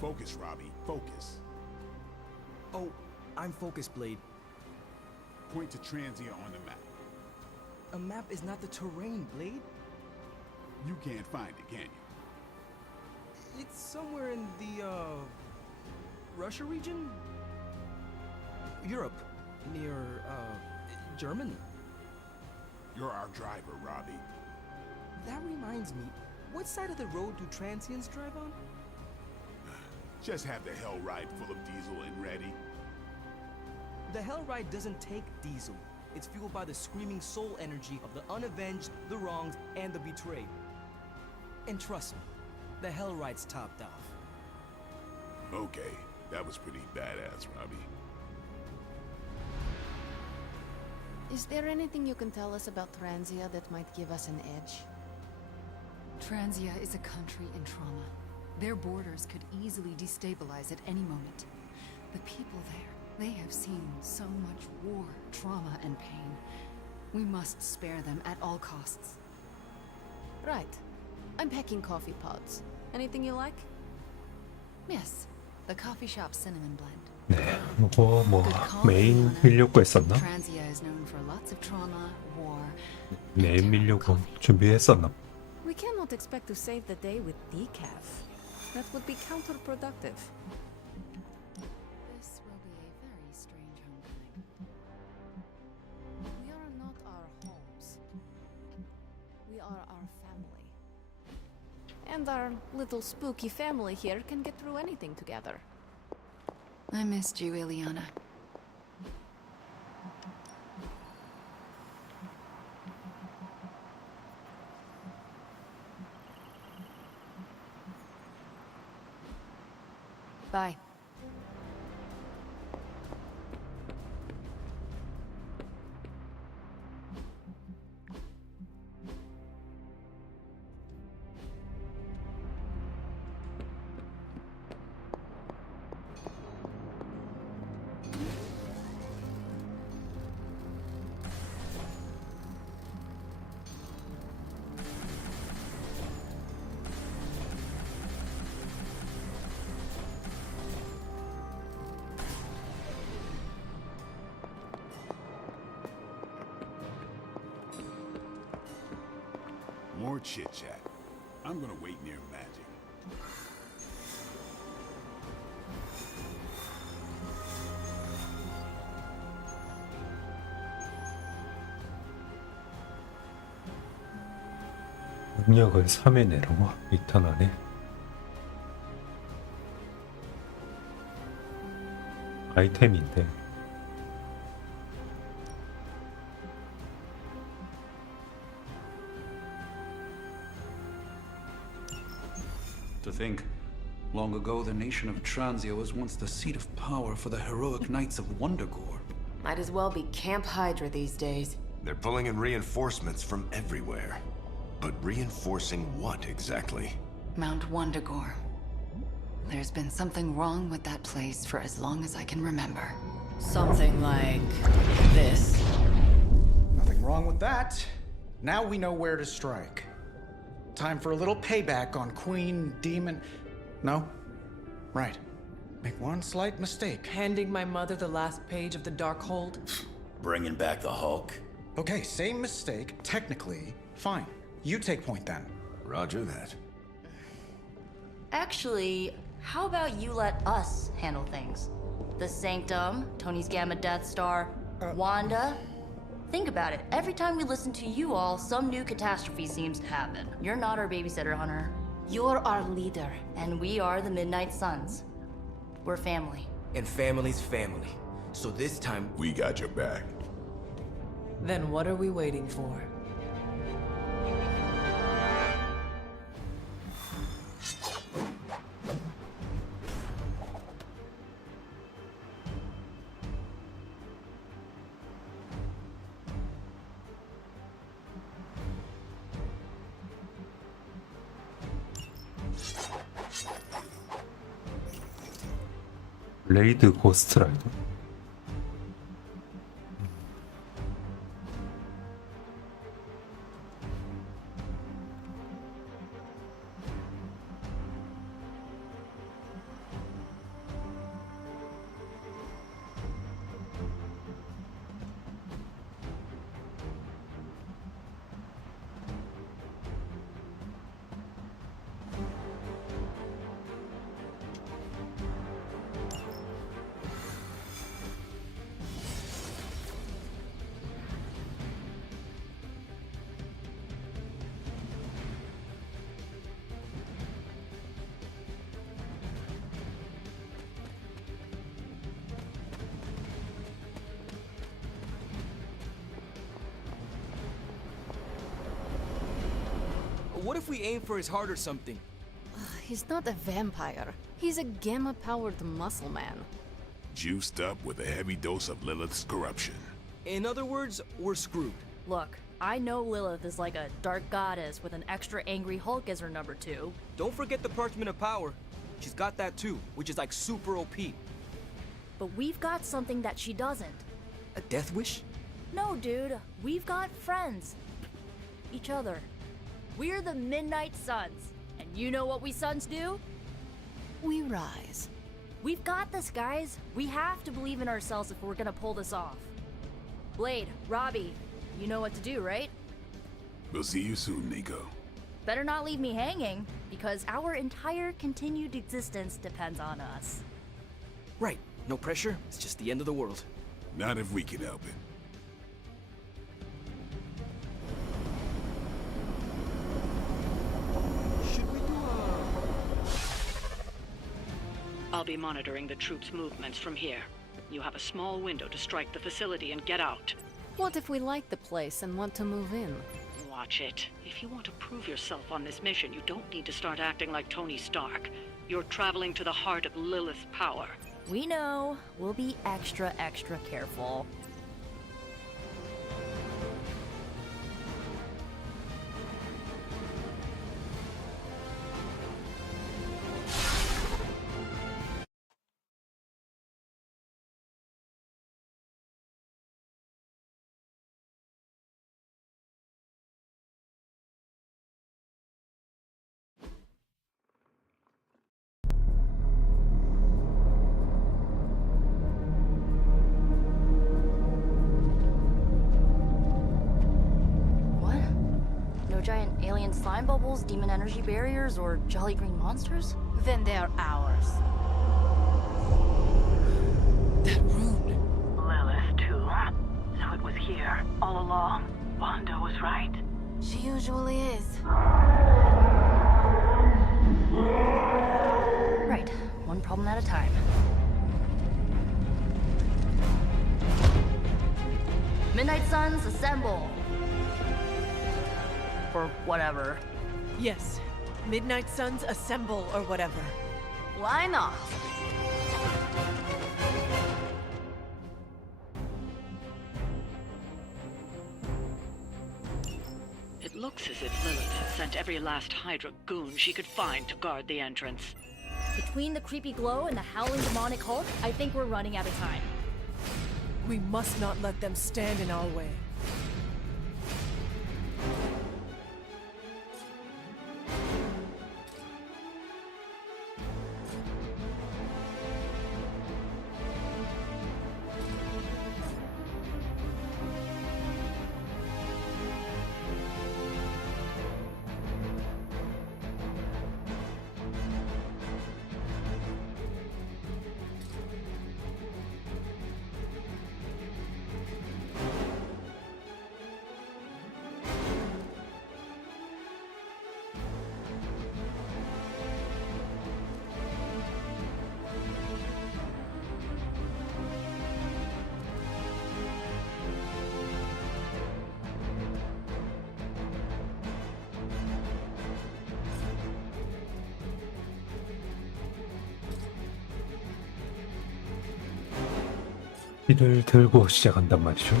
Focus, Robbie. Focus. Oh, I'm focused, Blade. Point to Transia on the map. A map is not the terrain, Blade. You can't find it, can you? It's somewhere in the, Russia region? Europe. Near, Germany. You're our driver, Robbie. That reminds me, what side of the road do transients drive on? Just have the hell ride full of diesel and ready. The Hell Ride doesn't take diesel. It's fueled by the screaming soul energy of the unavenged, the wronged, and the betrayed. And trust me, the Hell Ride's topped off. Okay, that was pretty badass, Robbie. Is there anything you can tell us about Transia that might give us an edge? Transia is a country in trauma. Their borders could easily destabilize at any moment. The people there, they have seen so much war, trauma, and pain. We must spare them at all costs. Right. I'm packing coffee pods. Anything you like? Yes, the coffee shop cinnamon blend. 네, 이거 뭐 Good call, 메인 Rihanna. 밀려고 했었나? Transia is known for lots of trauma, war. 메인 밀려고 준비했었나? We cannot expect to save the day with decaf. That would be counterproductive. This will be a very strange homecoming. We are not our homes. We are our family. And our little spooky family here can get through anything together. I missed you, Ileana. Bye. More chit-chat. I'm gonna wait near Magic. 능력을 3에 내려와 리턴 안에 아이템인데 To think, long ago the nation of Transia was once the seat of power for the heroic knights of Wondergore. Might as well be Camp Hydra these days. They're pulling in reinforcements from everywhere. But reinforcing what exactly? Mount Wondagore. There's been something wrong with that place for as long as I can remember. Something like this. Nothing wrong with that. Now we know where to strike. Time for a little payback on Queen, Demon... No? Right. Make one slight mistake. Handing my mother the last page of the Darkhold? Bringing back the Hulk. Okay, same mistake. Technically, fine. You take point then. Roger that. Actually, how about you let us handle things? The Sanctum, Tony's Gamma Death Star, Wanda. Think about it. Every time we listen to you all, some new catastrophe seems to happen. You're not our babysitter, Hunter. You're our leader, and we are the Midnight Suns. We're family. And family's family. So this time, We got your back. Then what are we waiting for? 레이드 고스트라이더. what if we aim for his heart or something? He's not a vampire. He's a gamma-powered muscle man. Juiced up with a heavy dose of Lilith's corruption. In other words, we're screwed. Look, I know Lilith is like a dark goddess with an extra angry Hulk as her number 2. Don't forget the Parchment of Power. She's got that too, which is like super OP. But we've got something that she doesn't. A death wish? No, dude. We've got friends. Each other. We're the Midnight Suns. And you know what we Suns do? We rise. We've got this, guys. We have to believe in ourselves if we're gonna pull this off. Blade, Robbie, you know what to do, right? We'll see you soon, Nico. Better not leave me hanging, because our entire continued existence depends on us. Right. No pressure. It's just the end of the world. Not if we can help it. Should we do I'll be monitoring the troops' movements from here. You have a small window to strike the facility and get out. What if we like the place and want to move in? Watch it. If you want to prove yourself on this mission, you don't need to start acting like Tony Stark. You're traveling to the heart of Lilith's power. We know. We'll be extra careful. Giant alien slime bubbles, demon energy barriers, or jolly green monsters? Then they're ours. That rune. Lilith, too. So it was here, all along. Wanda was right. She usually is. Right. One problem at a time. Midnight Suns, assemble! Or whatever. Yes. Midnight Suns assemble or whatever. Why not? It looks as if Lilith has sent every last Hydra goon she could find to guard the entrance. Between the creepy glow and the howling demonic Hulk, I think we're running out of time. We must not let them stand in our way. 이를 들고 시작한단 말이죠.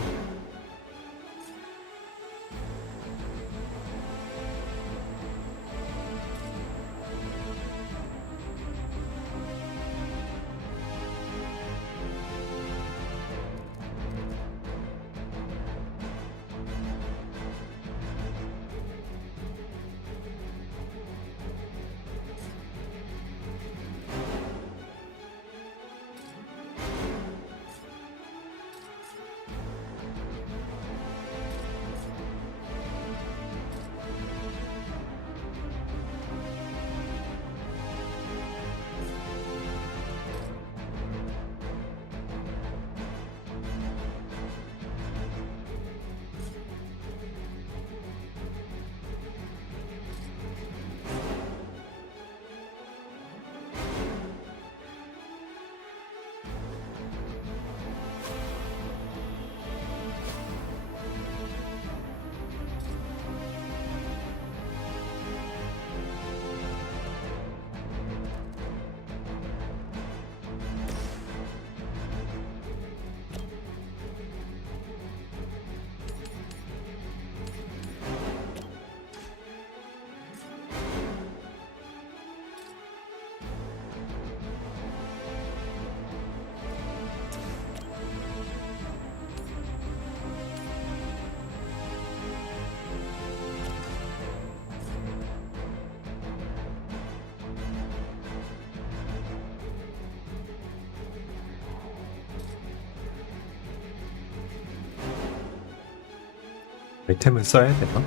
아이템을 써야 되나?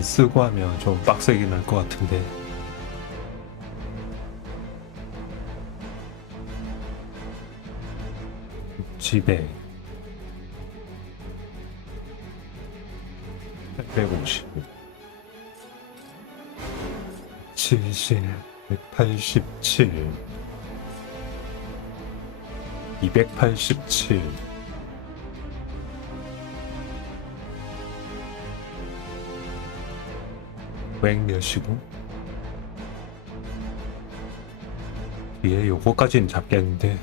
쓰고 하면 좀 빡세긴 할 것 같은데. 집에 150 70 187 287 500몇이고 뒤에 요거까지는 잡겠는데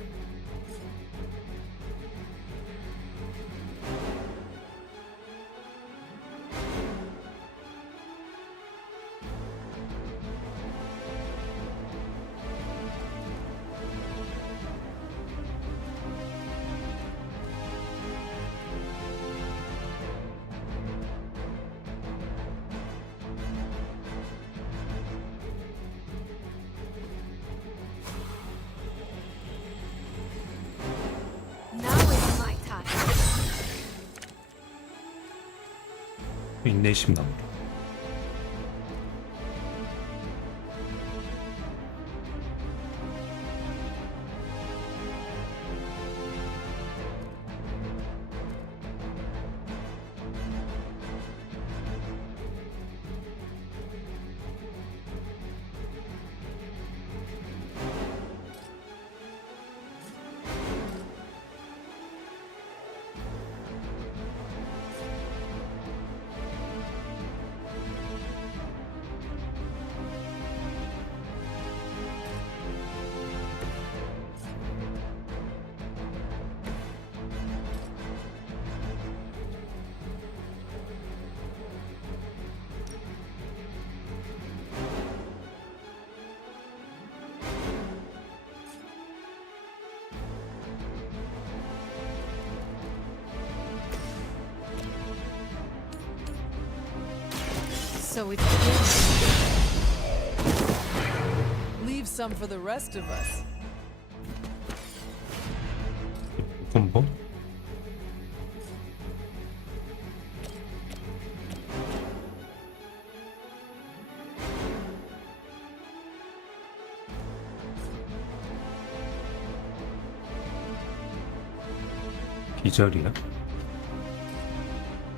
인내심 나오네. So it's leave some for the rest of us. 콤보? 기절이야?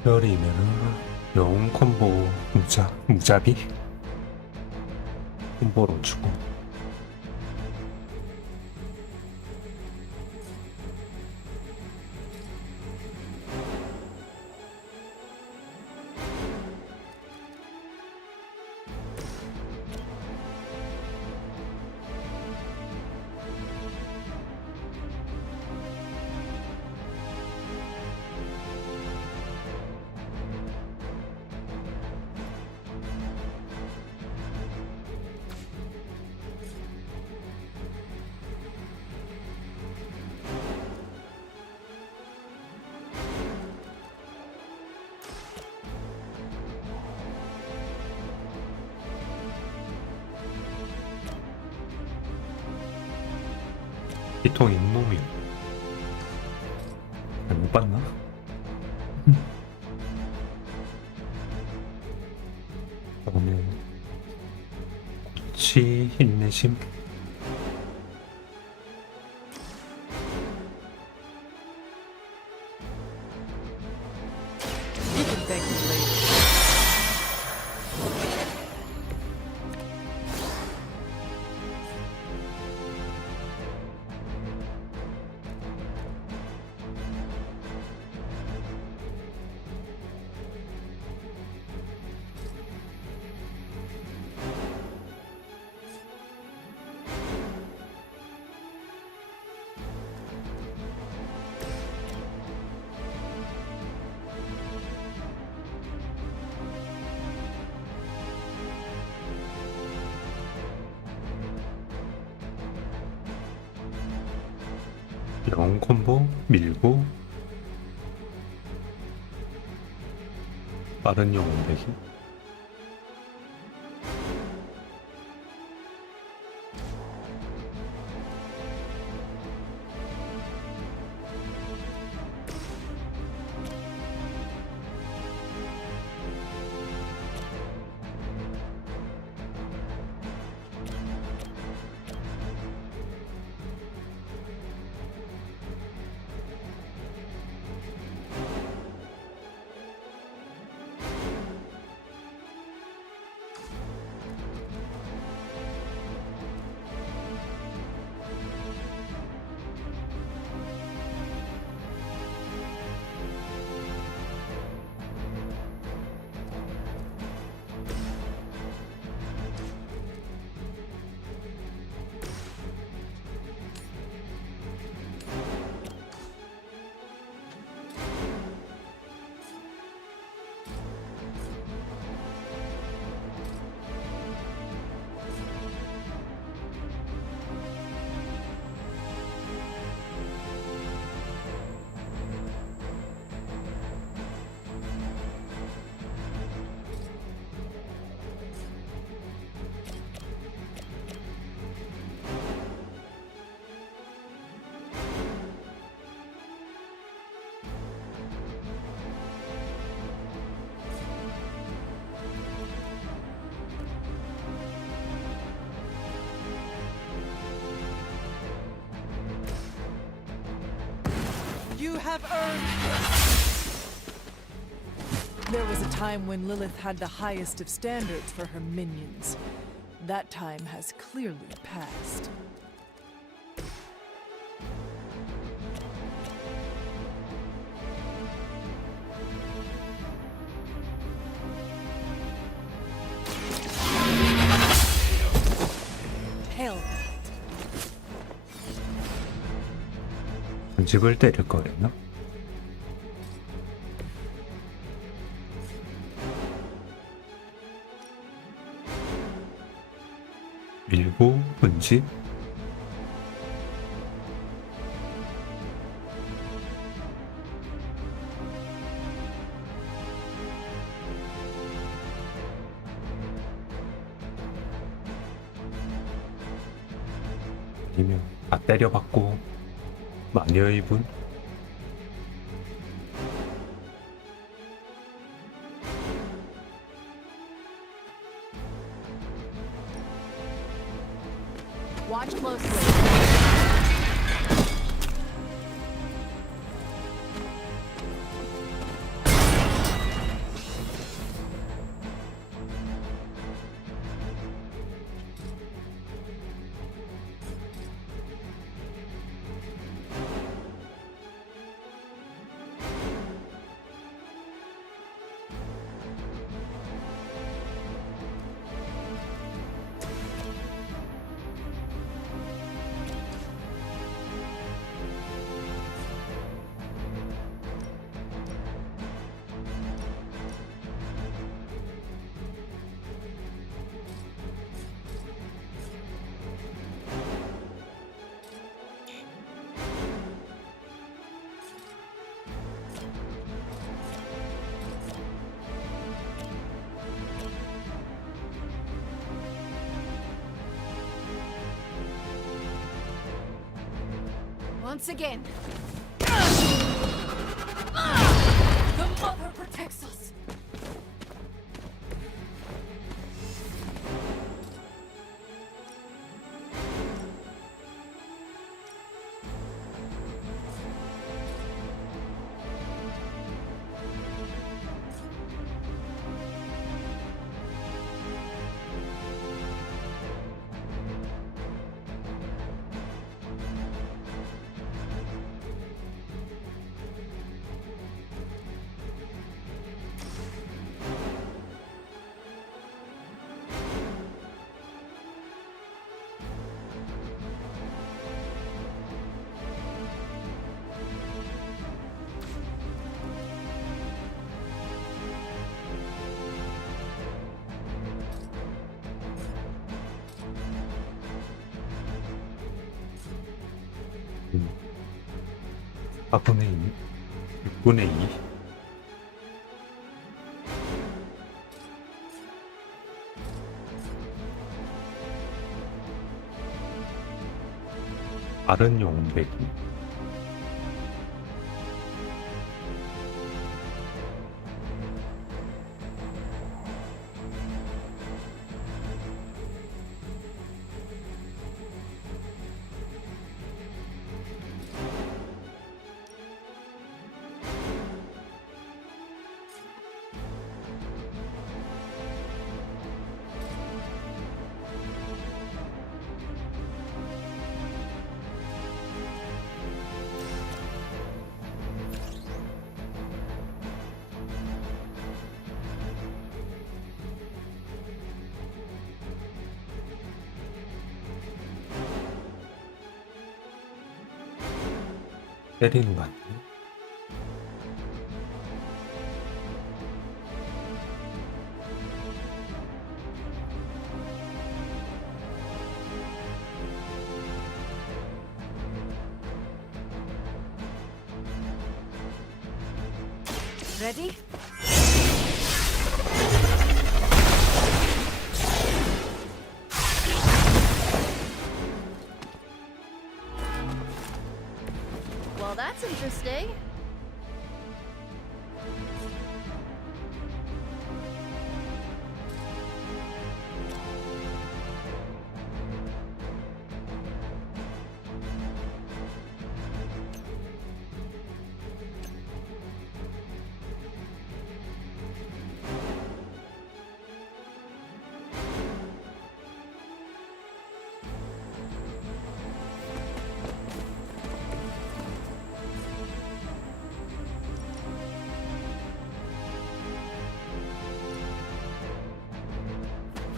기절이면은 영웅 콤보 무자비 콤보로 주고 피통 인놈이 못 봤나? 오늘 고치 인내심 You can thank me later. 영웅 콤보 밀고 빠른 영웅 배기 You have earned this! There was a time when Lilith had the highest of standards for her minions. That time has clearly passed. Hell. 집을 때릴 거랬나? 밀고 은지 아니면 다 때려받고 마녀의 분 Watch closely. Once again. The Mother protects us. 아분의 2 6분의 2 다른 용백이 때리는 거 아니에요? Ready? Well, that's interesting.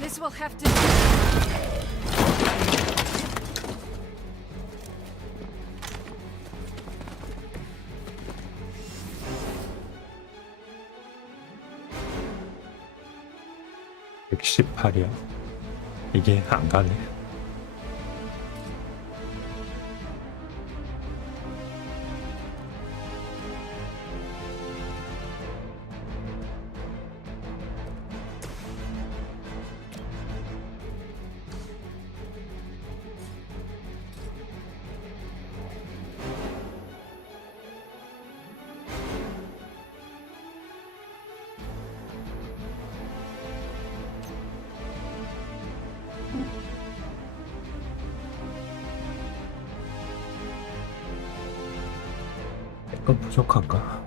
This will have to. (118이야) 이게 안 가네. 이건 부족한가?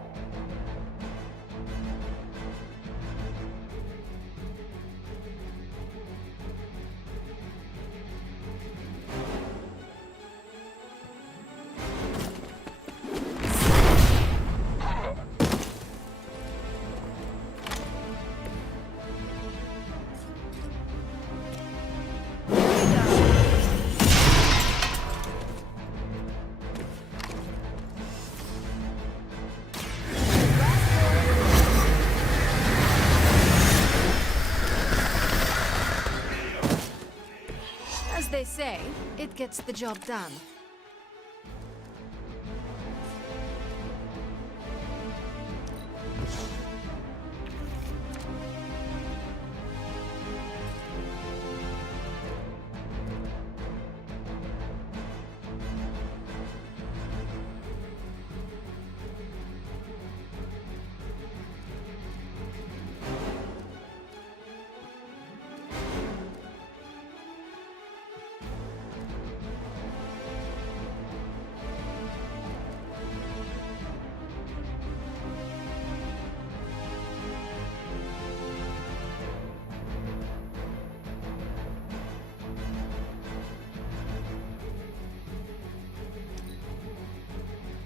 As they say, it gets the job done.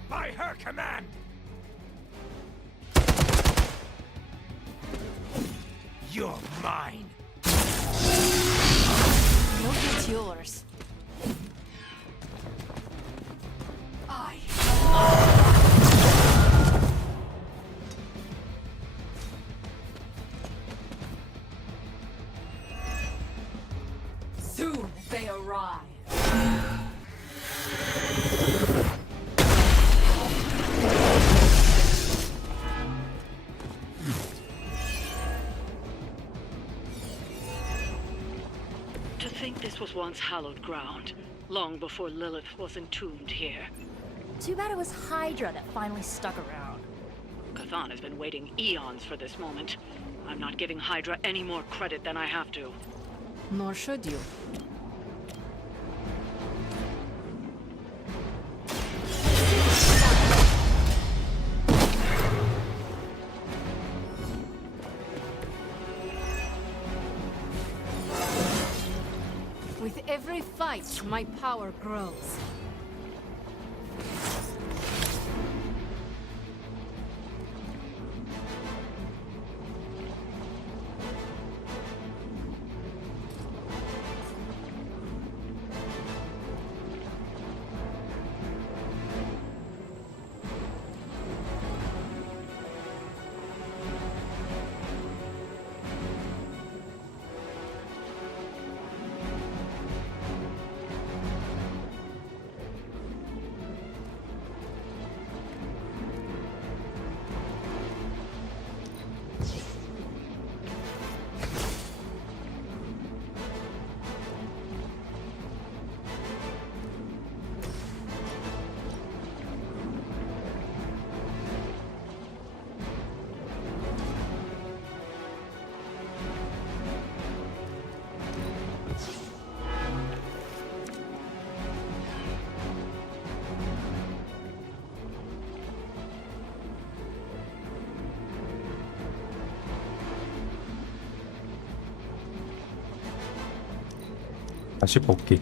By her command! You're mine! Look at yours. Soon they arrive. To think this was once hallowed ground, long before Lilith was entombed here. Too bad it was Hydra that finally stuck around. Cathan has been waiting eons for this moment. I'm not giving Hydra any more credit than I have to. Nor should you. With every fight, my power grows. 다시 복귀.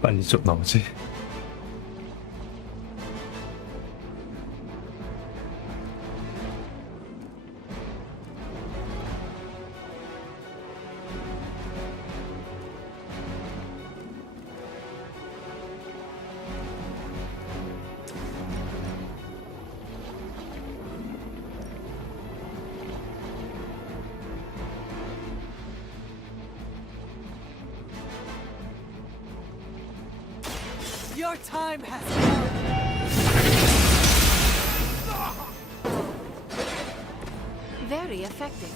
빨리 좀 나오지. Your time has come. Very effective.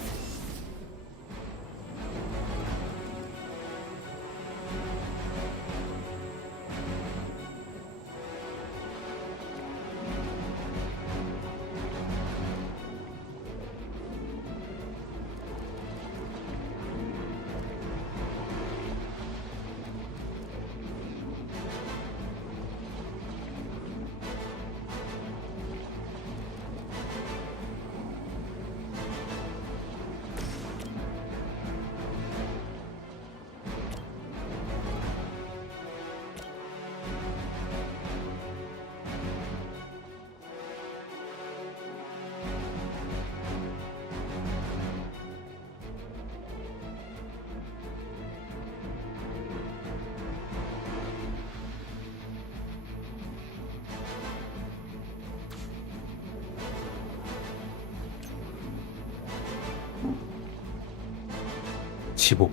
(15%)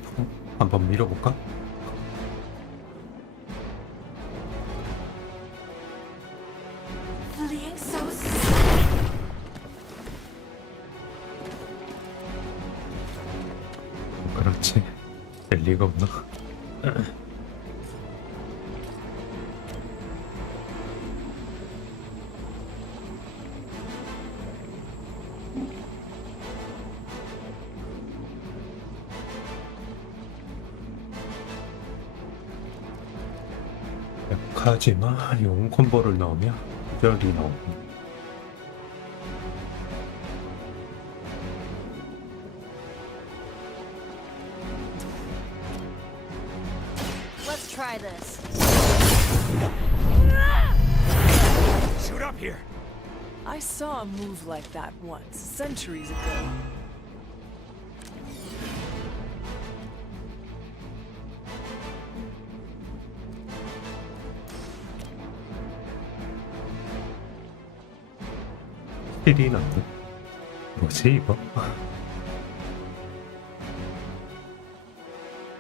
한번 밀어볼까? 그렇지. 될 리가 없나? 하지만 용 콤보를 넣으면 별이 나오고. Let's try this. Shoot up here! I saw a move like that once, centuries ago. 힐이 났네. 뭐지 이거?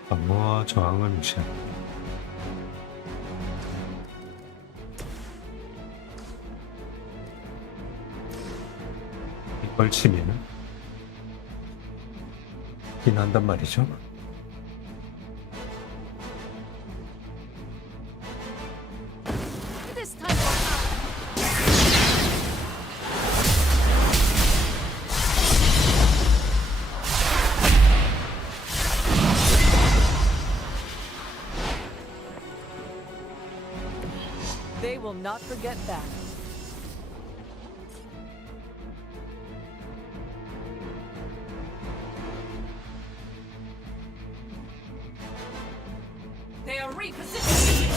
방어와 저항을 무시한. 이걸 치면은 비난한단 말이죠. This time. They will not forget that. They are repositioning.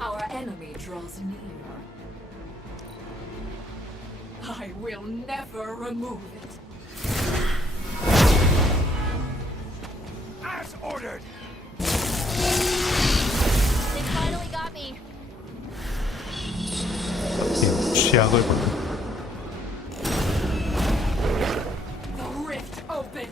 Our enemy draws near. I will never remove it. As ordered! They finally got me. 취약을 보는. The rift opens.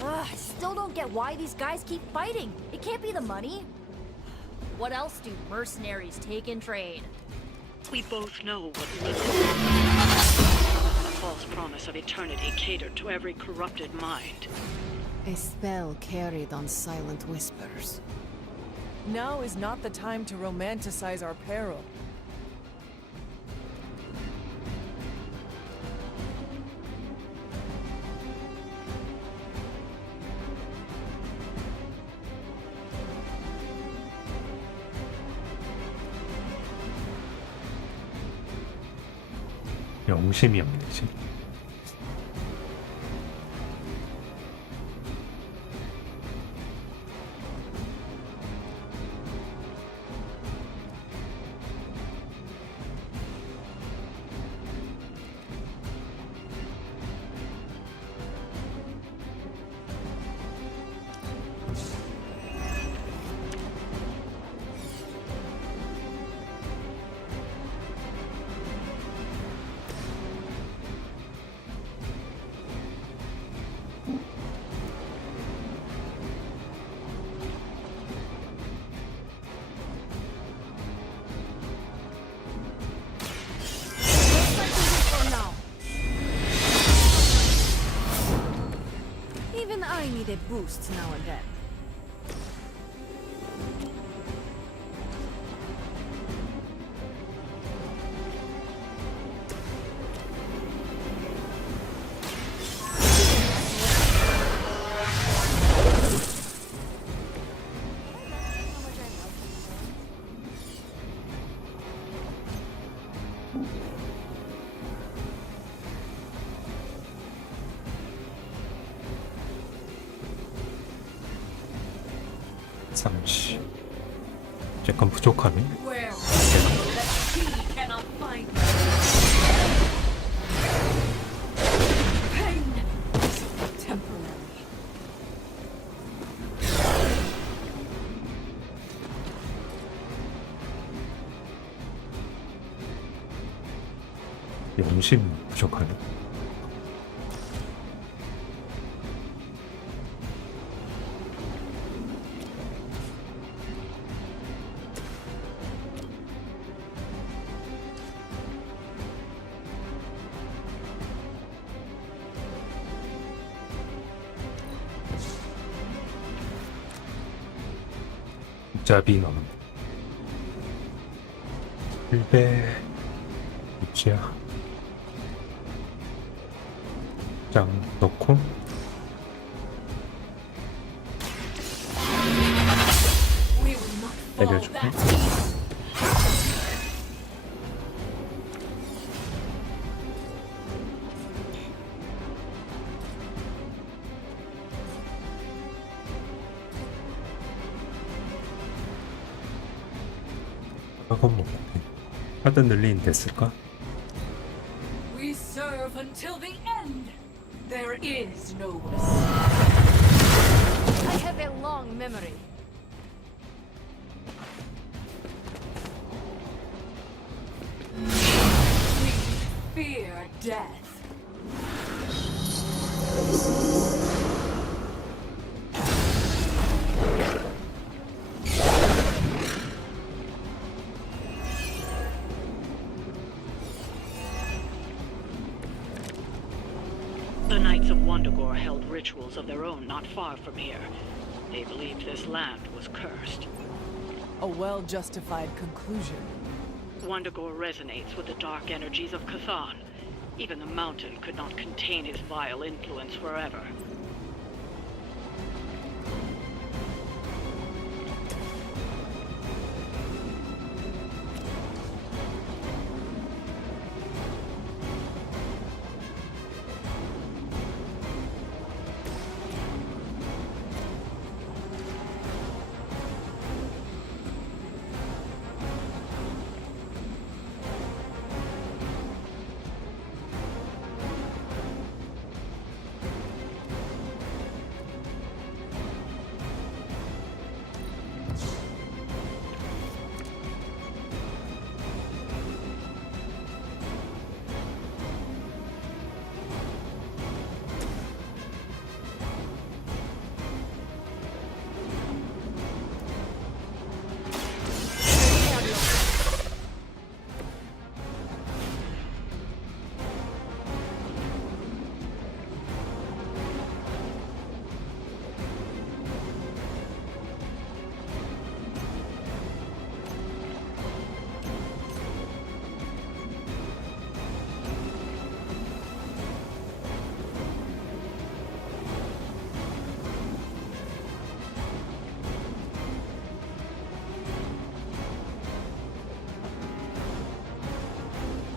Ugh, I still don't get why these guys keep fighting. It can't be the money. What else do mercenaries take in trade? We both know what little. A false promise of eternity catered to every corrupted mind. A spell carried on silent whispers. Now is not the time to romanticize our peril. 영심이 안 되지. boosts now and then. 잠시 약간 부족하네. Where? She cannot find me. Pain is temporary. 영심 부족하네. 잡이 넘은 1배 육지야 장 넣고 내려주고 학원 먹고 하드 늘린 됐을까? We serve until the end. There is no I have a long memory. We fear death. The Knights of Wondagore held rituals of their own not far from here. They believed this land was cursed. A well-justified conclusion. Wondagore resonates with the dark energies of Cathan. Even the mountain could not contain his vile influence forever.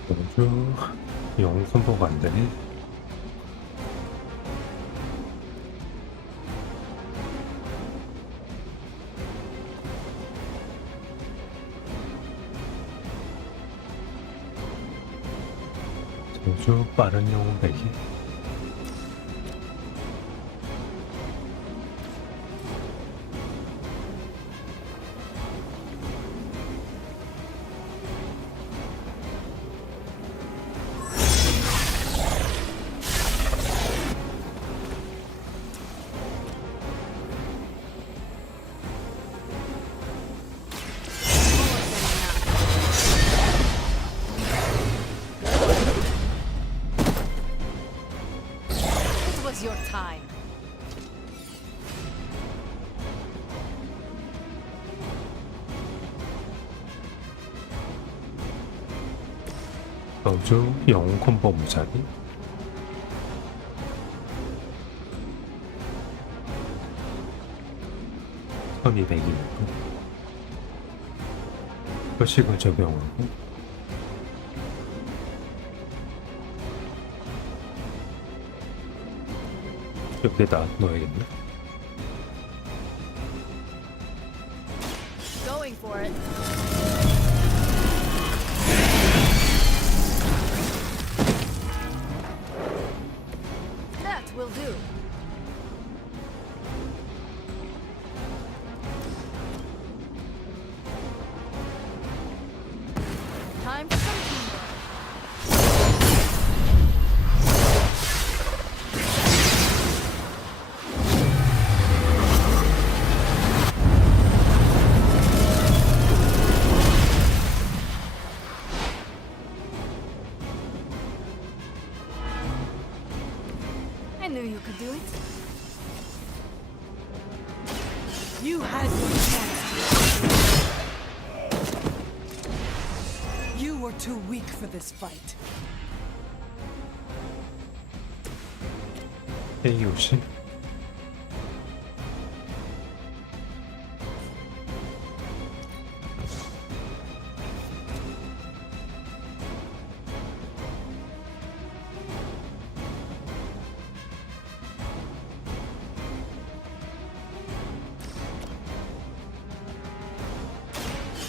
영주 영 선보가 안 되네. 영주 빠른 영웅 배기. 저주 영웅 콤보 무자비 (1200이고) 표식을 적용하고 여기다 넣어야겠네. Going for it. That will do. Time for some teamwork. I knew you could do it. You had your chance. You were too weak for this fight. A50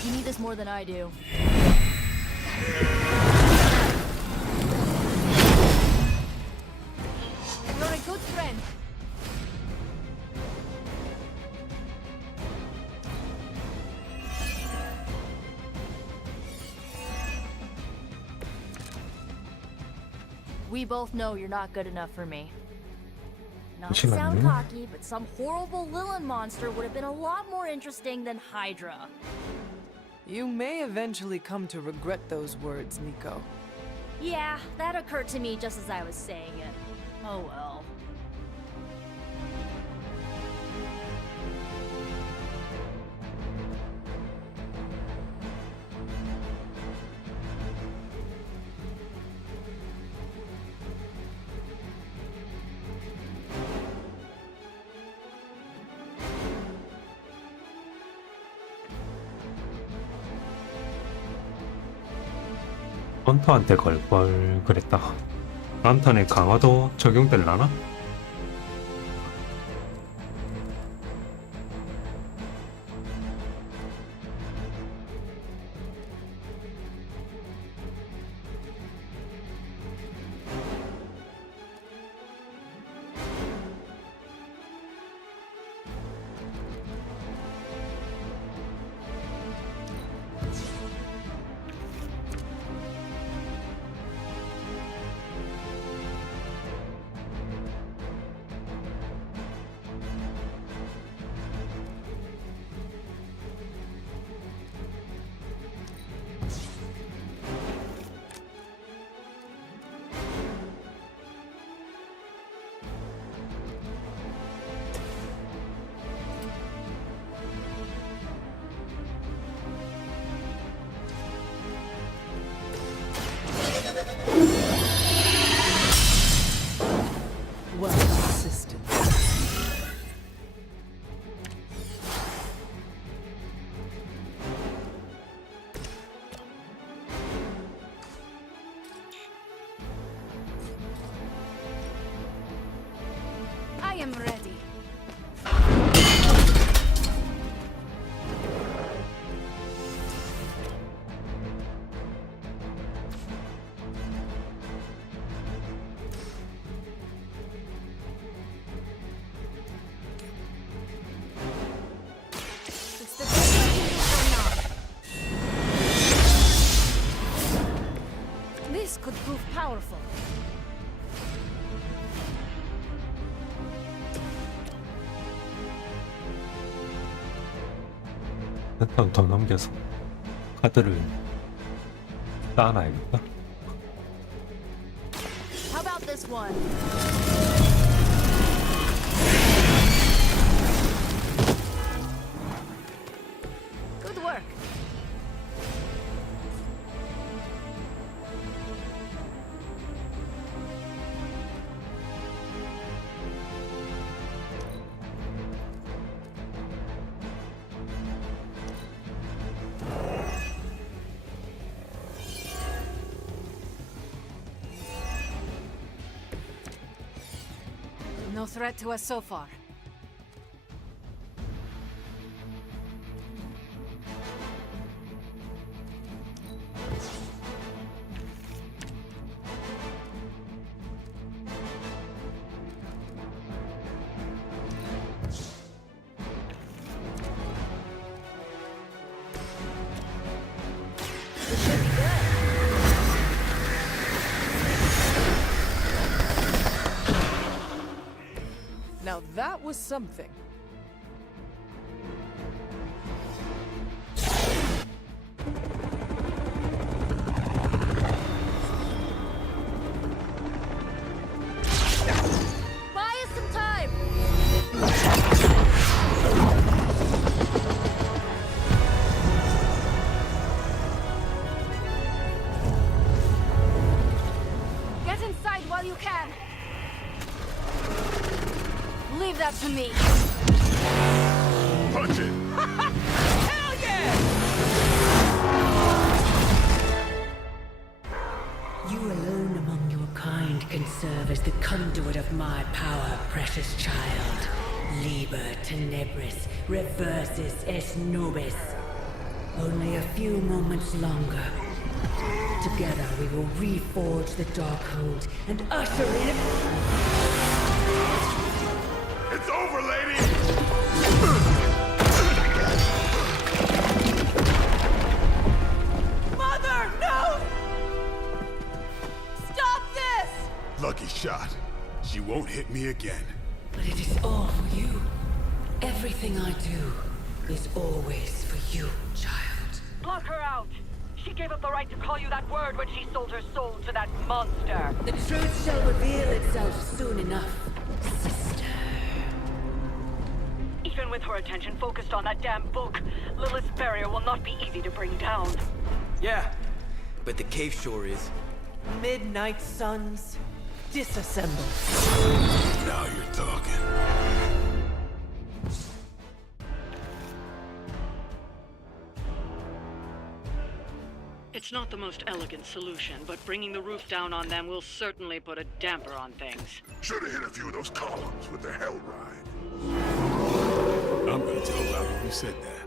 You need this more than I do. You're a good friend. We both know you're not good enough for me. Not to sound 잠시만요. cocky, but some horrible Lilin monster would have been a lot more interesting than Hydra. You may eventually come to regret those words, Nico. Yeah, that occurred to me just as I was saying it. Oh well. 헌터한테 걸 걸 그랬다. 란턴의 강화도 적용될라나? Well assisted. I am ready. It's the best I can do for now. This could prove powerful. 일단 더 넘겨서 카드를 쌓아놔야겠다. How about this one? Good work. No threat to us so far. Now that was something. Buy us some time! Get inside while you can. Leave that to me. Punch it! Hell yeah! You alone among your kind can serve as the conduit of my power, precious child. Liber tenebris reversus es nobis. Only a few moments longer. Together we will reforge the Darkhold and usher in... It's over, lady! Mother, no! Stop this! Lucky shot. She won't hit me again. But it is all for you. Everything I do is always for you, child. Block her out! She gave up the right to call you that word when she sold her soul to that monster. The truth shall reveal itself soon enough, sister. Even with her attention focused on that damn book, Lilith's barrier will not be easy to bring down. Yeah, but the cave sure is. Midnight suns, disassemble. Now you're talking. It's not the most elegant solution, but bringing the roof down on them will certainly put a damper on things. Should have hit a few of those columns with the hell ride. I'm gonna tell Robert who said that.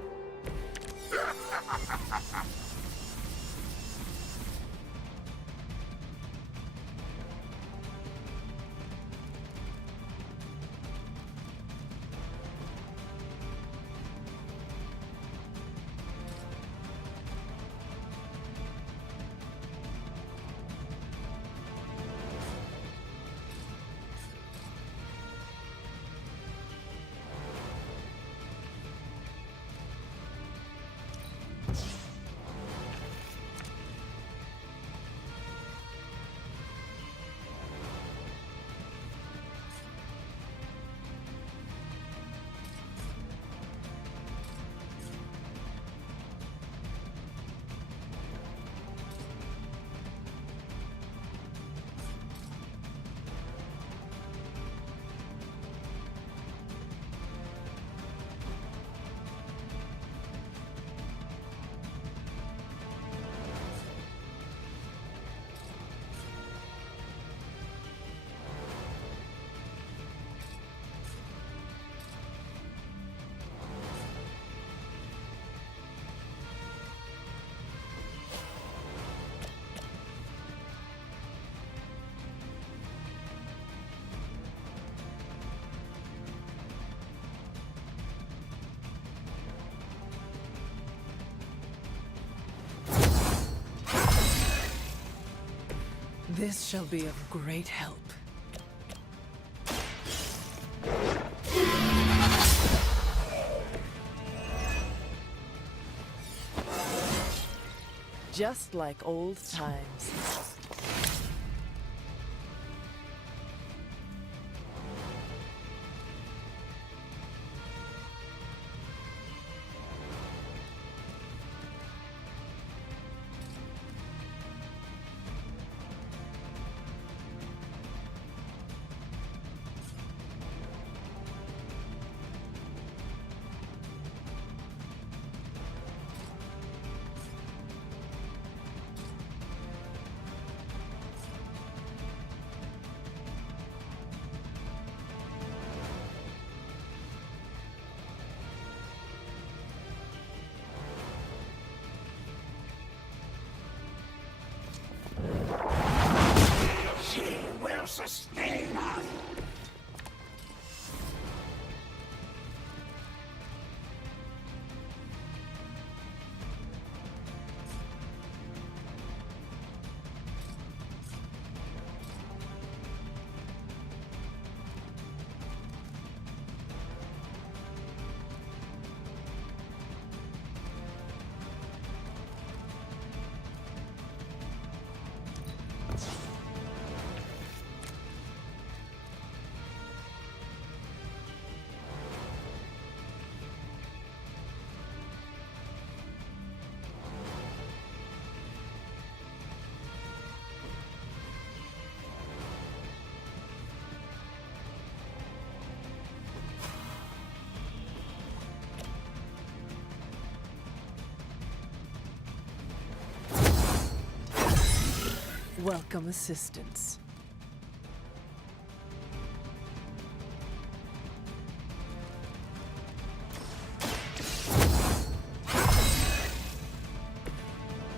This shall be of great help. Just like old times. welcome assistance.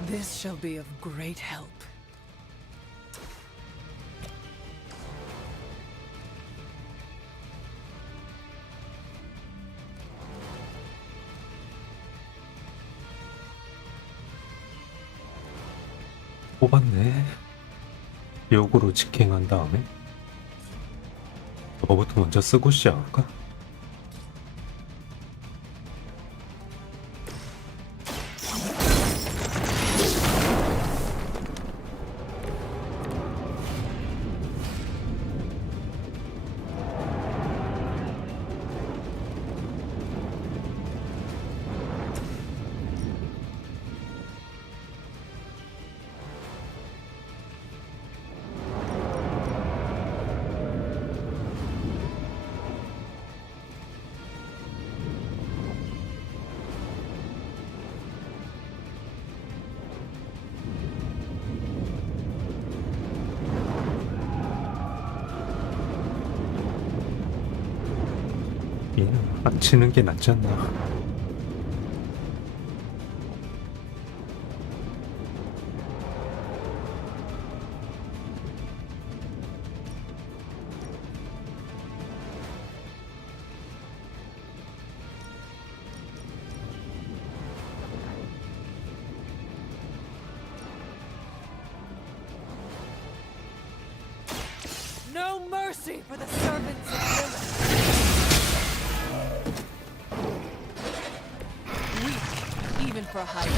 This shall be of great help. 뽑았네. 역으로 직행한 다음에 저거부터 먼저 쓰고 시작할까? 얘는 안 치는 게 낫지 않나? No mercy for the servants of Lilith. Weak, even for hiding.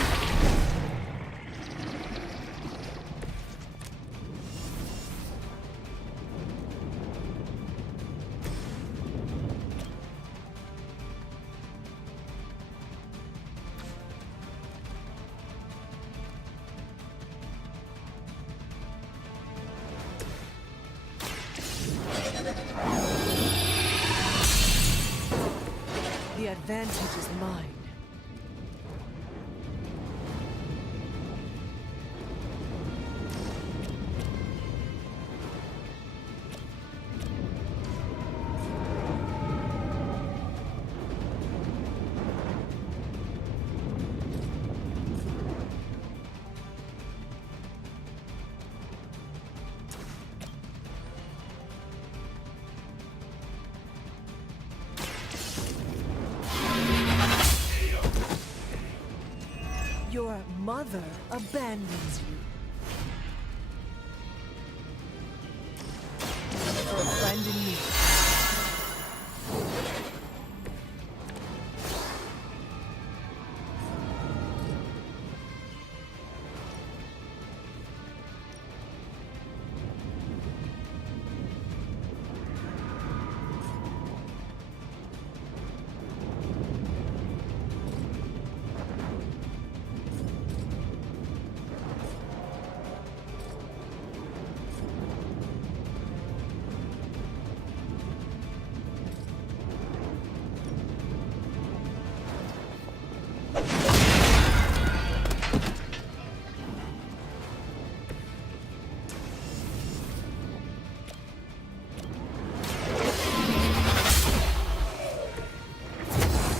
The advantage is mine. Your mother abandons you. For a friend in need.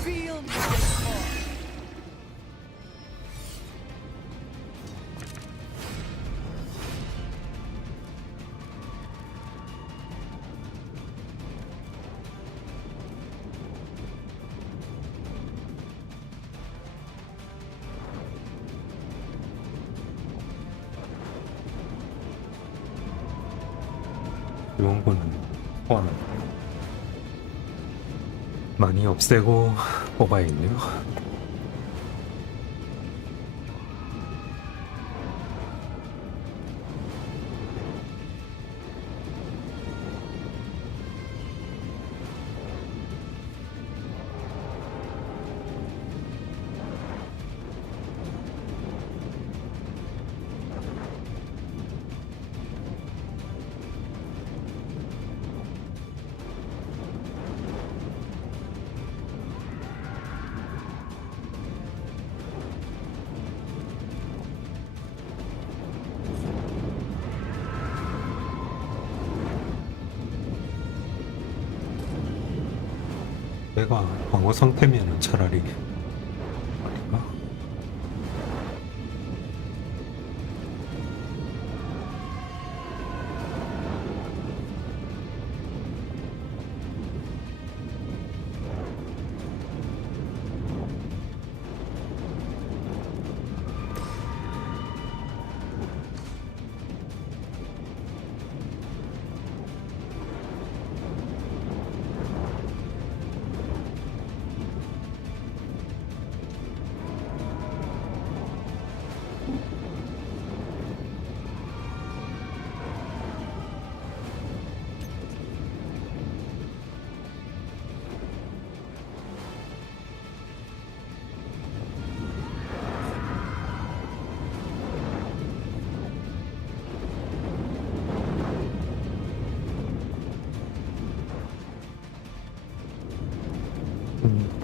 Feel my call. 이런 거는 포함 많이 없애고 뽑아야겠네요. 내가 방어 상태면은 차라리 아닌가?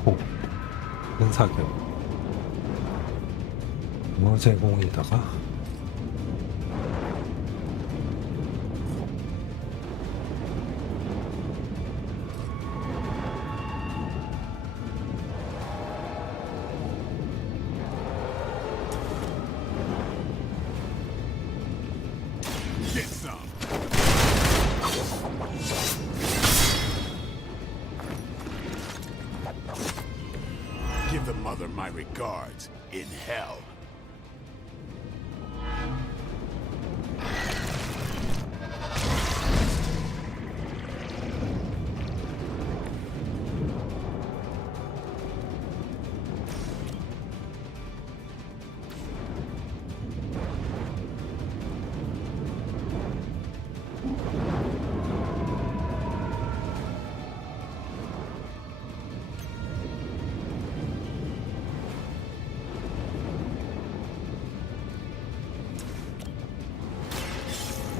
복, 은사격, 뭐 제공에다가 Get some. Give the mother my regards in hell.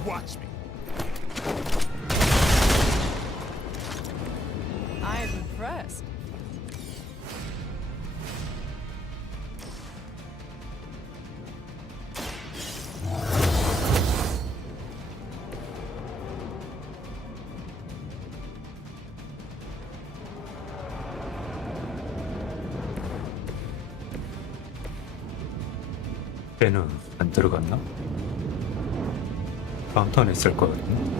Watch me. I'm impressed. 배는 안 들어갔나? 다음 턴에 쓸 거거든요.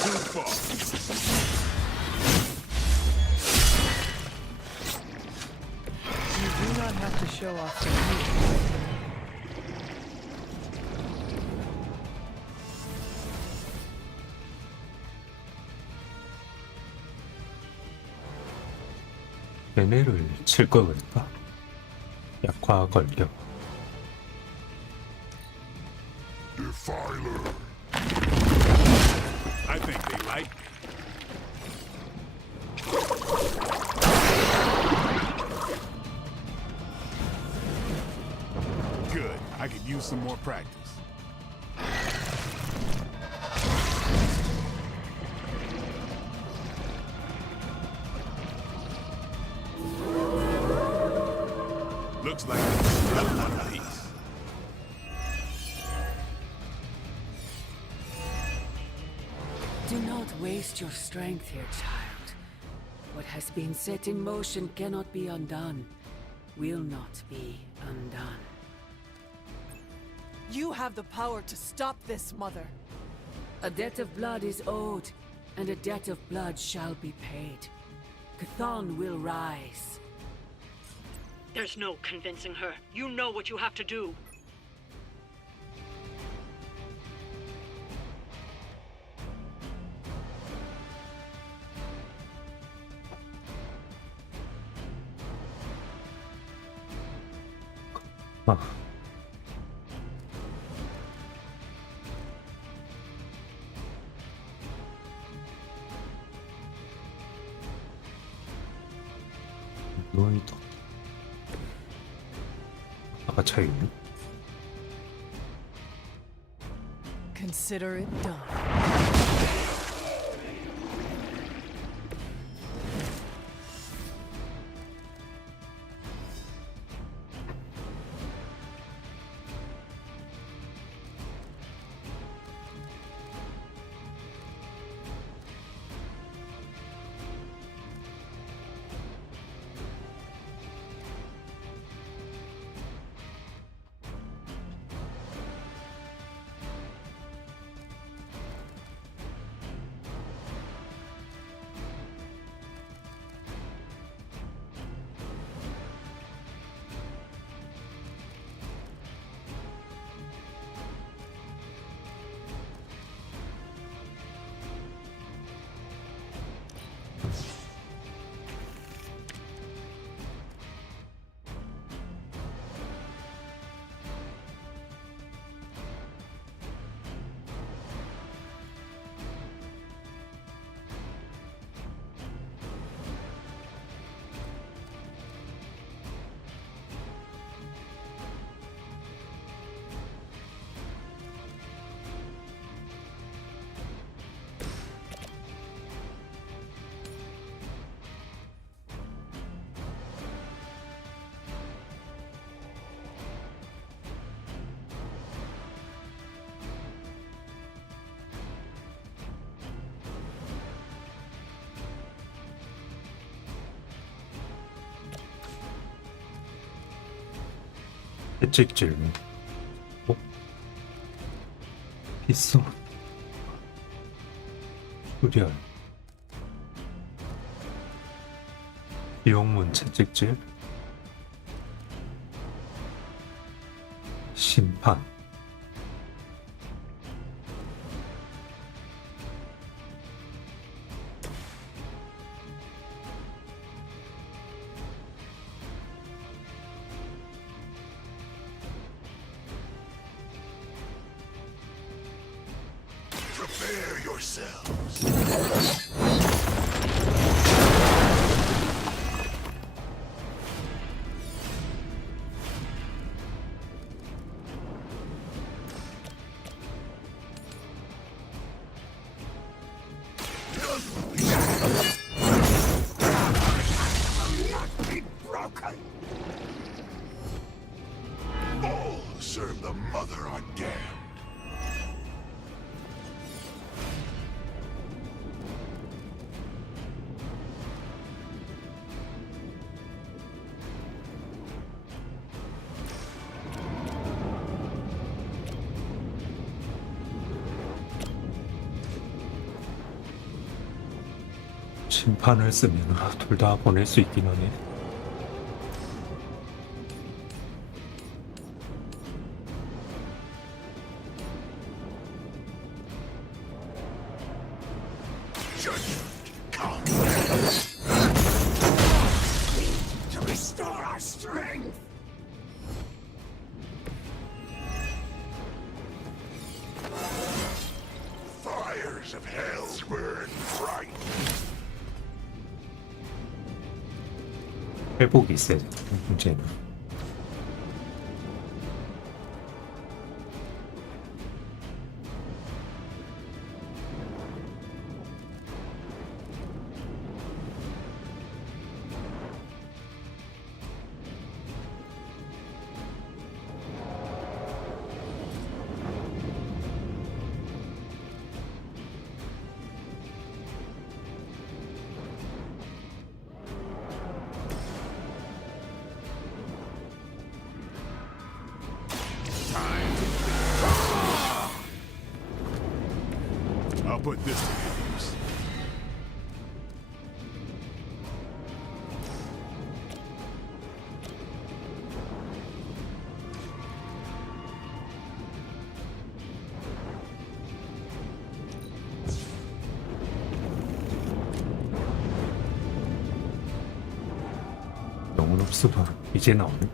Too far. You do not have to show off to me. 얘네를 칠 거니까 약화 걸려. Defiler. I think they like me. Good. I could use some more practice. Looks like another one apiece. Do not waste your strength here, child. What has been set in motion cannot be undone. Will not be undone. You have the power to stop this, Mother. A debt of blood is owed, and a debt of blood shall be paid. Chthon will rise. There's no convincing her. You know what you have to do. 아. 너희도 아까 차이네. Consider it done. 채찍질. 어? 빗소. 수리알. 비용문 채찍질. 심판. Prepare yourselves. Be broken. All who serve the mother are damned. 심판을 쓰면 둘 다 보낼 수 있긴 하네. Judgment come to restore our strength. Fires of hell burn bright. 회복이 세. 문제는. I'll put this to good use. 영혼 흡수가 이제 나오네.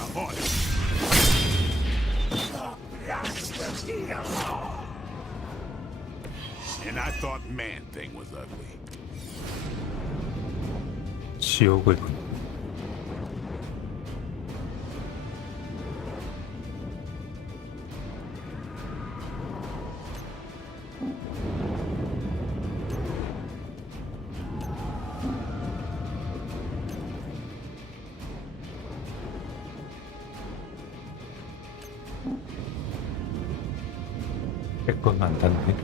I'm on it. And I thought Man-Thing was ugly. 지옥을 건 안 닿네.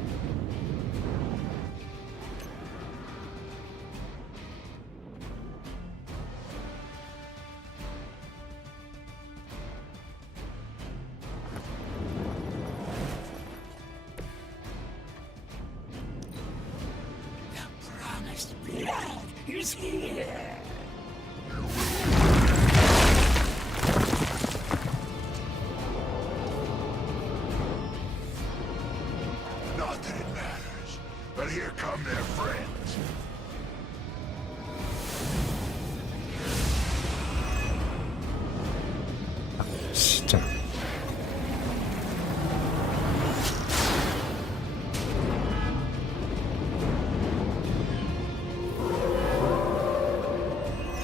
Not that it matters, but here come their friends. 진짜.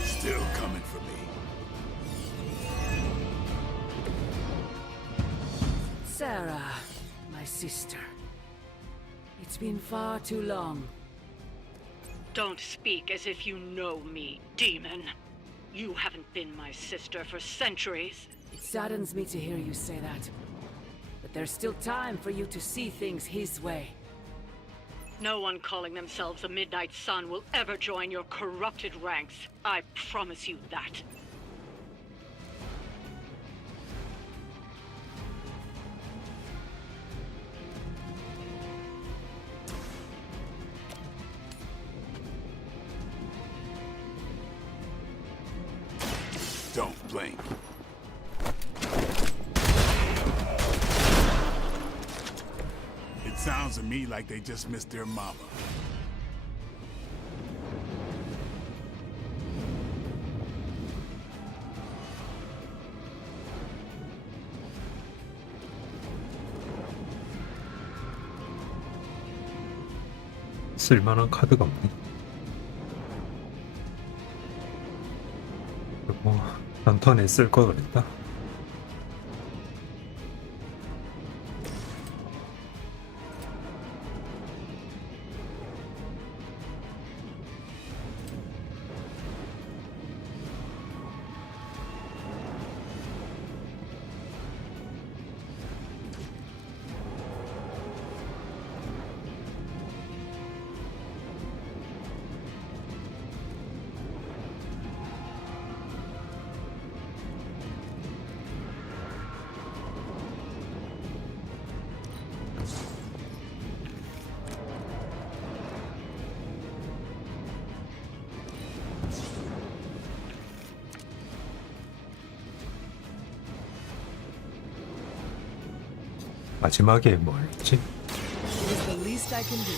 Still coming for me. Sarah, my sister. It's been far too long. Don't speak as if you know me, demon. You haven't been my sister for centuries. It saddens me to hear you say that. But there's still time for you to see things his way. No one calling themselves a Midnight Sun will ever join your corrupted ranks. I promise you that. Don't blink. It sounds to me like they just missed their mama. 쓸만한 카드가 없네. 그리고 한 턴에 쓸 걸 그랬다. 마지막에 뭐 했지? It is the least I can do.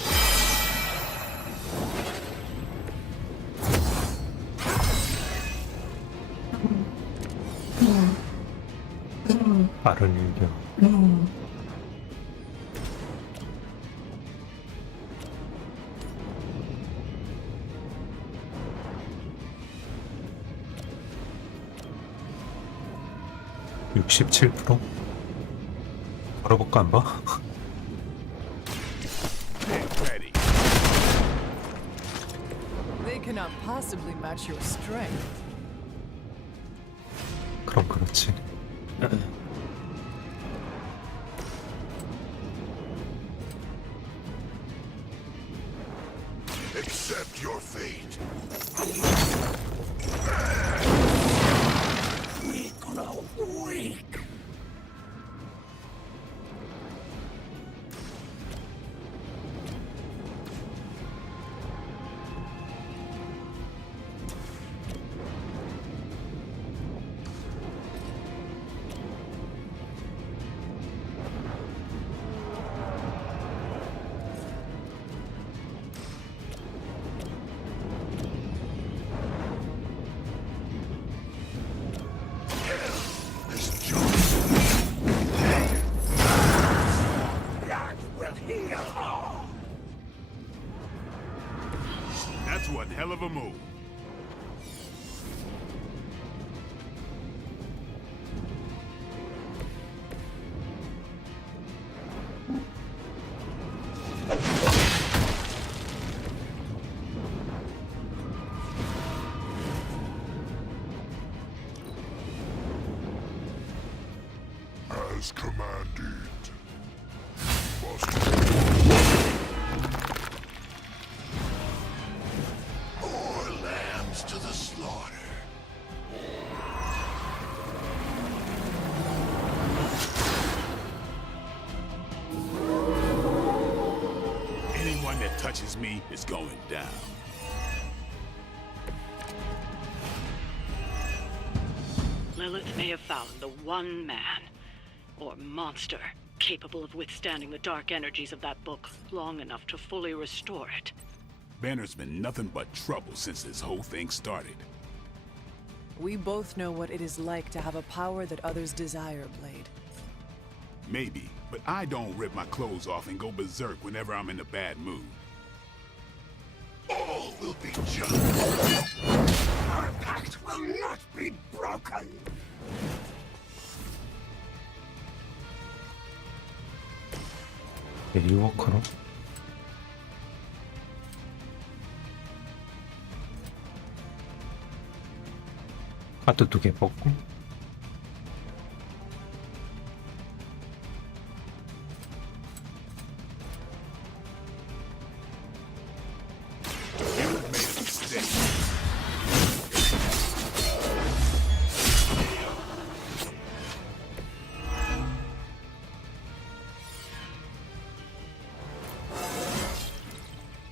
빠른 일격. (67%) 걸어볼까 한번? They cannot possibly match your strength. 그럼 그렇지. Accept your fate. as commanded. More lambs to the slaughter. Anyone that touches me is going down. Lilith may have found the one man, or monster, capable of withstanding the dark energies of that book long enough to fully restore it. Banner's been nothing but trouble since this whole thing started. We both know what it is like to have a power that others desire, Blade. Maybe, but I don't rip my clothes off and go berserk whenever I'm in a bad mood. All will be just. Our pact will not be broken. 리워커로 카드 2개 뽑고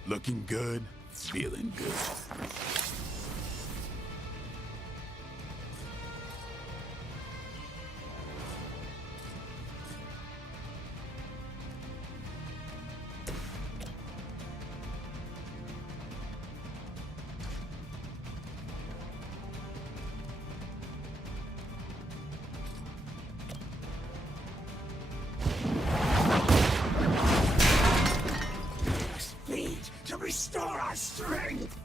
Looking good, feeling good. To restore our strength!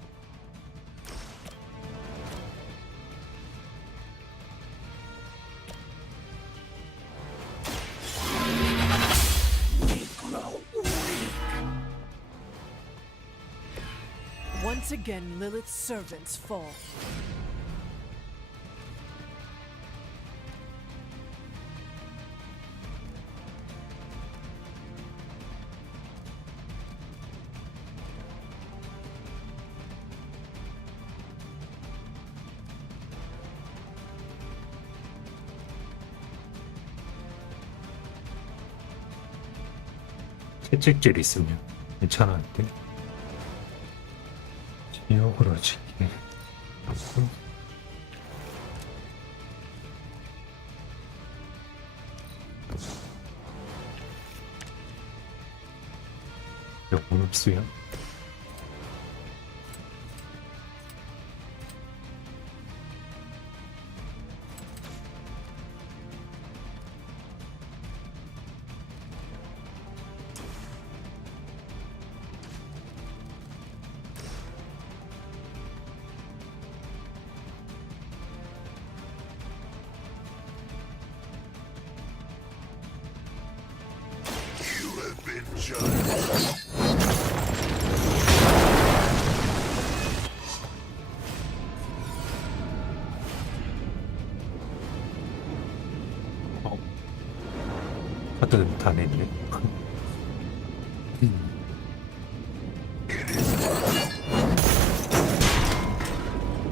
We grow weak! Once again, Lilith's servants fall. 채찍질 있으면 괜찮은데 지옥으로 지게 영혼 흡수야? 카드 다 냈네.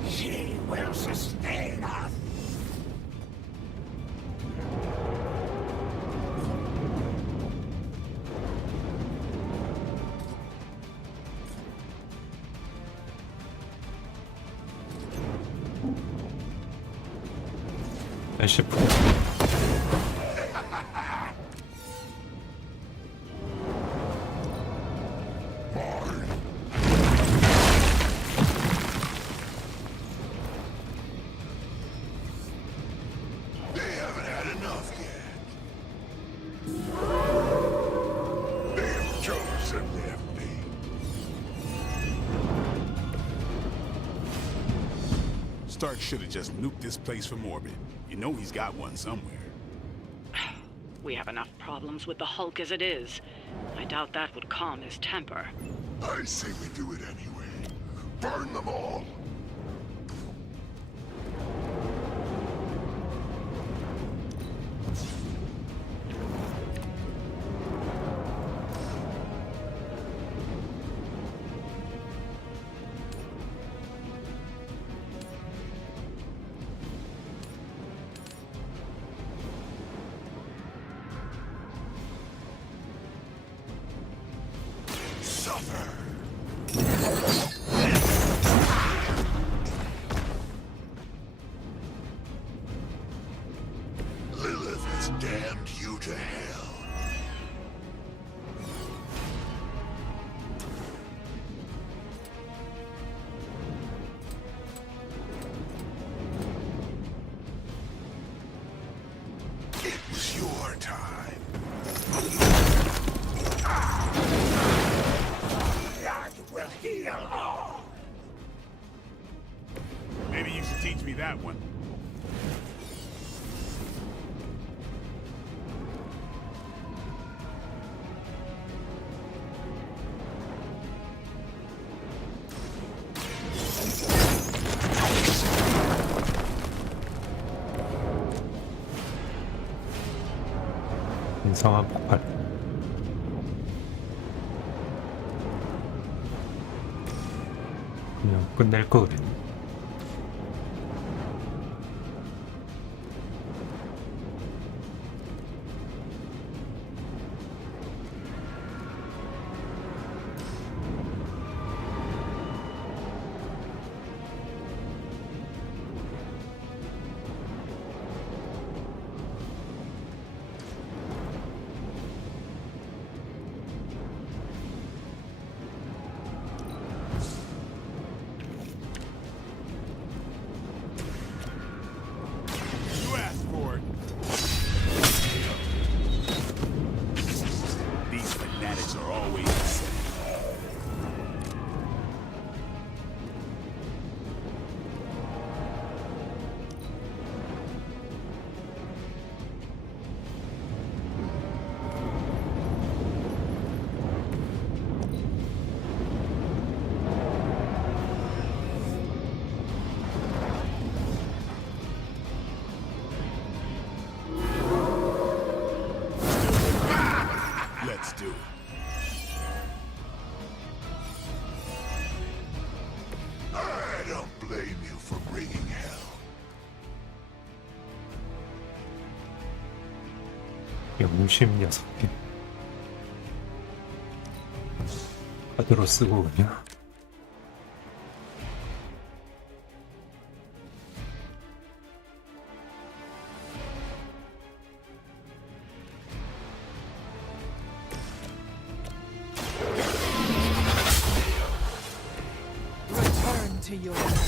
She will sustain us. SF Stark should have just nuked this place from orbit. You know he's got one somewhere. We have enough problems with the Hulk as it is. I doubt that would calm his temper. I say we do it anyway. Burn them all! Suffer. Lilith has damned you to hell. It was your time. That will heal all. Maybe you should teach me that one. 인성한 폭발. 그냥 끝낼 거 그랬네. You asked for it. These fanatics are always the same. Let's do it. I don't blame you for bringing hell. 영심 6개. 카드로 쓰고 그냥. Return to your home.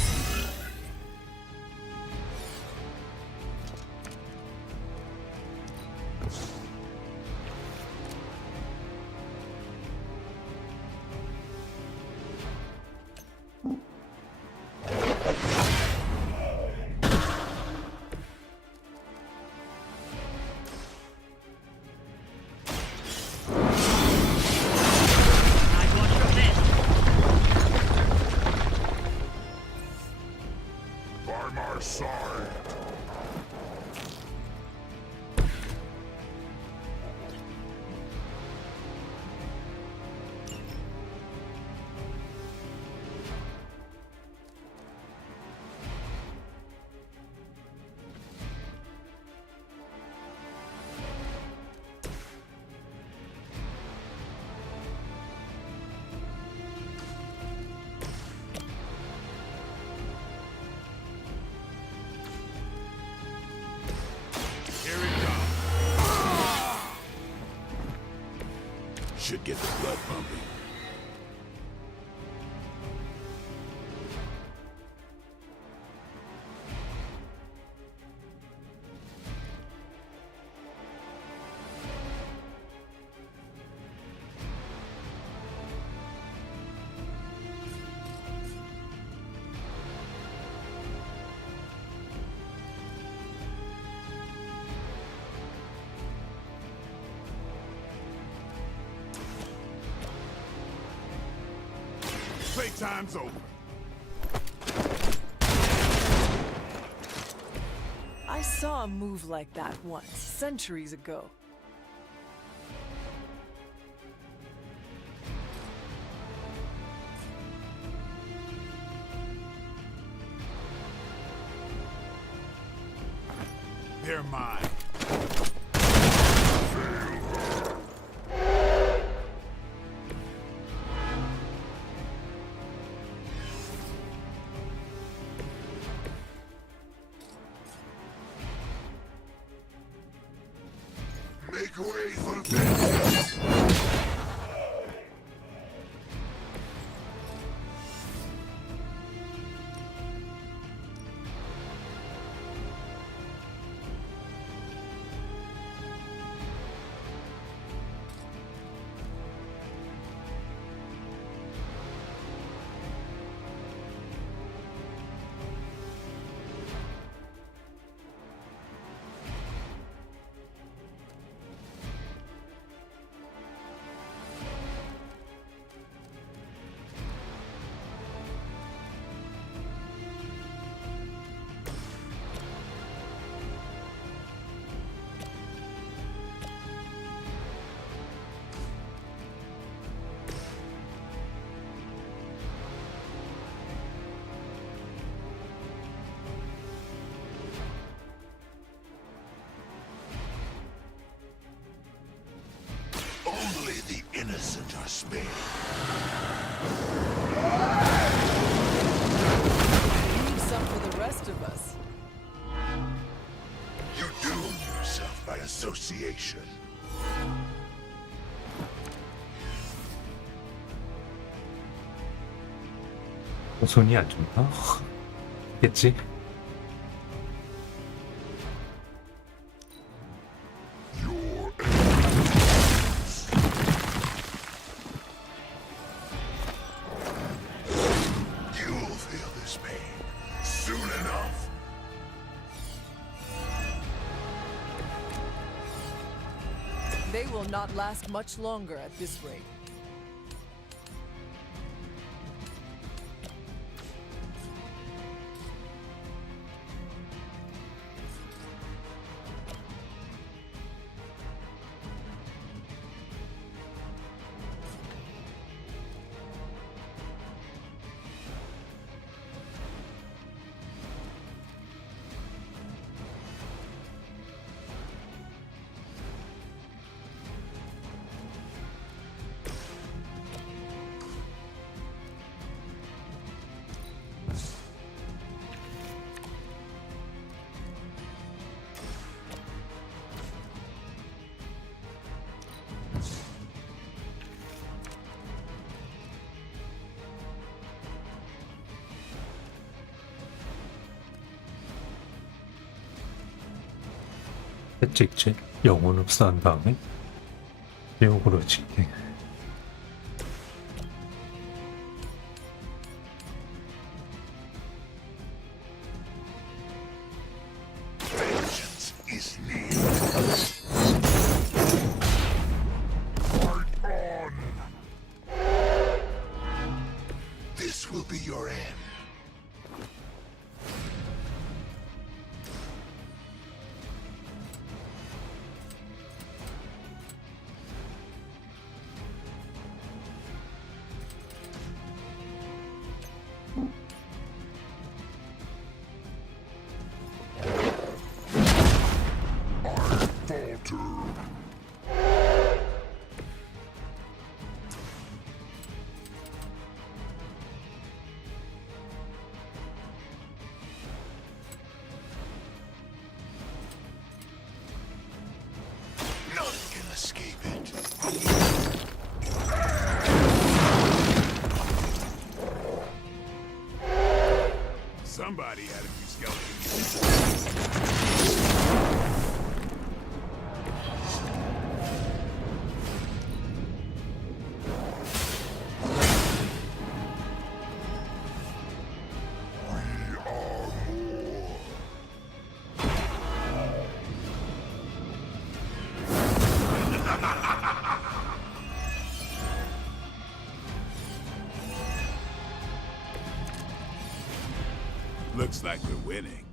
By my side. Here it comes. Should get the blood pumping. Playtime's over. I saw a move like that once, centuries ago. They're mine. way for vengeance! Only the innocent are spared. Leave some for the rest of us. You doom yourself by association. 손이 안 좋나? 겠지? Your enemies. You'll feel this pain soon enough. They will not last much longer at this rate. 찍지? 영혼 흡수한 다음에 지옥으로지. Vengeance is near. Fight on. This will be your end. None can escape it. Somebody had a few skeletons. We are more. Looks like we're winning.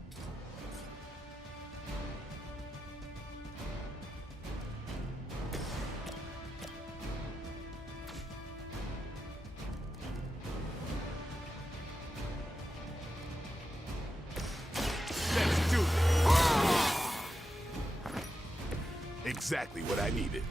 Let's do it. Exactly what I needed.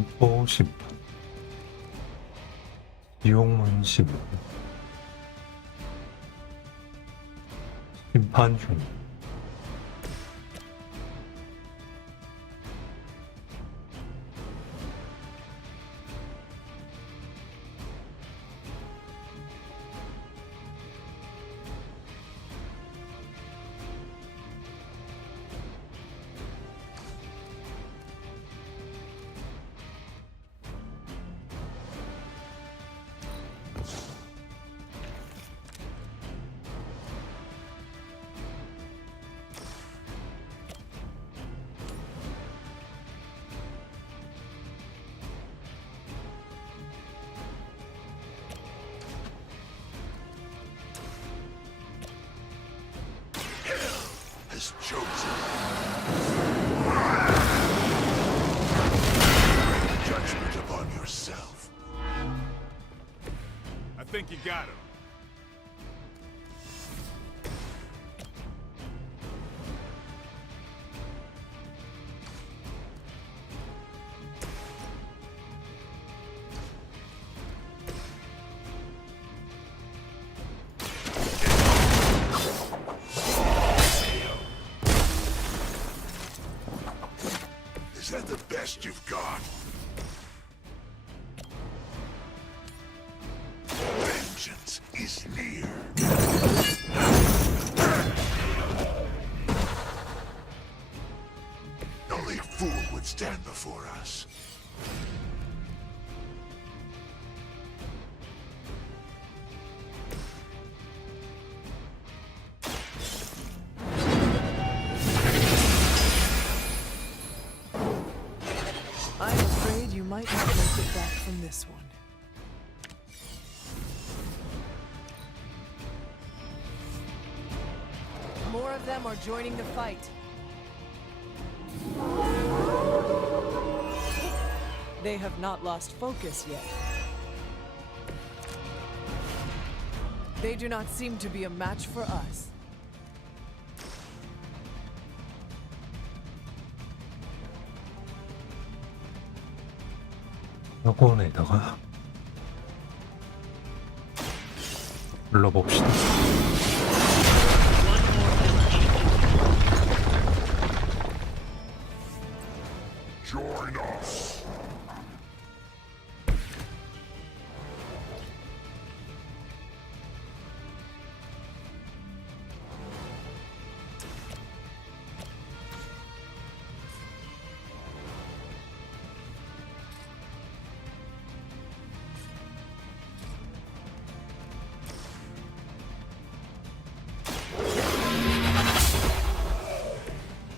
공포 심판, 지옥문 심판, 심판 중. Has chosen. Judgment upon yourself. I think you got him. Is that the best you've got? Vengeance is near. Only a fool would stand before us. I'm afraid you might not make it back from this one. More of them are joining the fight. They have not lost focus yet. They do not seem to be a match for us. 여권에다가 불러봅시다. Join us.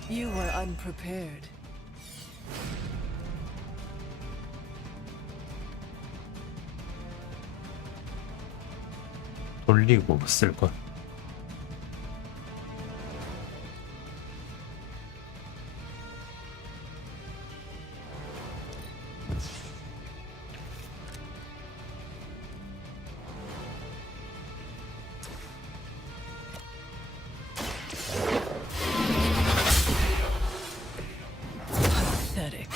You were unprepared. 돌리고 쓸걸. Pathetic.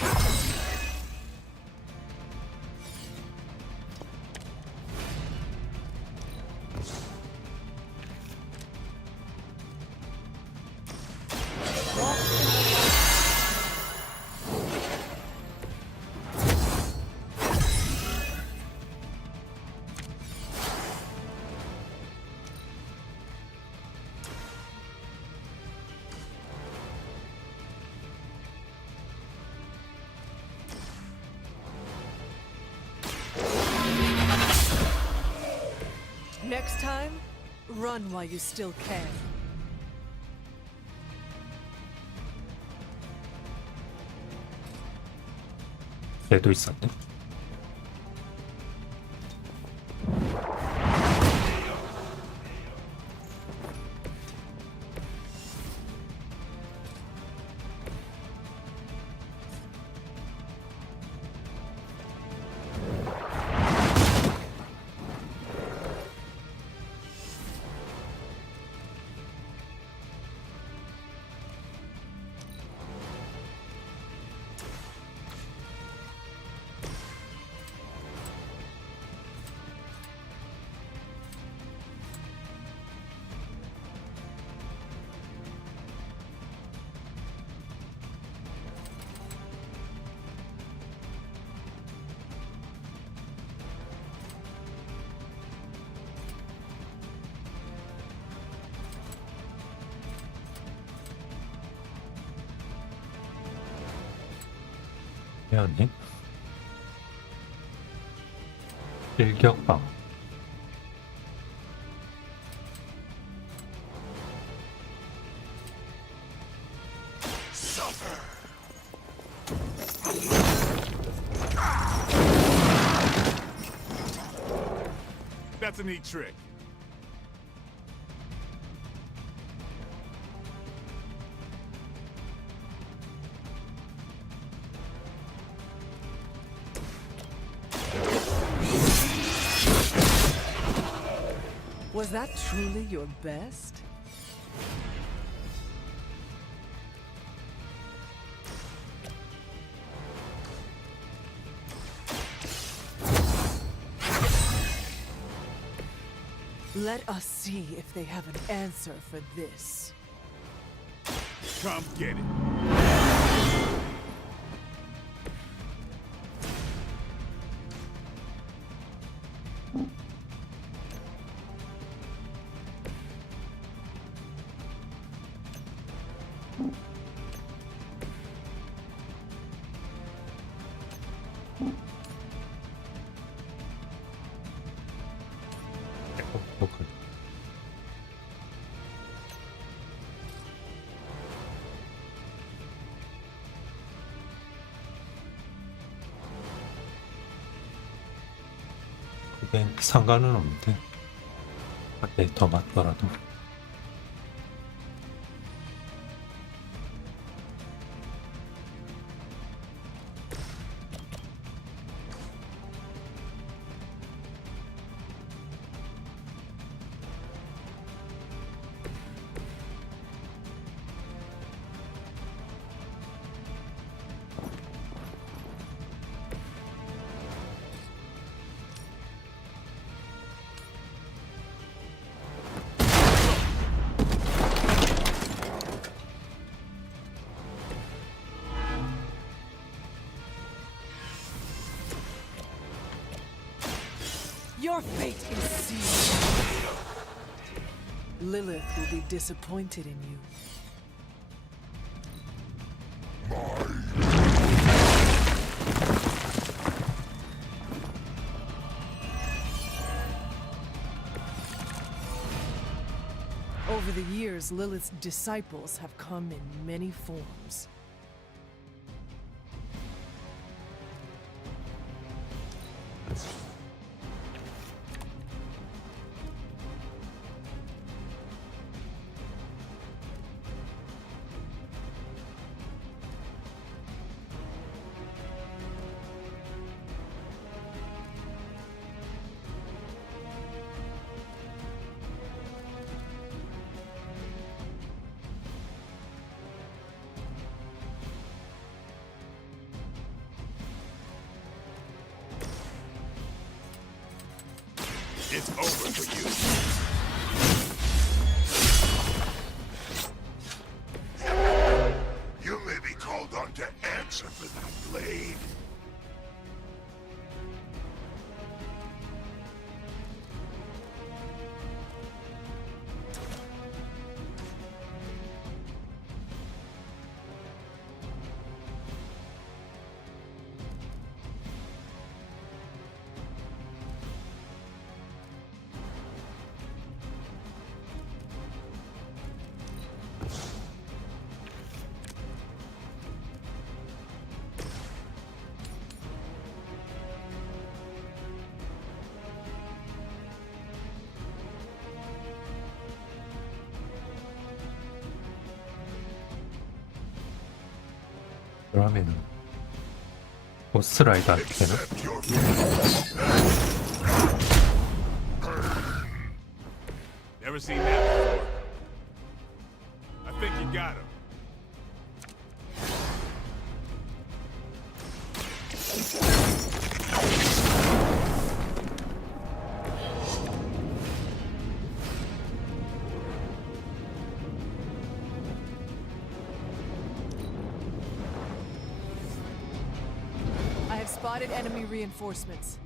Next time, run while you still can. 얘도 있었네. 아니? 일격방. That's a neat trick. Was that truly your best? Let us see if they have an answer for this. Come get it. 그게 상관은 없는데 밖에 더 맞더라도. Your fate is sealed. Lilith will be disappointed in you. Over the years, Lilith's disciples have come in many forms. It's over for you. You may be called on to answer for that blade. 그러면은 보스라이더 할 때는 Never seen that before. I think you got him. I have spotted enemy reinforcements.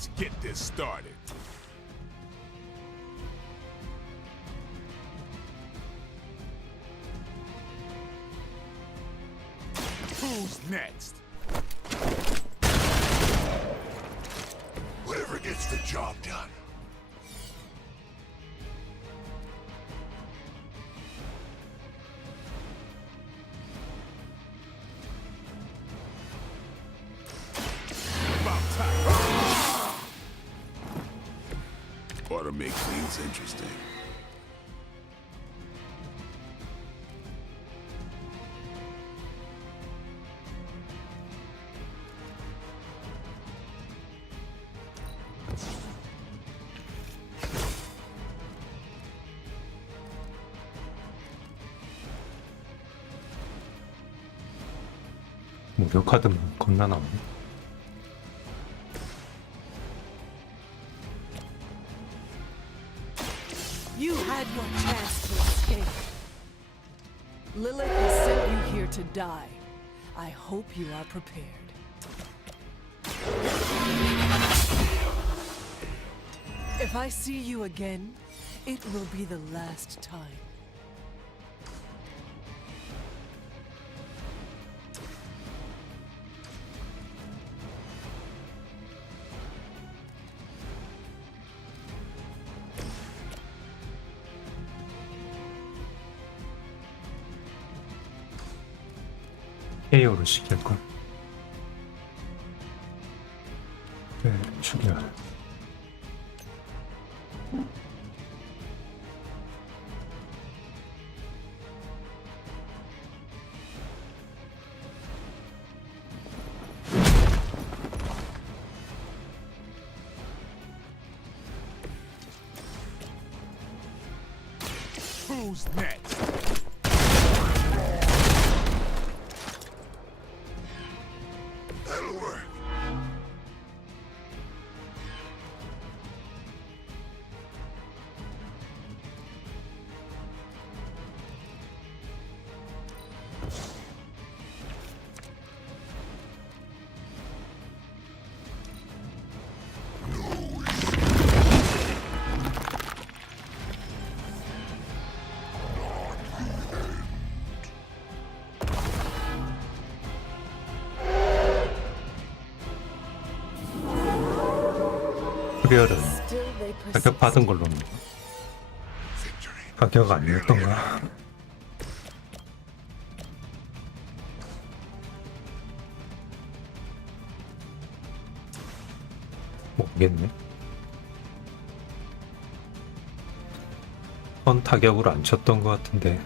Let's get this started. Who's next? Whatever gets the job done. About time. Ought to make things interesting. 무료 카드만 겁나 나오네. You had your chance to escape. Lilith has sent you here to die. I hope you are prepared. If I see you again, it will be the last time. 헤어로 시킬걸. 그래, 죽여. Who's next? That'll work. 흡혈은 가격 받은 걸로는 가격 아니었던가? 모르겠네. 선 타격으로 안 쳤던 것 같은데.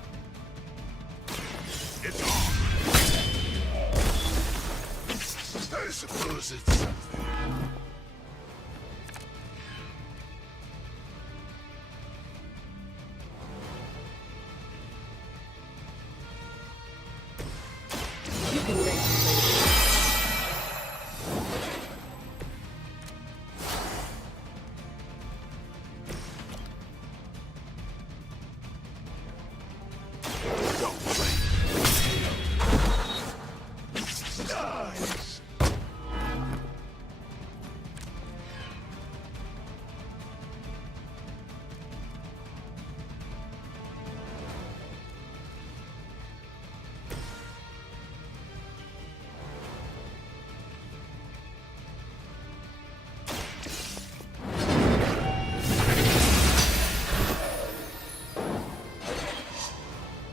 I suppose it's something.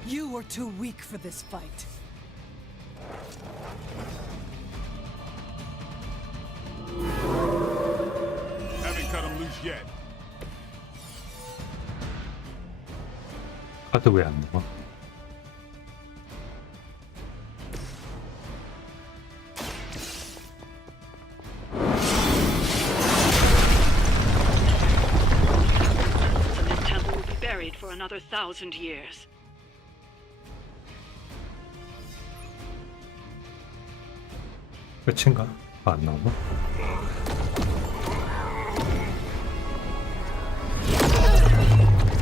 You were too weak for this fight. Haven't cut him loose yet. 카드 왜 안 나와? This temple will be buried for another 1,000 years. 끝인가? 안 나오나?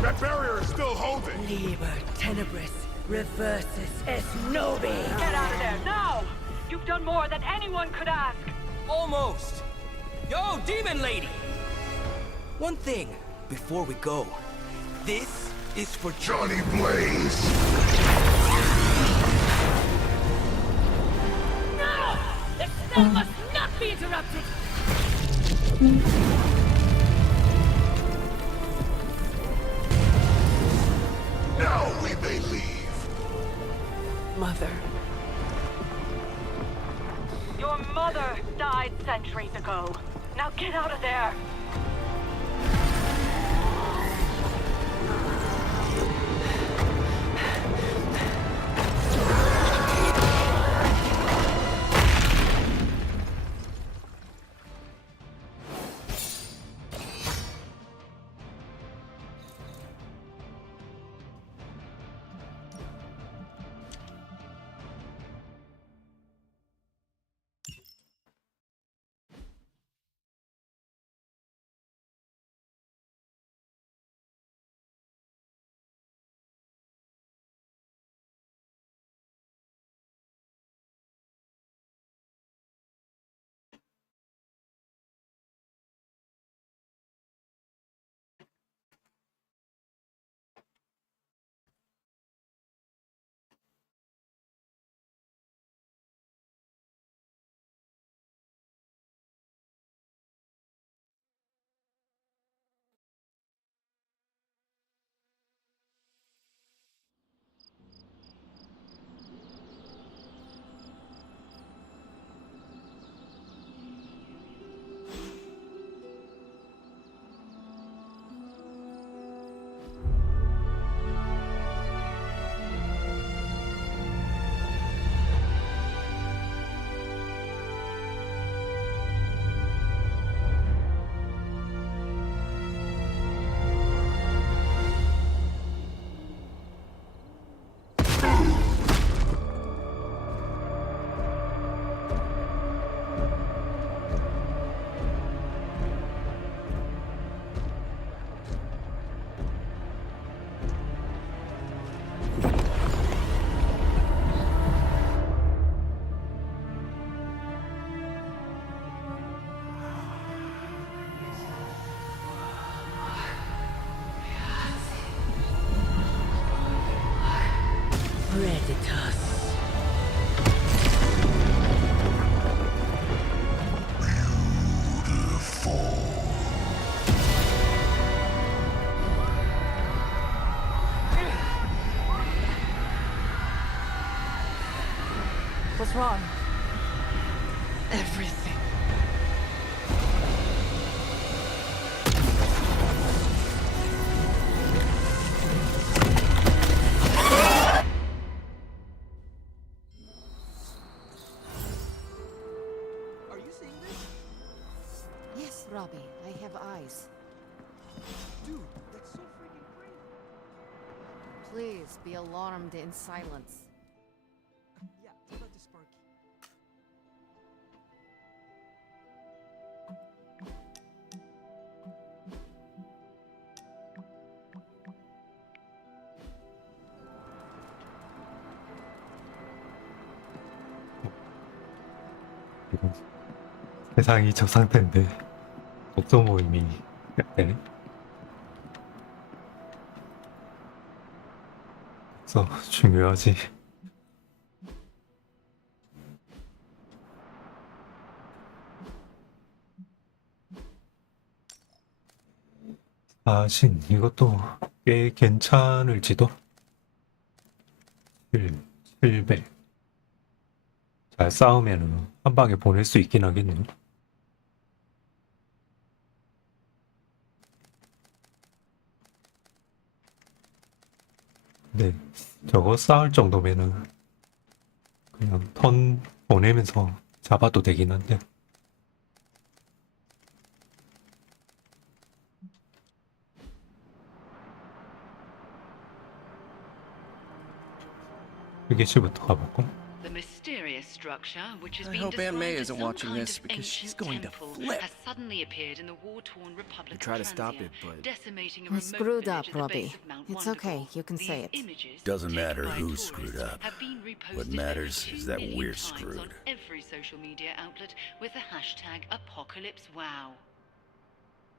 That barrier is still holding. Liber tenebris reversus es nobi. Get out of there now! You've done more than anyone could ask. Almost. Yo, demon lady! One thing before we go. This is for Johnny Blaze! No! The spell must not be interrupted! Now we may leave. Mother. Your mother died centuries ago. Now get out of there. Predators. What's wrong? Everything. Are you seeing this? Yes, Robbie, I have eyes. Dude, that's so freaking crazy. Please be alarmed in silence. Yeah, tell that to Sparky. 이건 세상이 저 상태인데 독서 모임이 되네. 독서 중요하지. 사신 이것도 꽤 괜찮을지도. 700. 잘 싸우면은 한 방에 보낼 수 있긴 하겠네요. 네, 저거 싸울 정도면은 그냥 턴 보내면서 잡아도 되긴 한데. 휴게실부터 가볼까? The mysterious structure, which has I been hope Aunt May described as isn't some watching kind this of because she's ancient going to temple, flip. has suddenly appeared in the war-torn Republic We of try to stop Transia, it, but decimating a I remote screwed village up, at the Robbie. base of Mount It's Wonderful. okay, you can These say it. images, Doesn't taken matter by who tourists, screwed up. have been reposted What over matters 2 is that million we're times screwed. on every social media outlet with the hashtag #ApocalypseWow.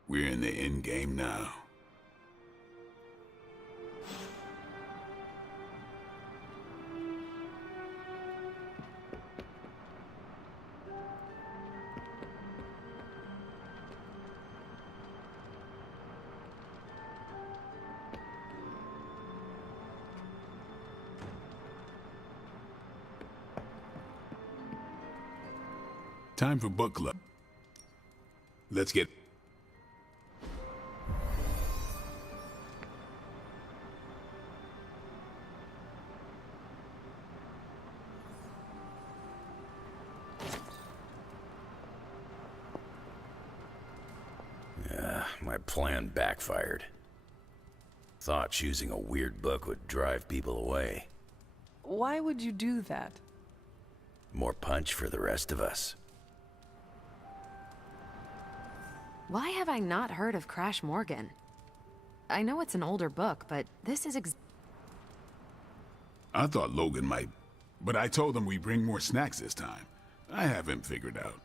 We're in the end game now. Time for book club. Let's get... My plan backfired. Thought choosing a weird book would drive people away. Why would you do that? More punch for the rest of us. Why have I not heard of Crash Morgan? I know it's an older book, but this is I thought Logan might, but I told him we bring more snacks this time. I have him figured out.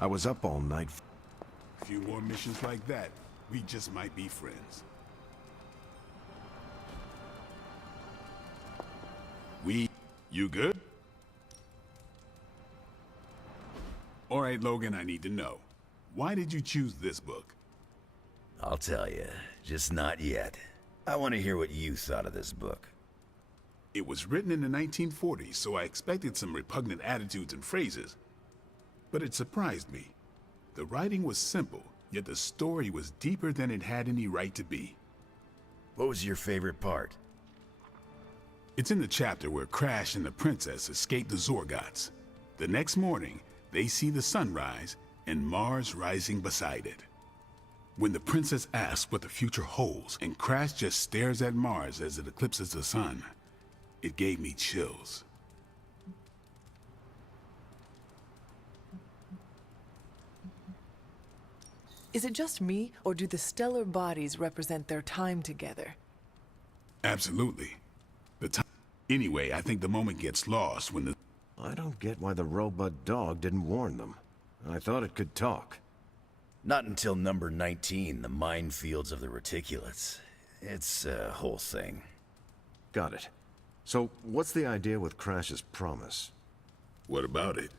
I was up all night. A few more missions like that, we just might be friends. You good? All right, Logan, I need to know. Why did you choose this book? I'll tell you, just not yet. I want to hear what you thought of this book. It was written in the 1940s, so I expected some repugnant attitudes and phrases. But it surprised me. The writing was simple, yet the story was deeper than it had any right to be. What was your favorite part? It's in the chapter where Crash and the princess escape the Zorgots. The next morning, they see the sun rise and Mars rising beside it. When the princess asks what the future holds and Crash just stares at Mars as it eclipses the sun, it gave me chills. Is it just me, or do the stellar bodies represent their time together? Absolutely. The time. Anyway, I think the moment gets lost when the... I don't get why the robot dog didn't warn them. I thought it could talk. Not until number 19, the minefields of the reticulates. It's a whole thing. Got it. So, what's the idea with Crash's promise? What about it?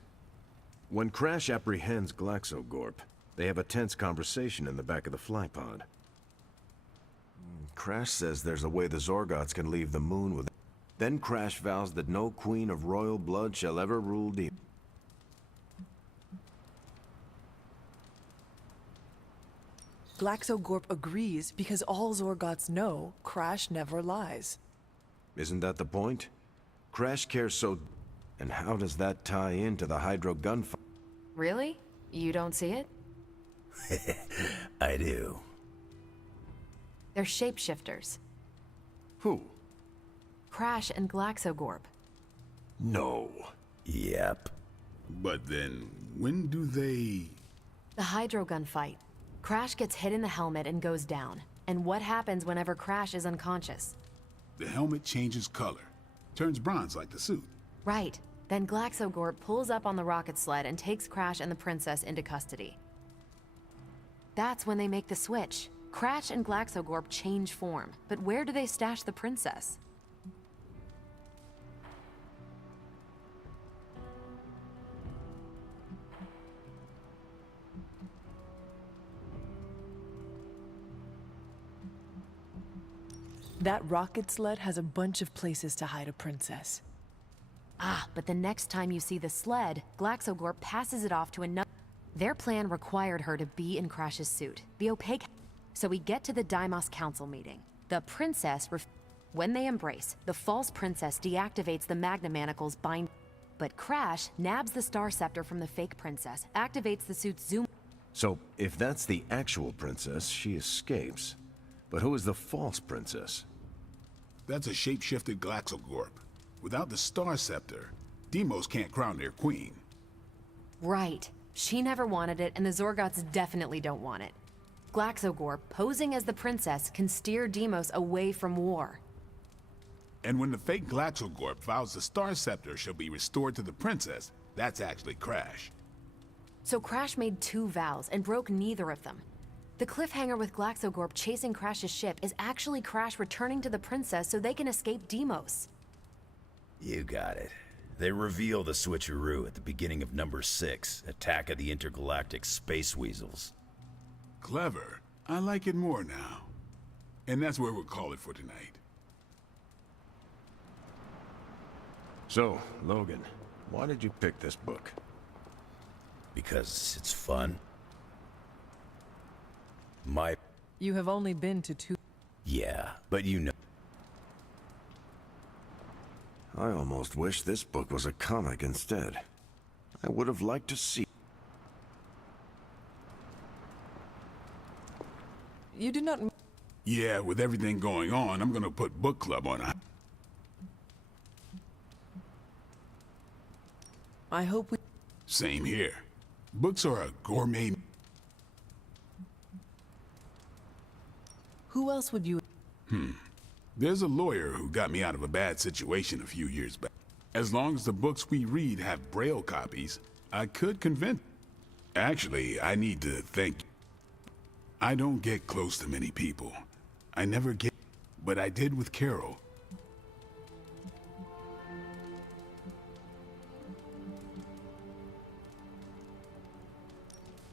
When Crash apprehends Glaxogorp, they have a tense conversation in the back of the flypod. Crash says there's a way the Zorgots can leave the moon with... Then Crash vows that no queen of royal blood shall ever rule deep. Glaxogorp agrees because all Zorgots know Crash never lies. Isn't that the point? Crash cares so... And how does that tie into the Hydro gunfight? Really? You don't see it? I do. They're shapeshifters. Who? Crash and Glaxogorp. No. Yep. But then, when do they... The hydrogun fight. Crash gets hit in the helmet and goes down. And what happens whenever Crash is unconscious? The helmet changes color. Turns bronze like the suit. Right. Then Glaxogorp pulls up on the rocket sled and takes Crash and the princess into custody. That's when they make the switch. Crash and Glaxogorp change form. But where do they stash the princess? That rocket sled has a bunch of places to hide a princess. Ah, but the next time you see the sled, Glaxogorp passes it off to another. Their plan required her to be in Crash's suit, the opaque. So we get to the Deimos Council meeting. The princess, when they embrace, the false princess deactivates the Magna Manacle's bind. But Crash nabs the Star Scepter from the fake princess, activates the suit's zoom. So, if that's the actual princess, she escapes. But who is the false princess? That's a shape-shifted Glaxogorp. Without the Star Scepter, Deimos can't crown their queen. Right. She never wanted it, and the Zorgots definitely don't want it. Glaxogorp, posing as the princess, can steer Deimos away from war. And when the fake Glaxogorp vows the Star Scepter shall be restored to the princess, that's actually Crash. So Crash made 2 vows and broke neither of them. The cliffhanger with Glaxogorp chasing Crash's ship is actually Crash returning to the princess so they can escape Deimos. You got it. They reveal the switcheroo at the beginning of number 6, Attack of the Intergalactic Space Weasels. Clever. I like it more now. And that's where we'll call it for tonight. So, Logan, why did you pick this book? Because it's fun. You have only been to 2. Yeah, but you know. I almost wish this book was a comic instead. I would have liked to see. You did not. Yeah, with everything going on, I'm gonna put book club on. I hope we. Same here. Books are a gourmet. Who else would you? There's a lawyer who got me out of a bad situation a few years back. As long as the books we read have Braille copies, I could convince. Actually, I need to thank you. I don't get close to many people. I never get, but I did with Carol.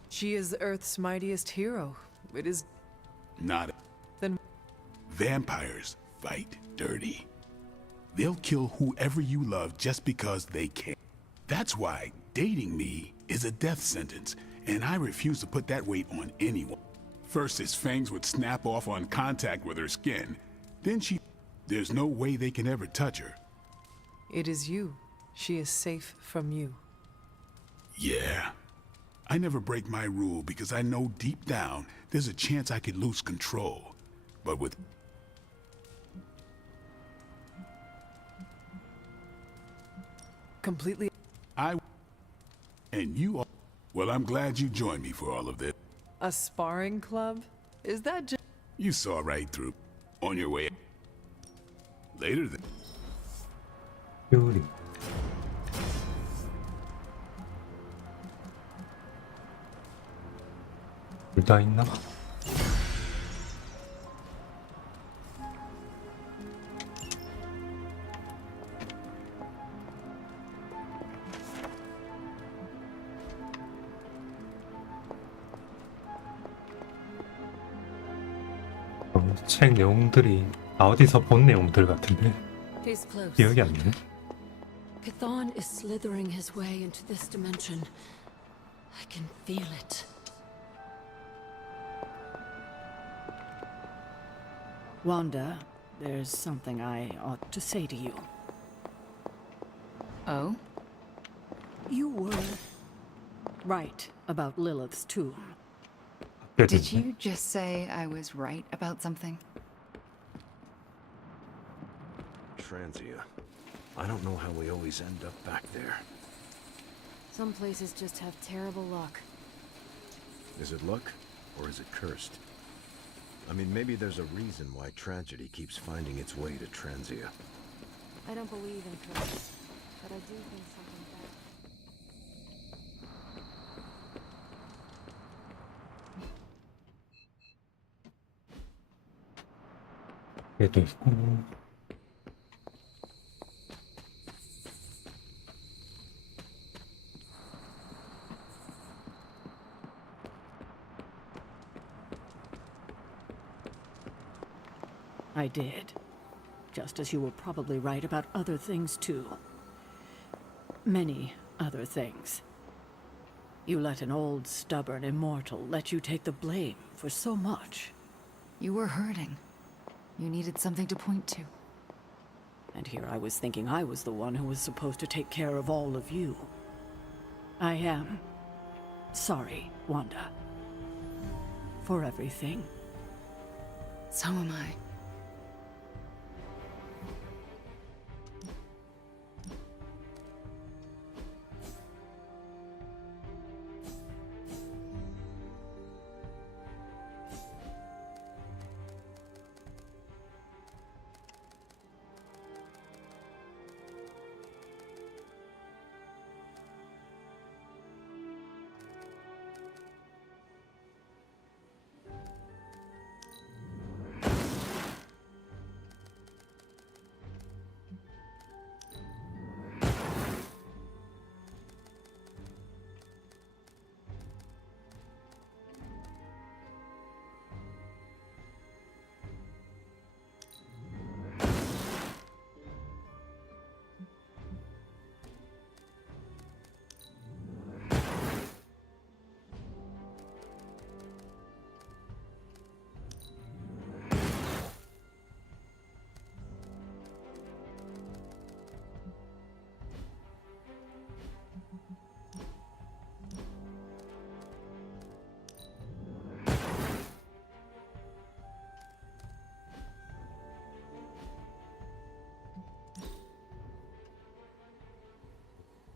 She is Earth's mightiest hero. It is. Not. Then. Vampires fight dirty. They'll kill whoever you love just because they can. That's why dating me is a death sentence, and I refuse to put that weight on anyone. First, his fangs would snap off on contact with her skin. Then there's no way they can ever touch her. It is you. She is safe from you. Yeah. I never break my rule because I know deep down there's a chance I could lose control. But with... Completely. And you all... Well, I'm glad you joined me for all of this. A sparring club? Is that just... You saw right through. On your way. Later then. 요리. 둘 다 있나? 책 내용들이 어디서 본 내용들 같은데 He's close. 기억이 안 나네. Chthon is slithering his way into this dimension. I can feel it. Wanda, there's something I ought to say to you. Oh? You were right about Lilith's tomb. Did you just say I was right about something? Transia. I don't know how we always end up back there. Some places just have terrible luck. Is it luck, or is it cursed? I mean, maybe there's a reason why tragedy keeps finding its way to Transia. I don't believe in curses, but I do think something bad. 얘도 있고. I did. Just as you were probably right about other things, too. Many other things. You let an old, stubborn immortal let you take the blame for so much. You were hurting. You needed something to point to. And here I was thinking I was the one who was supposed to take care of all of you. I am sorry, Wanda. For everything. So am I.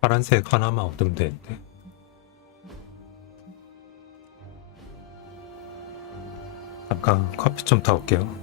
파란색 하나만 얻으면 되는데. 잠깐 커피 좀 타올게요.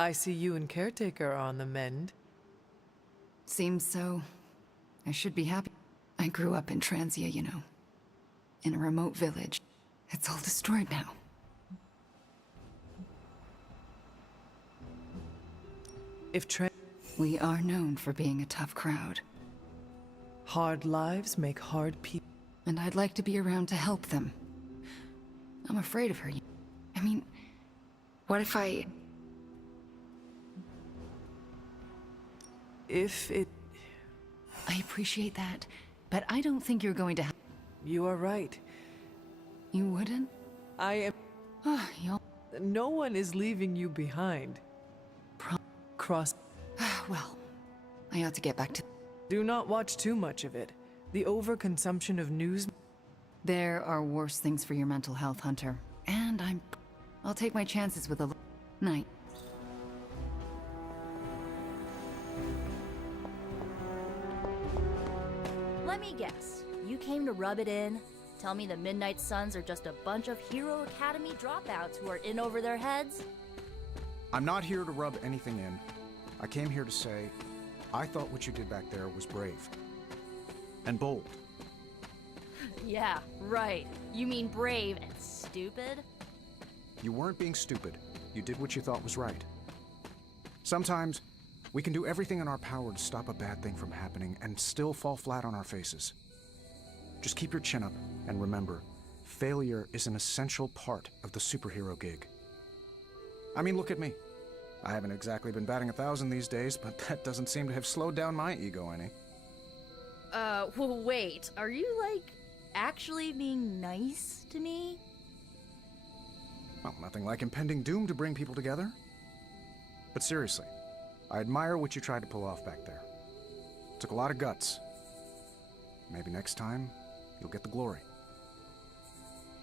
I see you and Caretaker are on the mend. Seems so. I should be happy. I grew up in Transia, you know. In a remote village. It's all destroyed now. We are known for being a tough crowd. Hard lives make hard people. And I'd like to be around to help them. I'm afraid of her. I mean, what if I... If it... I appreciate that, but I don't think you're going to... You are right. You wouldn't? I am... No one is leaving you behind. Cross... Well, I ought to get back to... Do not watch too much of it. The overconsumption of news... There are worse things for your mental health, Hunter. And I'll take my chances with a... Night. Let me guess. You came to rub it in? Tell me the Midnight Suns are just a bunch of Hero Academy dropouts who are in over their heads? I'm not here to rub anything in. I came here to say, I thought what you did back there was brave. And bold. Yeah, right. You mean brave and stupid? You weren't being stupid. You did what you thought was right. Sometimes, we can do everything in our power to stop a bad thing from happening and still fall flat on our faces. Just keep your chin up and remember, failure is an essential part of the superhero gig. I mean, look at me. I haven't exactly been batting 1,000 these days, but that doesn't seem to have slowed down my ego any. Well, wait. Are you, like, actually being nice to me? Well, nothing like impending doom to bring people together. But seriously, I admire what you tried to pull off back there. Took a lot of guts. Maybe next time, you'll get the glory.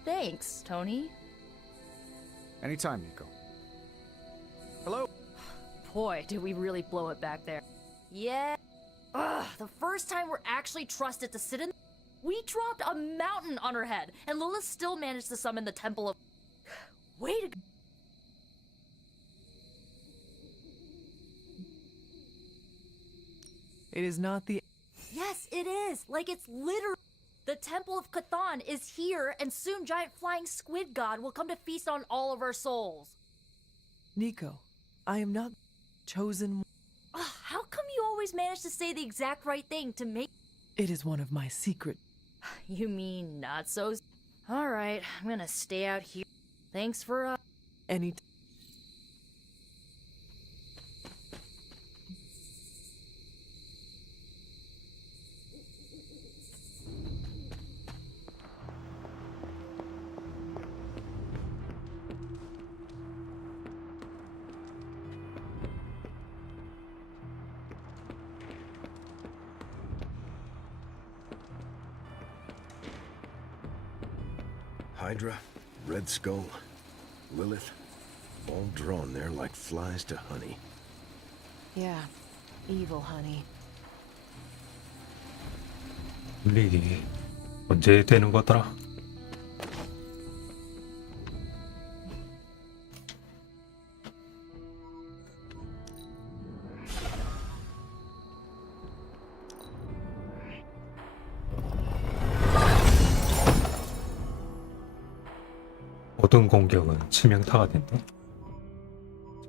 Thanks, Tony. Anytime, Nico. Hello? Boy, did we really blow it back there. Yeah. Ugh, the first time we're actually trusted to sit in... We dropped a mountain on her head, and Lilith still managed to summon the Temple of... Way to go. It is not the... Yes, it is. Like, it's literally... The Temple of Cthon is here, and soon giant flying squid god will come to feast on all of our souls. Nico, I am not chosen... How come you always manage to say the exact right thing to make... It is one of my secret... You mean not so... Alright, I'm gonna stay out here. Thanks for, Any... Hydra, Red Skull, Lilith, all drawn there like flies to honey. Yeah, evil honey. 분리기 언제 되는 거더라? 모든 공격은 치명타가 된다.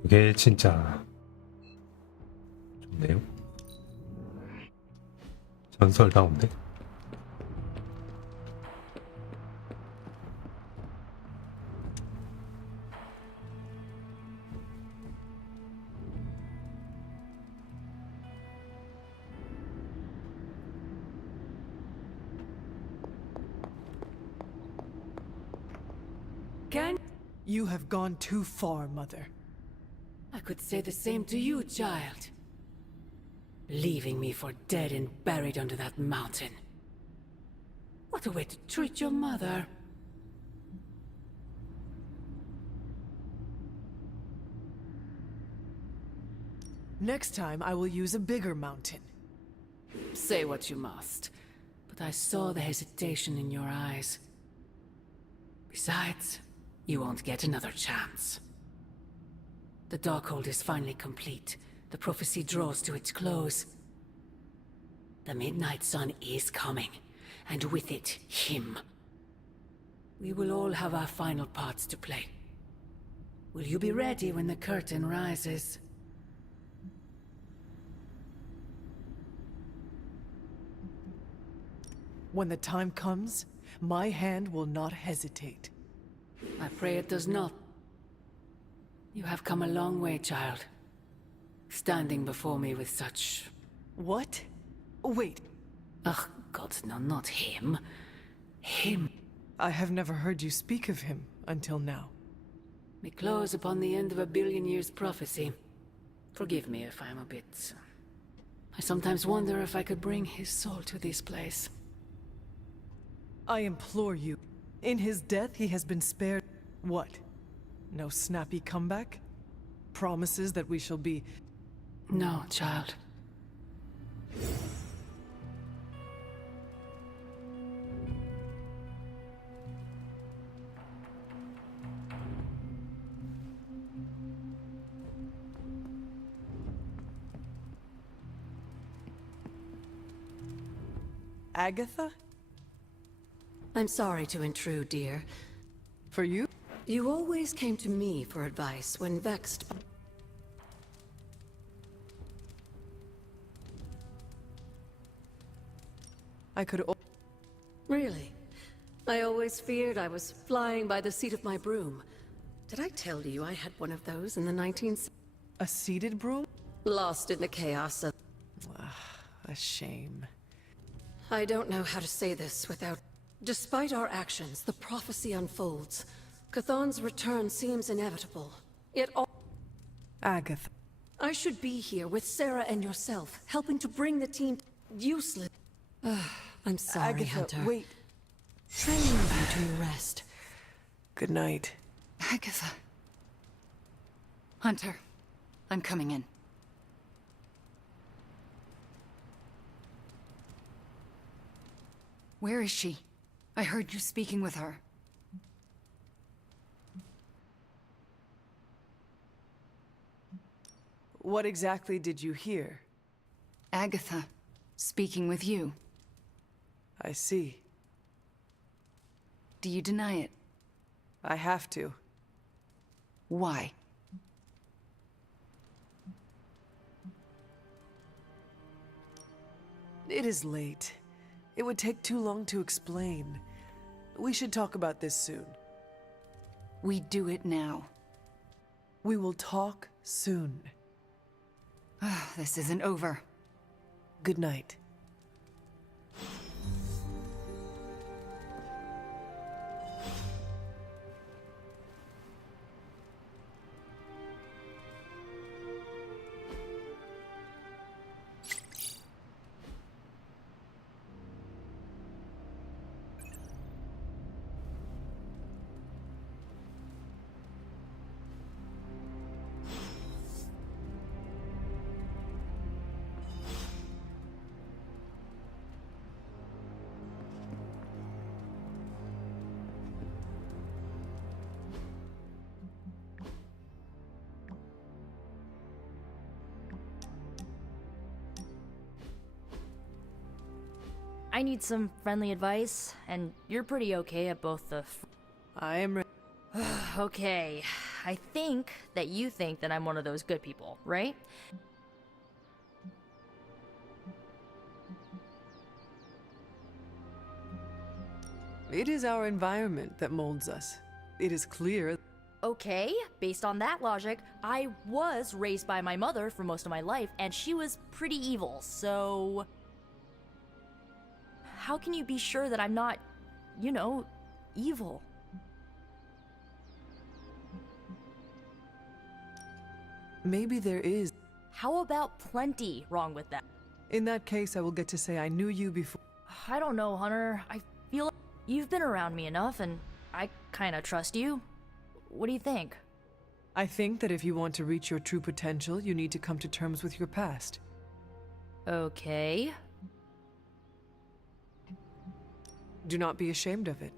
저게 진짜 좋네요. 전설다운데? You have gone too far, Mother. I could say the same to you, child. Leaving me for dead and buried under that mountain. What a way to treat your mother. Next time, I will use a bigger mountain. Say what you must, but I saw the hesitation in your eyes. Besides, you won't get another chance. The Darkhold is finally complete. The prophecy draws to its close. The Midnight Sun is coming, and with it, him. We will all have our final parts to play. Will you be ready when the curtain rises? When the time comes, my hand will not hesitate. I pray it does not. You have come a long way, child. Standing before me with such... What? Wait. Ugh, God, no, not him. Him. I have never heard you speak of him until now. We close upon the end of a billion years prophecy. Forgive me if I'm a bit... I sometimes wonder if I could bring his soul to this place. I implore you. In his death, he has been spared... What? No snappy comeback? Promises that we shall be... No, child. Agatha? I'm sorry to intrude, dear. For you? You always came to me for advice when vexed. I could... Really? I always feared I was flying by the seat of my broom. Did I tell you I had one of those in the 19th? A seated broom? Lost in the chaos of... A shame. I don't know how to say this without... Despite our actions, the prophecy unfolds. Chthon's return seems inevitable. Yet all... Agatha. I should be here with Sarah and yourself, helping to bring the team... Useless. I'm sorry, Agatha, Hunter. wait. Train you to rest. Good night. Agatha. Hunter, I'm coming in. Where is she? I heard you speaking with her. What exactly did you hear? Agatha, speaking with you. I see. Do you deny it? I have to. Why? It is late. It would take too long to explain. We should talk about this soon. We do it now. We will talk soon. This isn't over. Good night. I need some friendly advice, and you're pretty okay at both the. I am ready. Okay, I think that you think that I'm one of those good people, right? It is our environment that molds us. It is clear. Okay, based on that logic, I was raised by my mother for most of my life, and she was pretty evil, so. How can you be sure that I'm not, you know, evil? Maybe there is. How about plenty wrong with that? In that case, I will get to say I knew you before. I don't know, Hunter. I feel like you've been around me enough, and I kinda trust you. What do you think? I think that if you want to reach your true potential, you need to come to terms with your past. Okay. Do not be ashamed of it.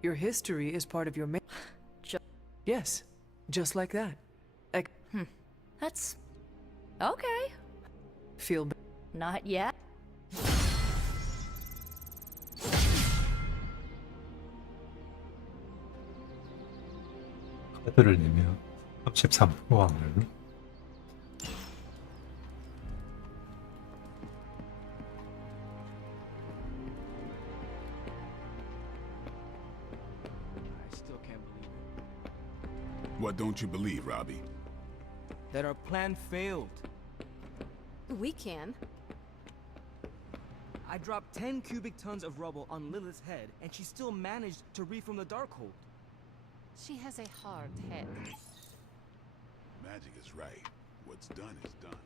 Your history is part of your Yes, just like that. That's... okay. Feel Not yet. 카드를 내면 33% 확률. I still can't believe it. What don't you believe, Robbie? That our plan failed. We can. I dropped 10 cubic tons of rubble on Lilith's head, and she still managed to reform the Darkhold. She has a hard head. Magic is right. What's done is done.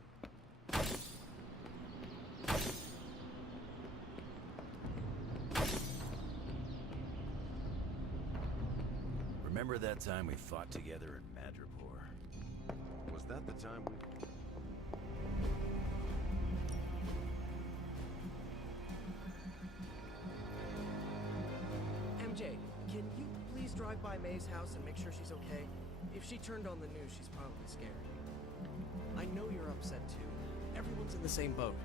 Remember that time we fought together in Madripoor? Was that the time we... MJ, can you please drive by May's house and make sure she's okay? If she turned on the news, she's probably scared. I know you're upset too. Everyone's in the same boat.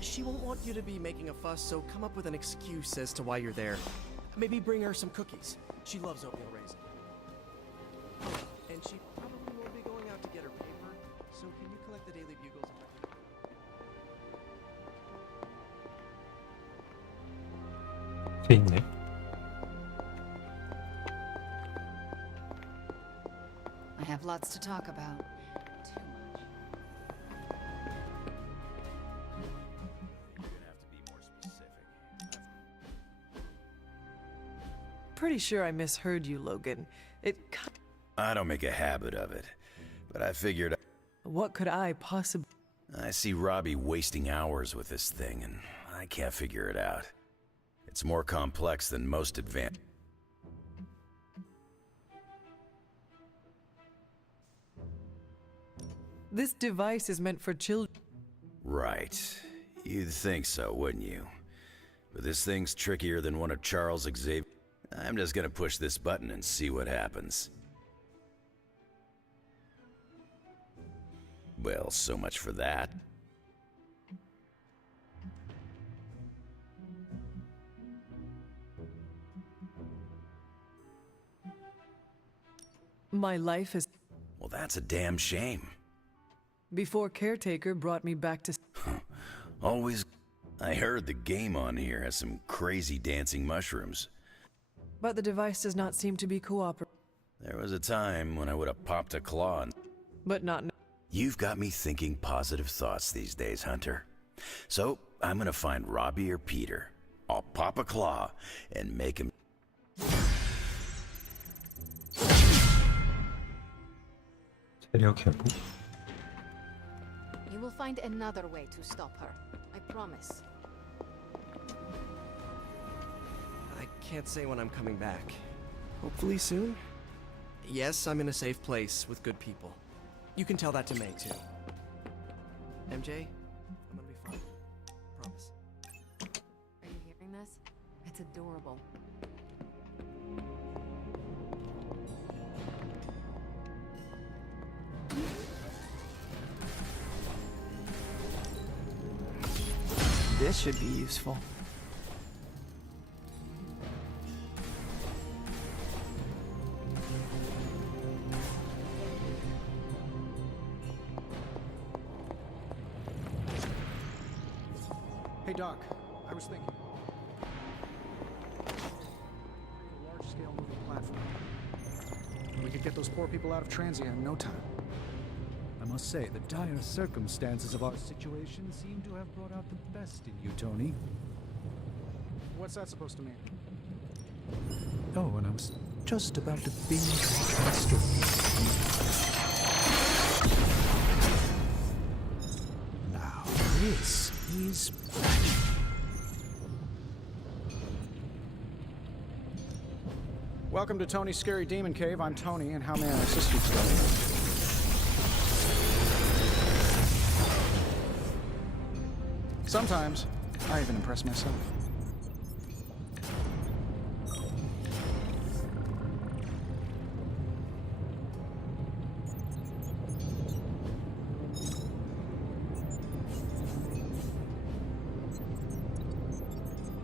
She won't want you to be making a fuss, so come up with an excuse as to why you're there. Maybe bring her some cookies. She loves oatmeal raisin. Oh, and she probably won't be going out to get her paper, so can you collect the Daily Bugles and 돼 있네. I have lots to talk about. Too much. You're gonna have to be more specific. Pretty sure I misheard you, Logan. I don't make a habit of it, but I figured... What could I possibly... I see Robbie wasting hours with this thing, and I can't figure it out. It's more complex than most advanced... This device is meant for children. Right. You'd think so, wouldn't you? But this thing's trickier than one of Charles Xavier... I'm just gonna push this button and see what happens. Well, so much for that. My life is... Well, that's a damn shame. Before Caretaker brought me back to... Always... I heard the game on here has some crazy dancing mushrooms. But the device does not seem to be cooperative. There was a time when I would have popped a claw and... But not... You've got me thinking positive thoughts these days, Hunter. So, I'm gonna find Robbie or Peter. I'll pop a claw and make him... 체력 회복. You will find another way to stop her. I promise. I can't say when I'm coming back. Hopefully soon? Yes, I'm in a safe place with good people. You can tell that to May, too. MJ, I'm gonna be fine. Promise. Are you hearing this? It's adorable. This should be useful. Hey, Doc, I was thinking. A large-scale moving platform. We could get those poor people out of Transia in no time. I must say, the dire circumstances of our situation seem to have brought out the best in you, Tony. What's that supposed to mean? Oh, and I was just about to binge watch my story. Now, this is... Welcome to Tony's Scary Demon Cave. I'm Tony, and how may I assist you today? Sometimes, I even impress myself.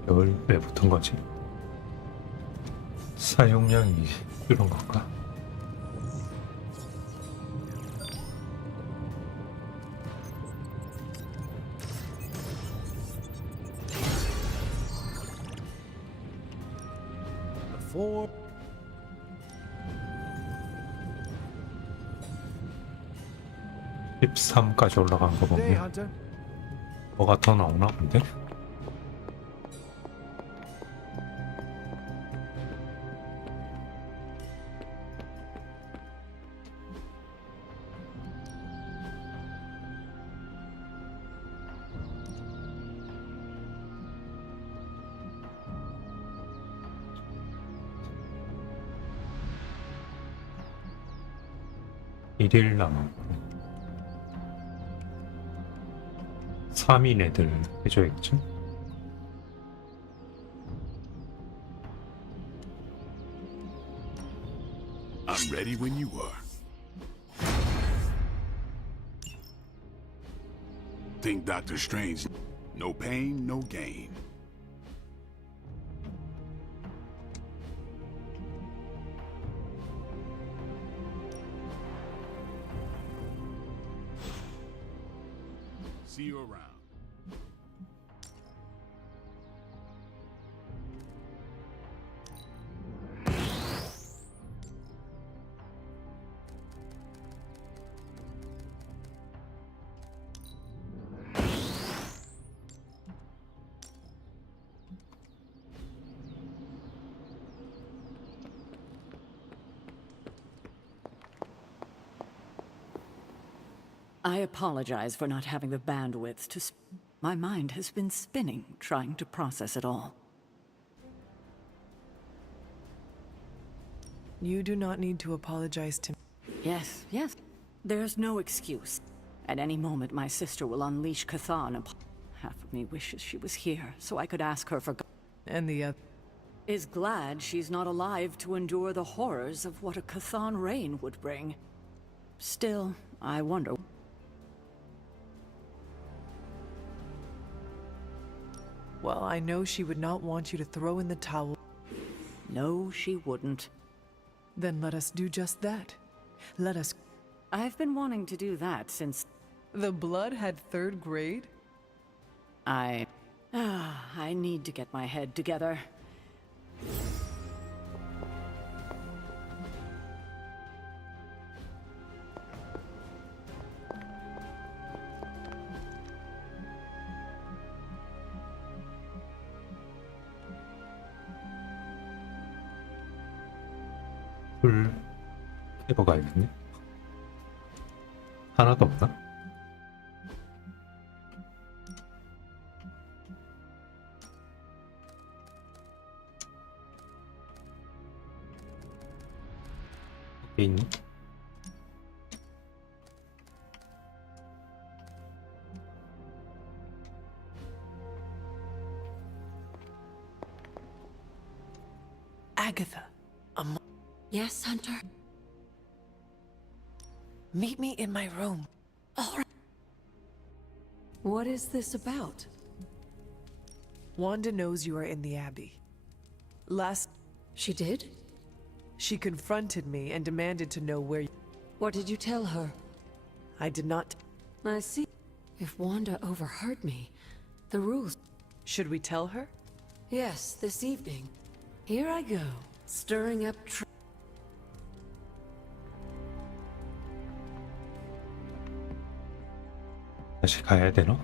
이걸 왜 붙은 거지? 사용량이 이런 건가? Before... 13까지 올라간 거 Day, 보면 Hunter. 뭐가 더 나오나 본데? 일일 남았고 3인 애들 해줘야겠죠? I'm ready when you are. Think Doctor Strange. No pain, no gain. See you around. I apologize for not having the bandwidth to my mind has been spinning trying to process it all. You do not need to apologize to me. Yes, yes. There's no excuse. At any moment, my sister will unleash Cathan upon... Half of me wishes she was here, so I could ask her for... And the other... Is glad she's not alive to endure the horrors of what a Cathan reign would bring. Still, I wonder... Well, I know she would not want you to throw in the towel. No, she wouldn't. Then let us do just that. Let us... I've been wanting to do that since... The blood had 3rd grade? I need to get my head together. 불 캐러 가야겠네. 하나도 없나? 어디 있니? Agatha, Yes, Hunter? meet me in my room. All right. What is this about? Wanda knows you are in the Abbey. She did? She confronted me and demanded to know where you... What did you tell her? I did not... I see. If Wanda overheard me, the rules... Should we tell her? Yes, this evening. Here I go, stirring up 다시 가야 되나?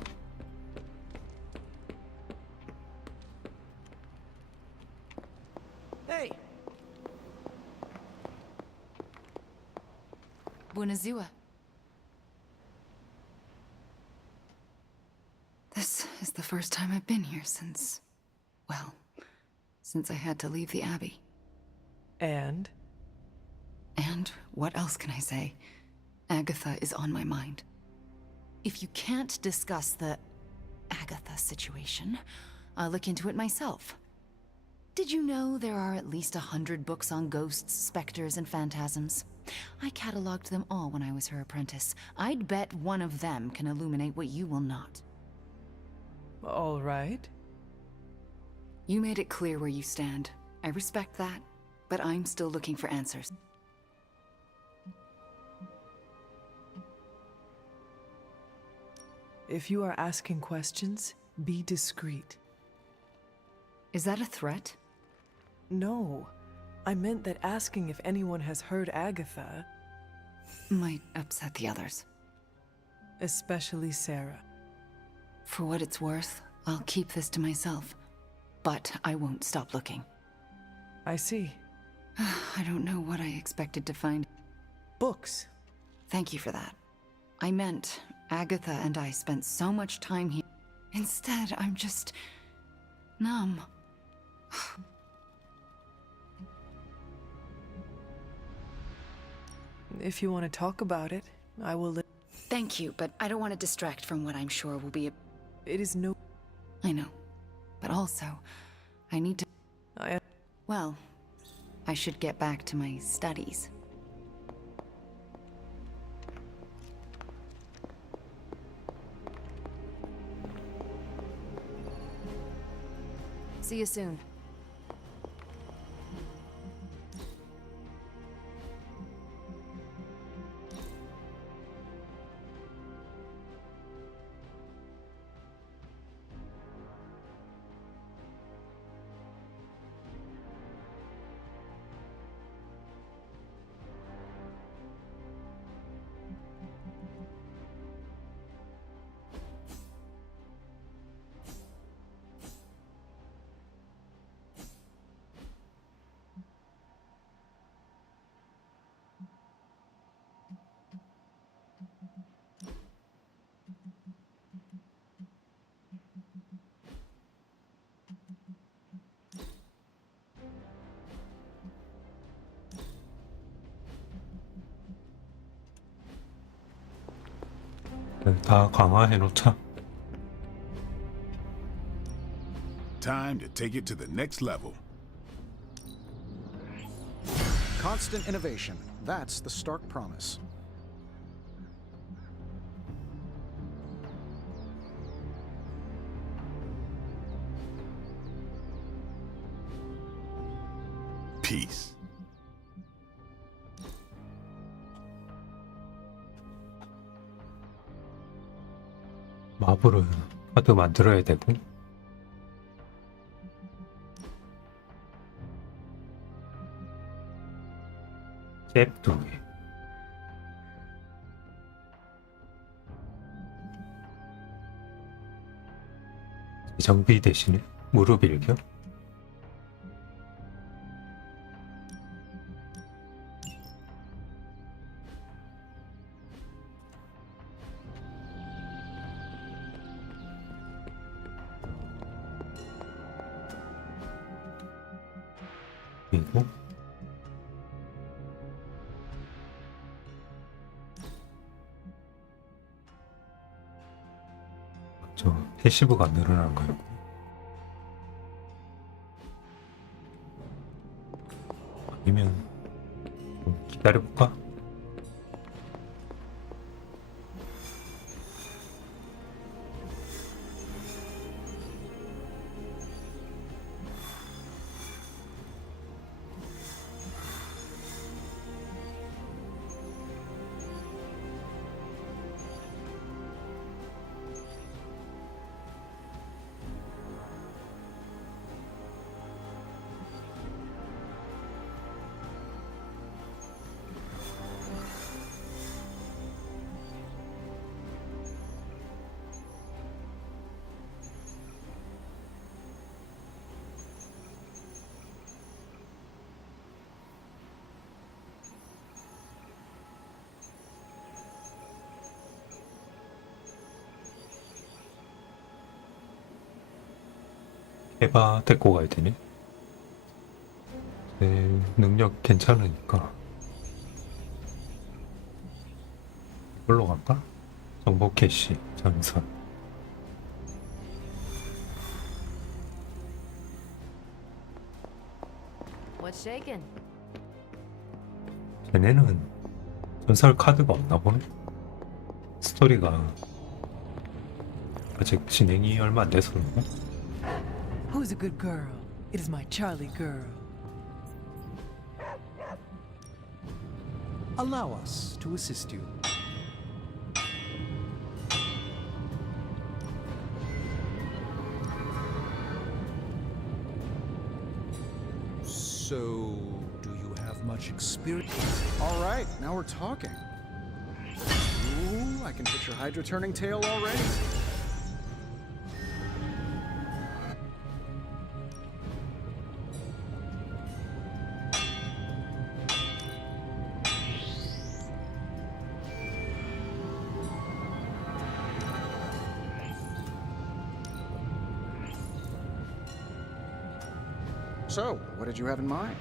Hey! Buonazua. This is the first time I've been here since... well, since I had to leave the Abbey. And? And what else can I say? Agatha is on my mind. If you can't discuss the Agatha situation, I'll look into it myself. Did you know there are at least 100 books on ghosts, specters, and phantasms? I cataloged them all when I was her apprentice. I'd bet one of them can illuminate what you will not. All right. You made it clear where you stand. I respect that, but I'm still looking for answers. If you are asking questions, be discreet. Is that a threat? No. I meant that asking if anyone has heard Agatha... might upset the others. Especially Sarah. For what it's worth, I'll keep this to myself. But I won't stop looking. I see. I don't know what I expected to find. Books. Thank you for that. I meant Agatha and I spent so much time here. Instead, I'm just... numb. If you want to talk about it, I will Thank you, but I don't want to distract from what I'm sure will be a... It is no... I know. But also, I need to... Well, I should get back to my studies. See you soon. 다 강화해 놓자. Time to take it to the next level. Constant innovation. That's the Stark promise. Peace. 마블을 카드 만들어야 되고. 잽 2개. 정비 대신에 무릎 일격. 그리고 저 패시브가 늘어난 거예요. 아니면 좀 기다려볼까? 에바 데리고 가야 되네. 내 능력 괜찮으니까 이걸로 갈까? 정보 캐시 장사. What's shaking? 쟤네는 전설 카드가 없나 보네. 스토리가 아직 진행이 얼마 안 돼서 그런가? Who's a good girl? It is my Charlie girl. Allow us to assist you. So, do you have much experience? All right, now we're talking. Ooh, I can picture Hydra turning tail already. So, what did you have in mind?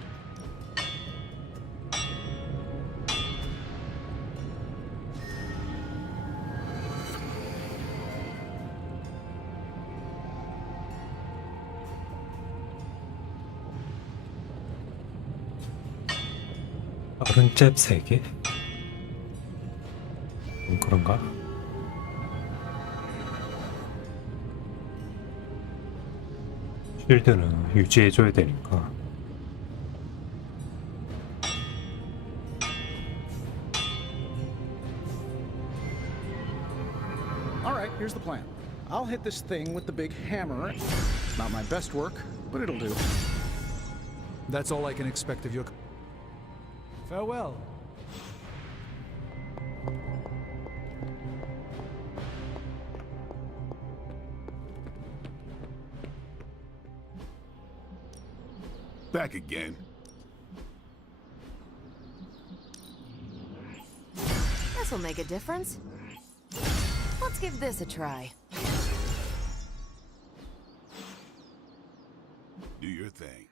빠른 잽 3개? 그런가? 쉴드는 유지해줘야 되니까. Alright, here's the plan. I'll hit this thing with the big hammer. Not my best work, but it'll do. That's all I can expect of your... Farewell. Back again. This'll make a difference. Let's give this a try. Do your thing.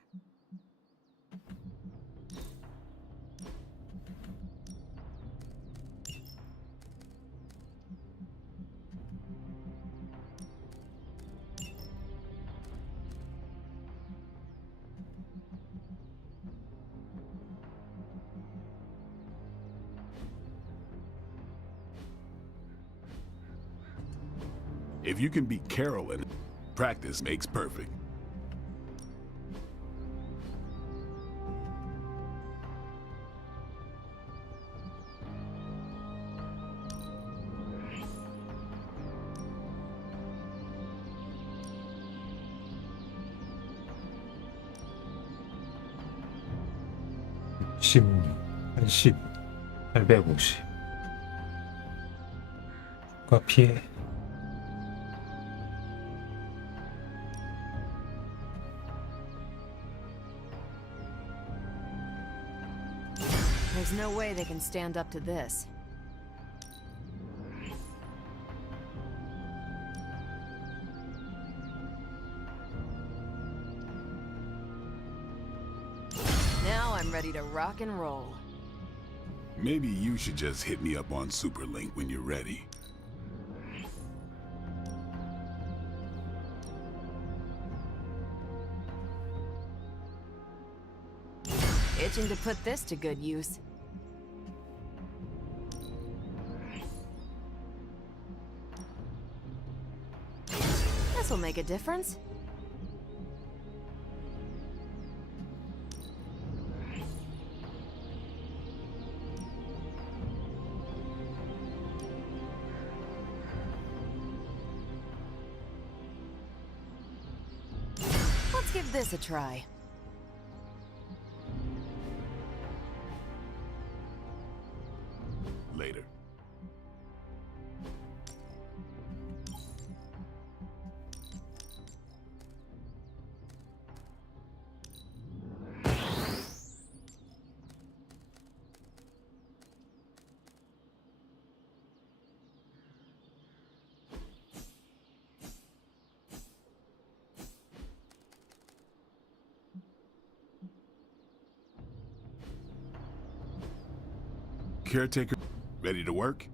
If you can beat Carolyn, practice makes perfect. 십, 80, 850. 추가 피해. There's no way they can stand up to this. Now I'm ready to rock and roll. Maybe you should just hit me up on Superlink when you're ready. Itching to put this to good use. This'll make a difference. Let's give this a try. Later. Caretaker, ready to work?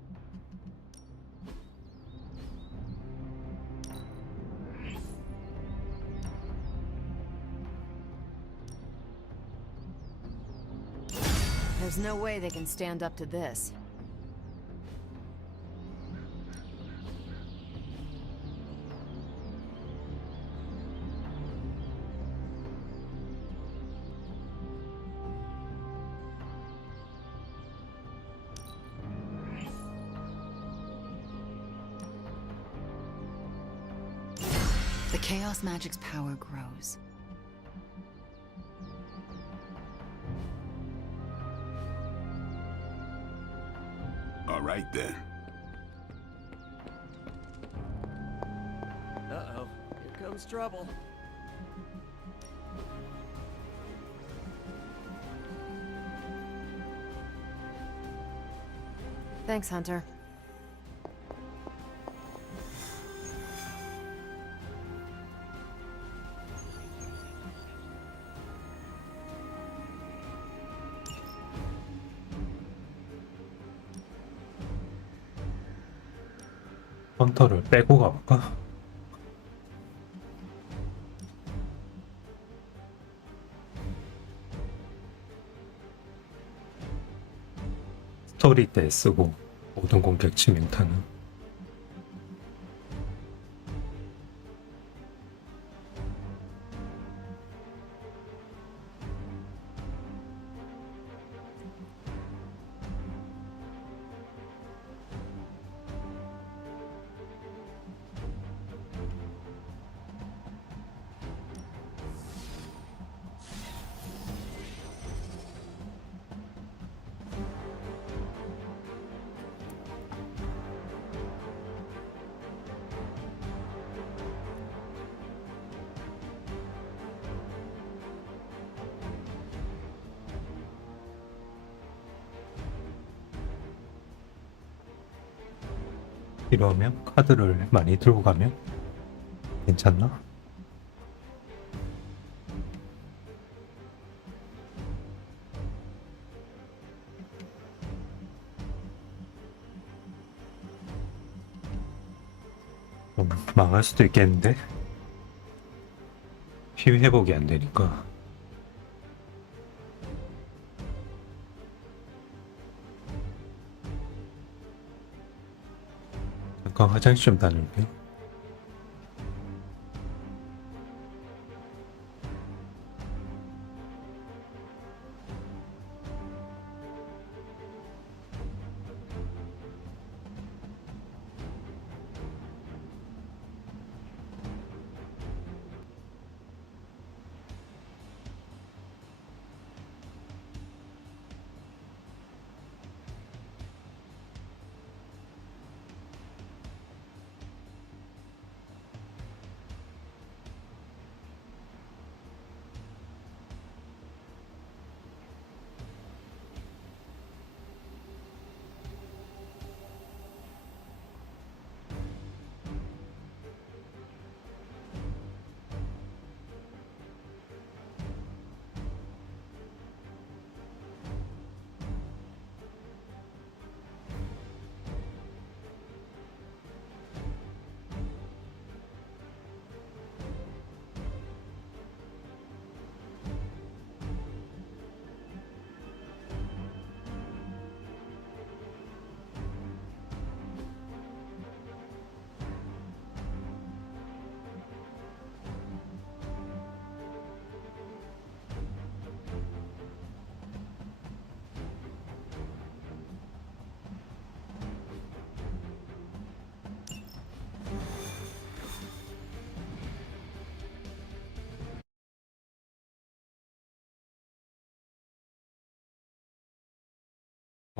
There's no way they can stand up to this. The Chaos Magic's power grows. All right then. Uh-oh, here comes trouble. Thanks, Hunter. 헌터를 빼고 가볼까? 스토리 때 쓰고 모든 공격 치명타는 이러면 카드를 많이 들고 가면 괜찮나? 좀 망할 수도 있겠는데? 피해 회복이 안 되니까. 잠깐 화장실 좀 다녀올게.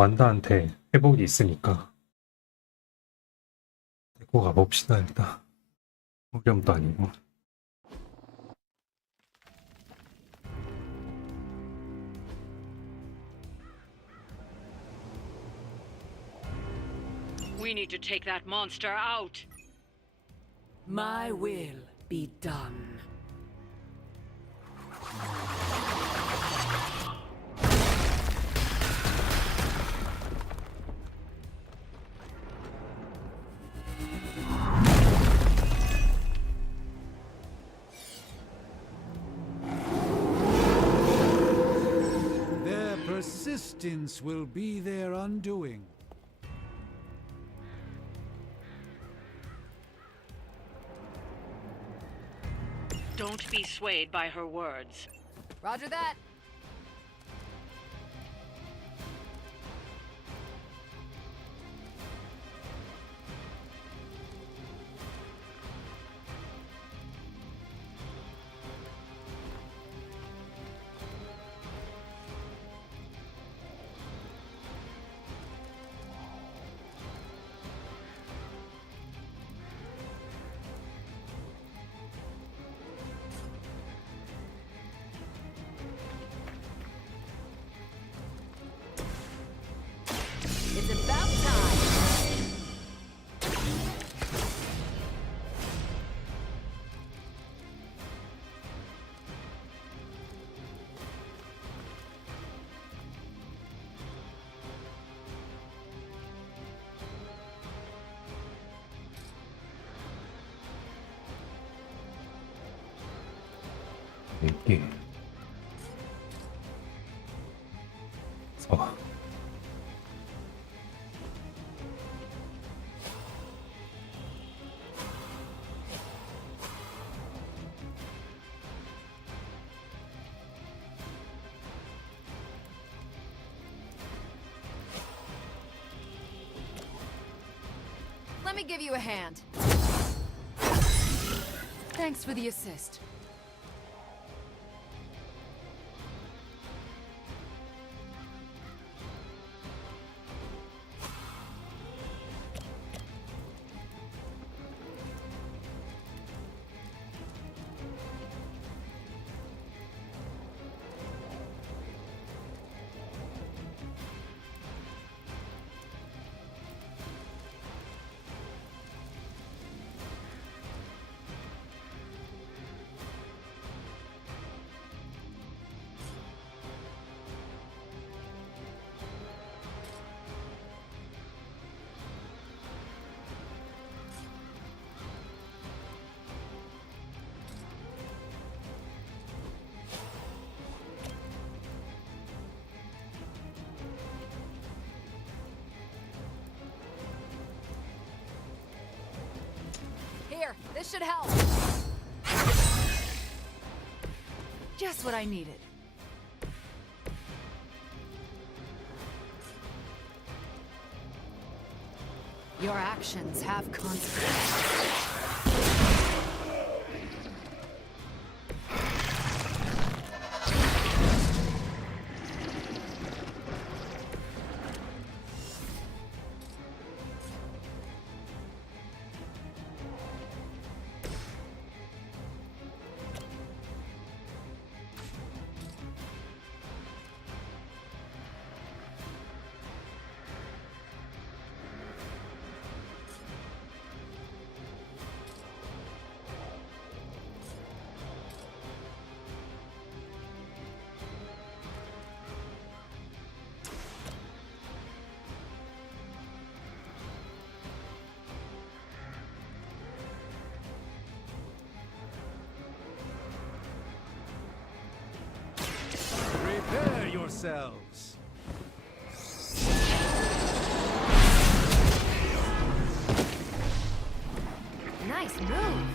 완다한테 회복이 있으니까 데리고 가봅시다. 일단 무렴도 아니고. We need to take that monster out. My will be done. Acceptance will be their undoing. Don't be swayed by her words. Roger that. It's about time. 이게 어. Let me give you a hand. Thanks for the assist. Here, this should help. Just what I needed. Your actions have consequences. Prepare yourselves. Nice move.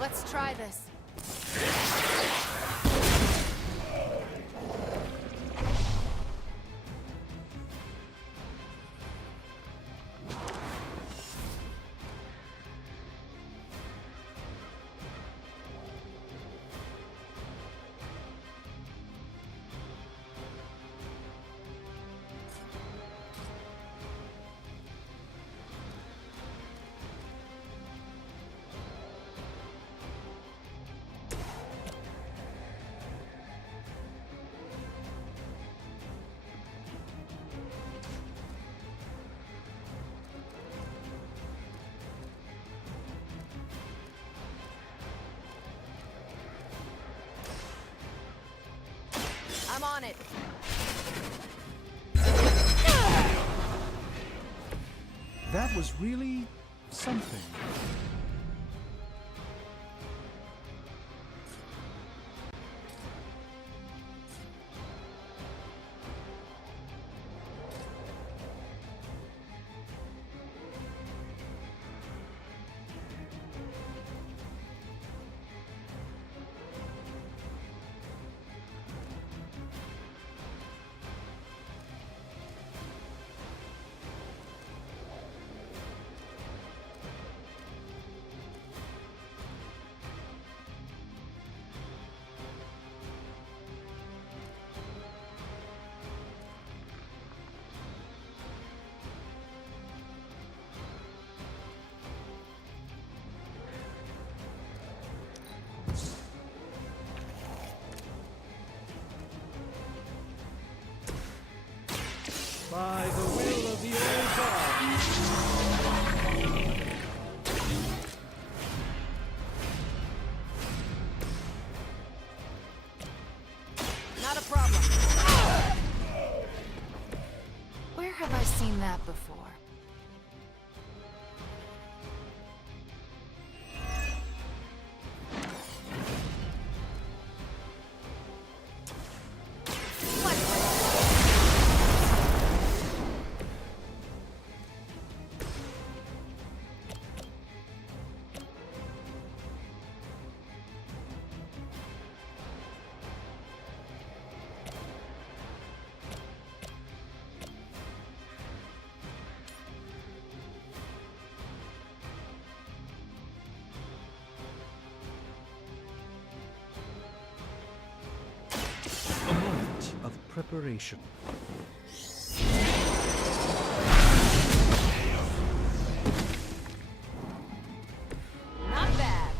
Let's try this. I'm on it. That was really something. By the will of the old god. Not a problem. Where have I seen that before? A moment of preparation. Not bad.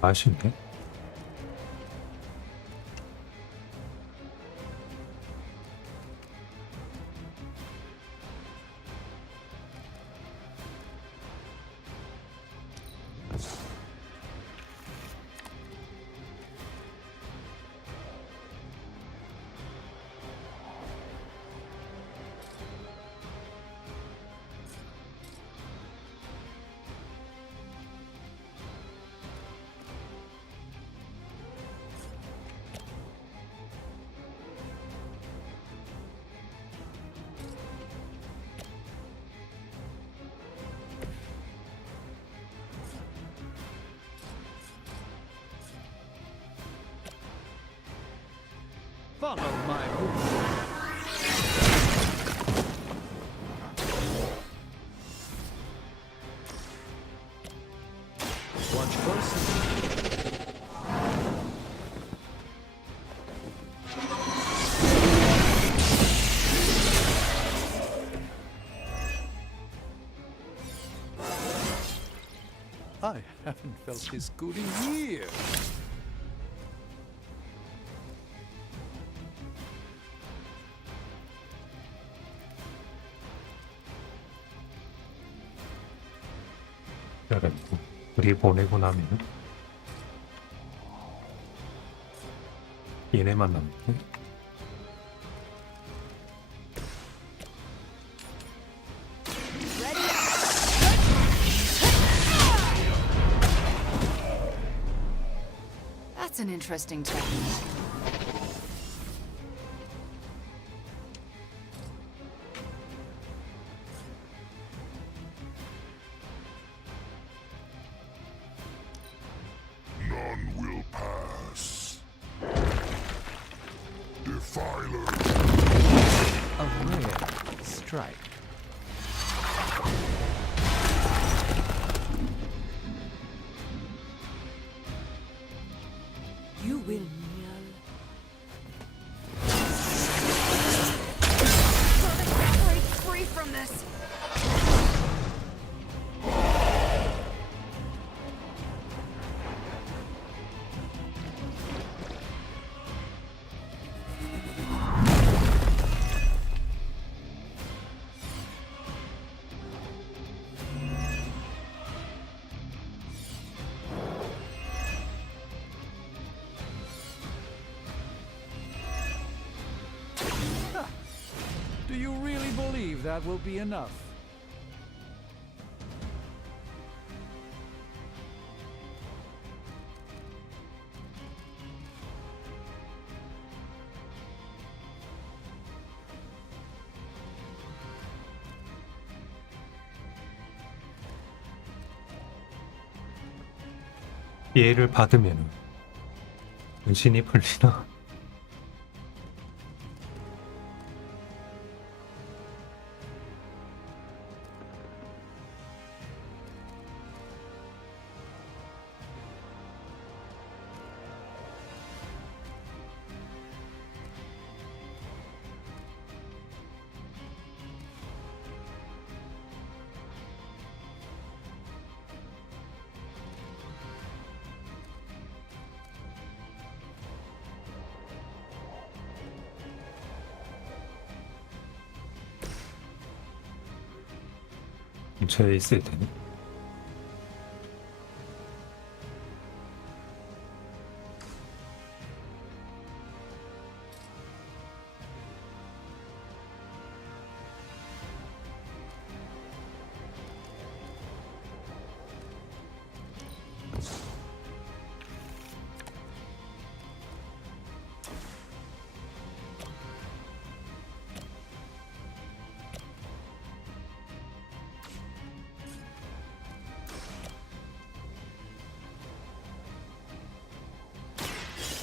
아쉽네. Follow my rules. Watch closely. I haven't felt this good in years. 그래가지고 우리 보내고 나면 얘네만 남고 That's an interesting challenge. None will pass. Defiler. A rare strike. You will Break free from this! Do you really believe that will be enough? 피해를 받으면 은신이 풀리나? 근처에 있을 테니.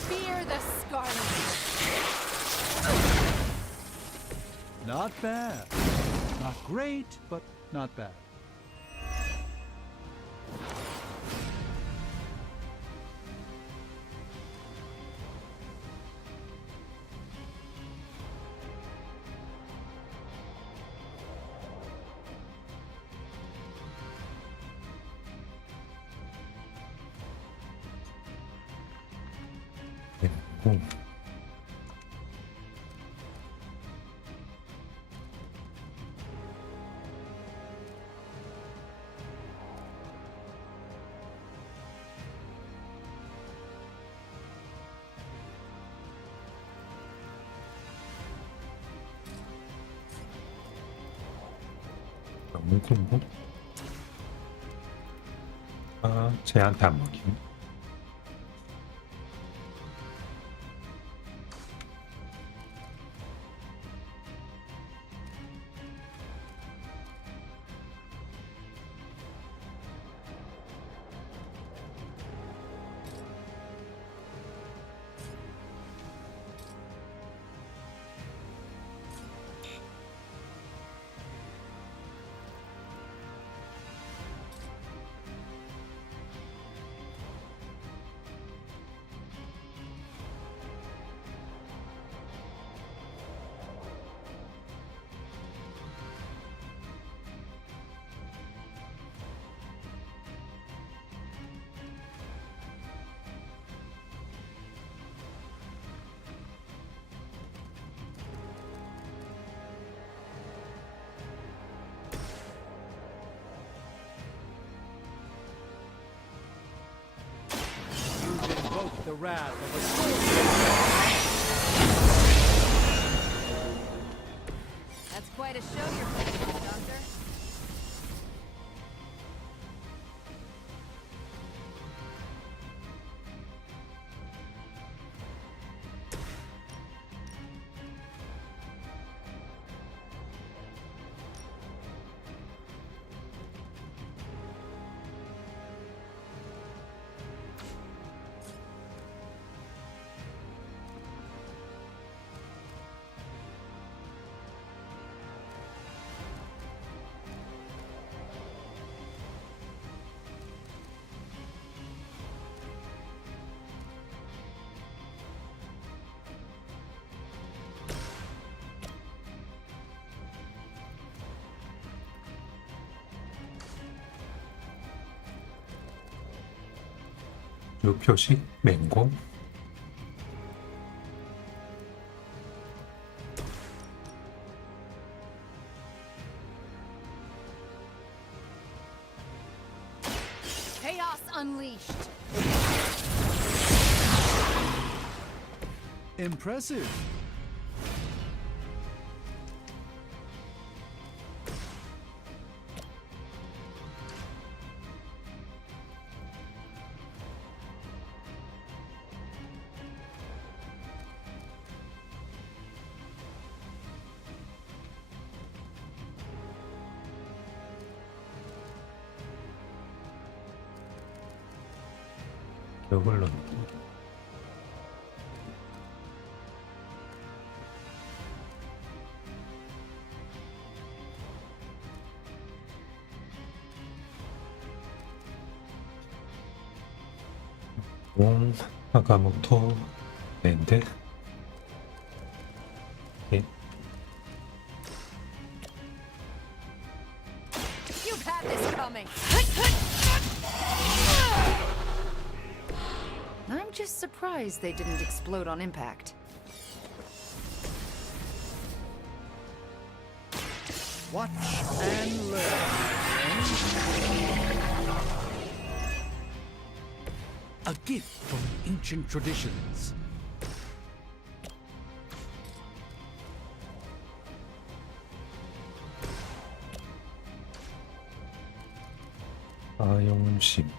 Fear the Scarlet! Not bad. Not great, but not bad. 너무 굶고. 아, 쟤한테 안 먹힘. The wrath of a sword. That's quite a show you're putting on, Doctor. 요 표시 맹공. Chaos unleashed. Impressive. 이걸로 공 아까부터 랜드. 예. You've had this coming. I'm just surprised they didn't explode on impact. Watch and learn. A gift from ancient traditions. 아용심.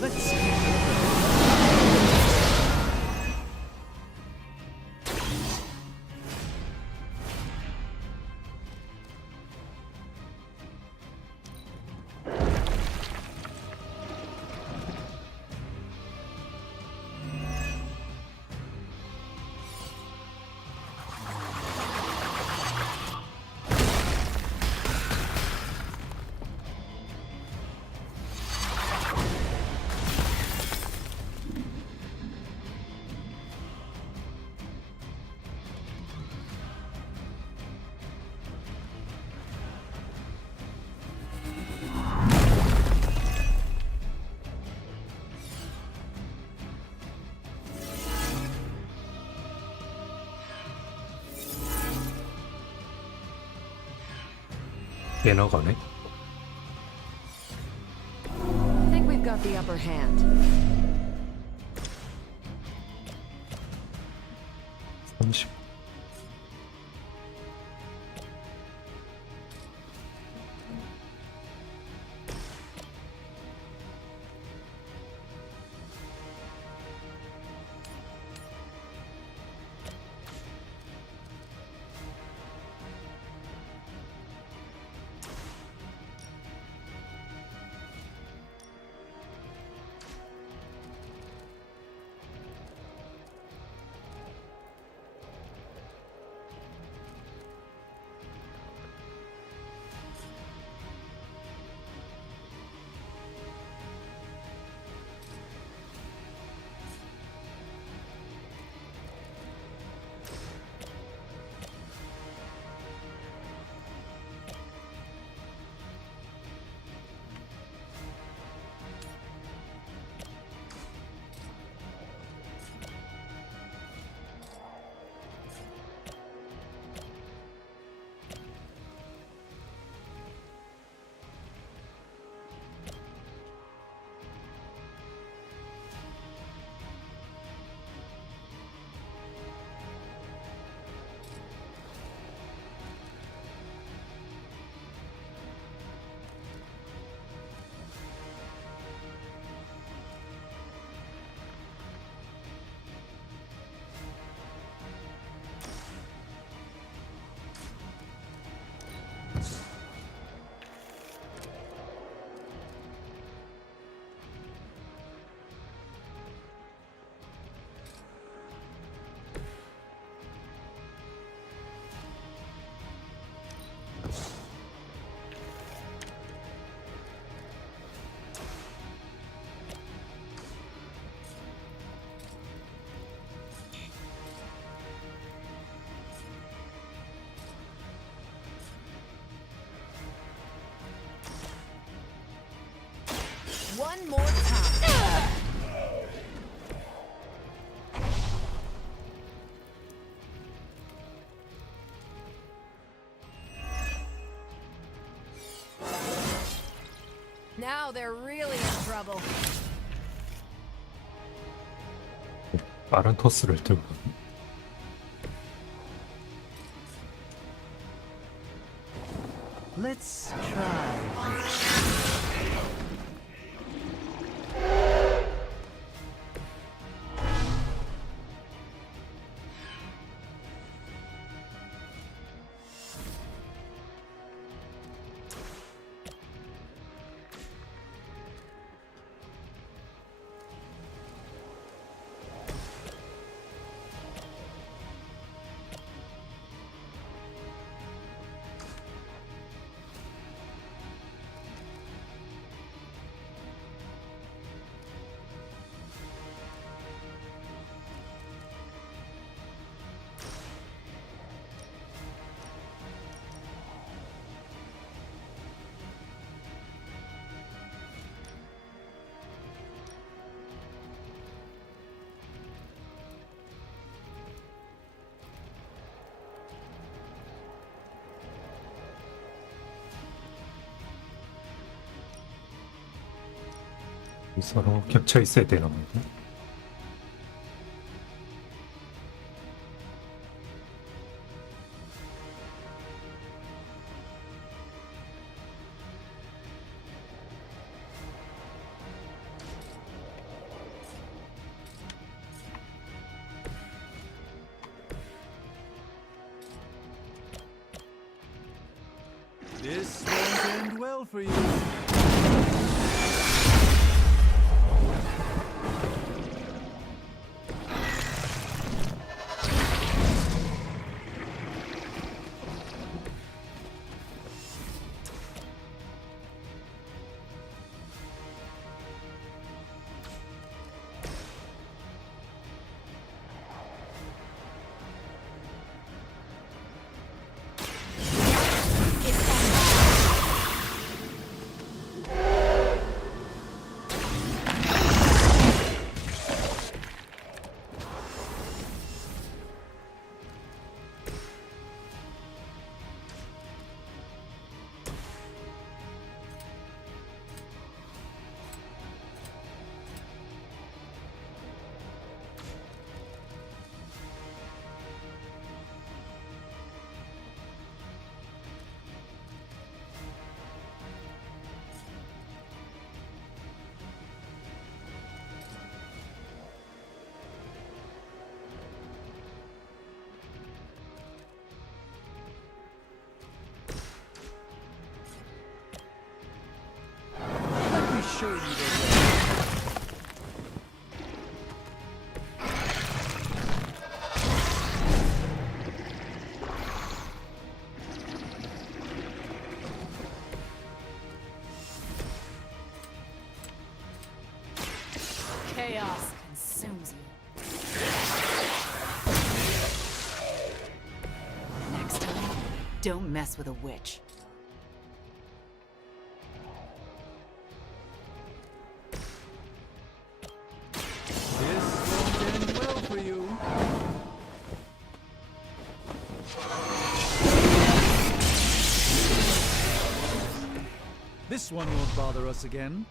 Let's 예너거네. I think we've got the upper hand. 30. One more time. Now they're really in trouble. 빠른 토스를 들고. Let's try this. 서로 겹쳐 있어야 되나 보네. This won't end well for you. Let me show you the way. Chaos consumes you. Next time, don't mess with a witch. This won't end well for you. This one won't bother us again.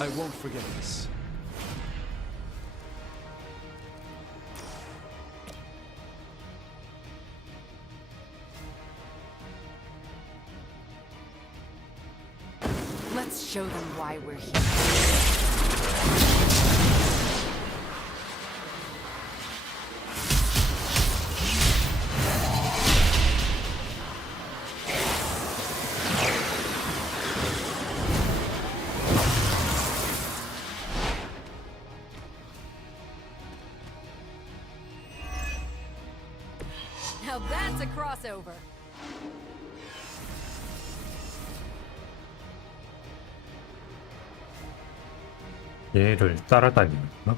I won't forget this. Let's show them why we're here. Now that's a crossover. 얘를 따라다니는구나.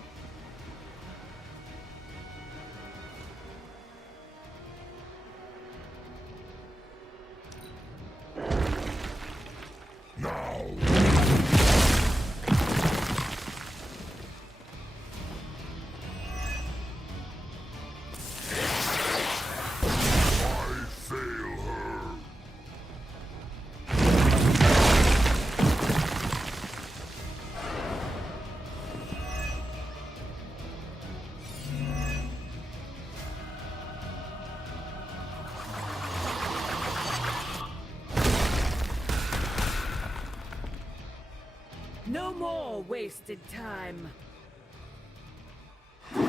No more wasted time. So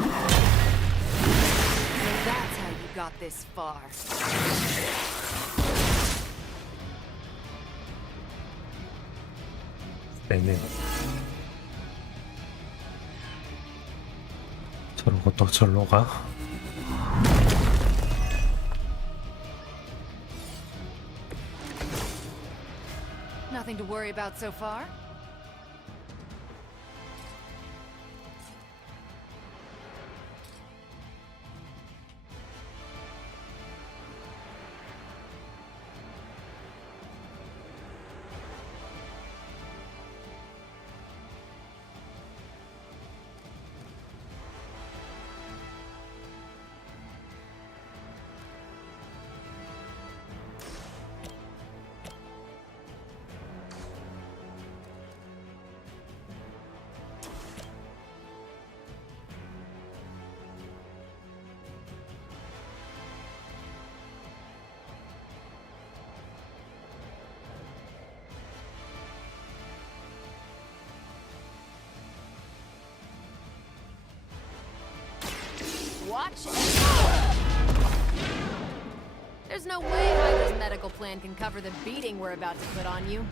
that's how you got this far. 네네. 저러고 또 절로 가. Nothing to worry about so far? Watch it. There's no way Hydra's medical plan can cover the beating we're about to put on you.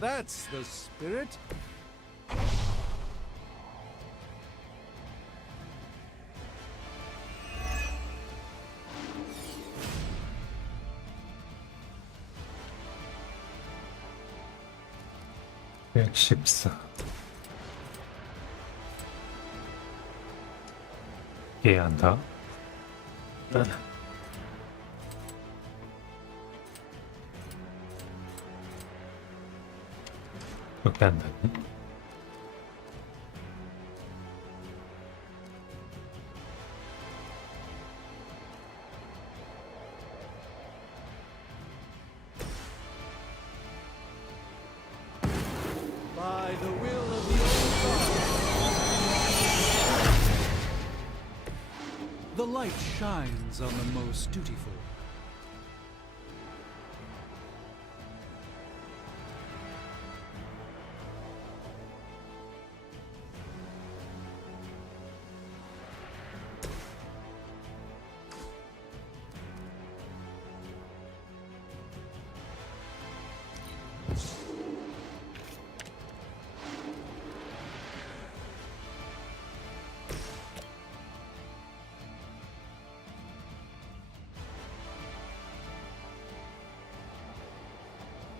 That's the spirit. (114) 이해한다. 그렇게 한다니? By the will of the old God. The light shines on the most dutiful.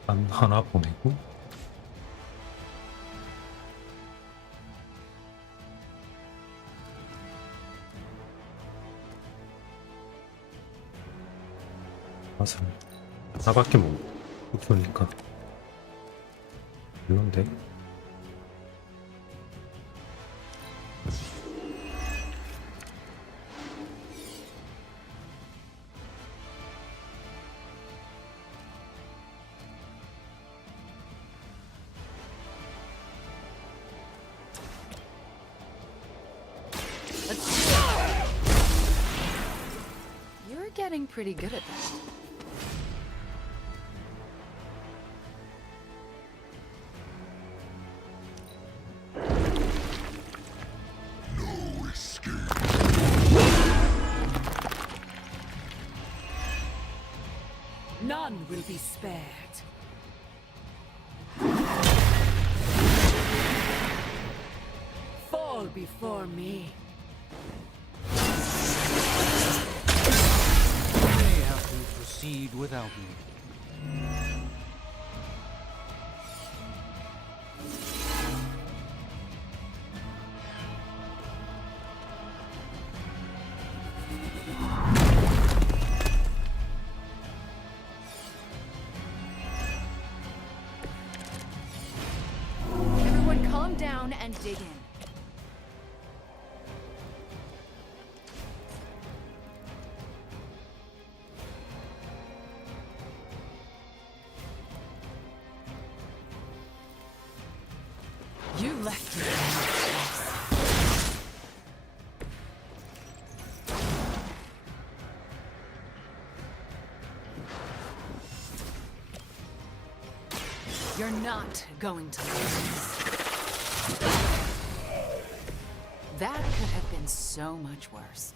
안 하나 보내고 맞아 하나밖에 못 보니까 별론데 getting pretty good at that. No escape. None will be spared. Fall before me. You may have to proceed without me. Everyone calm down and dig in. You left me in that place. You're not going to lose. That could have been so much worse.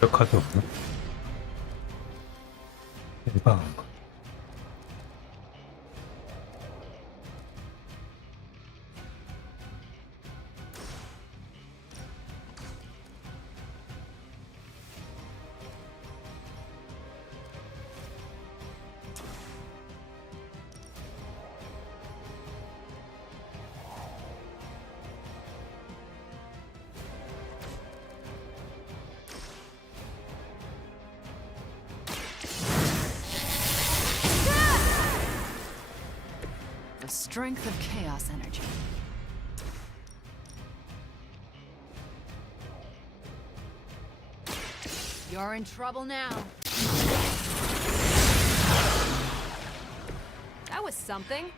몇 카드 없나? 대박. The strength of chaos energy. You're in trouble now. That was something.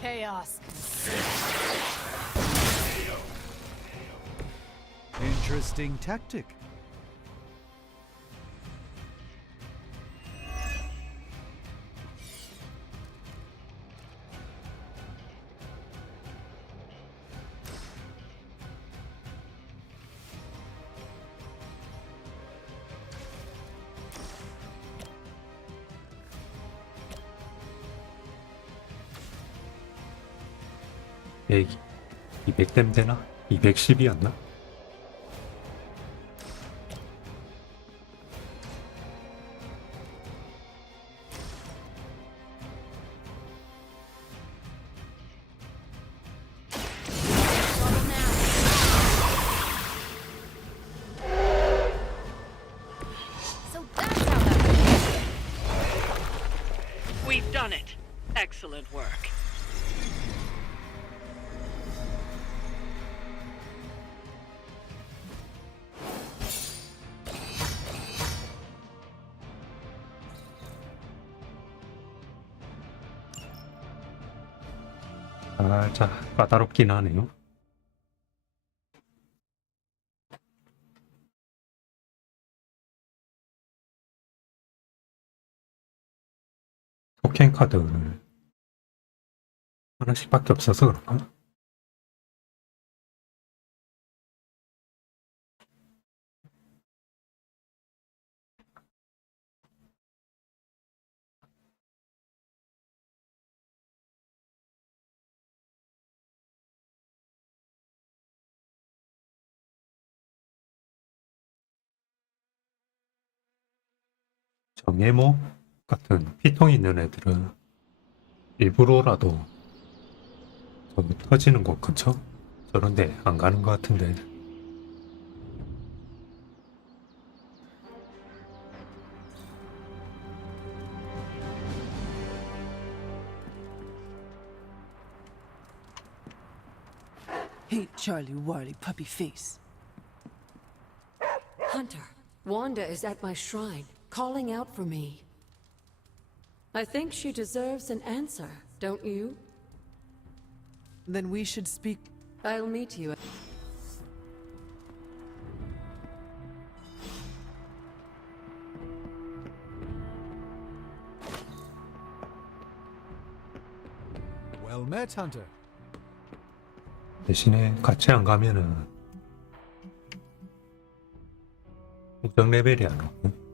Chaos. Interesting tactic. 백 200댐 되나? 210이었나? So that's how that went. We've done it. Excellent work. 살짝 까다롭긴 하네요. 토ken 카드를 하나씩밖에 없어서 그런가? 정예모 같은 피통 있는 애들은 일부러라도 저기 터지는 곳 근처? 저런데 안 가는 것 같은데. Hate Charlie Warly puppy face. Hunter, Wanda is at my shrine, calling out for me. I think she deserves an answer, don't you? Then we should speak. I'll meet you. Well met, Hunter. 대신에 같이 안 가면은 국정 레벨이 안 오고.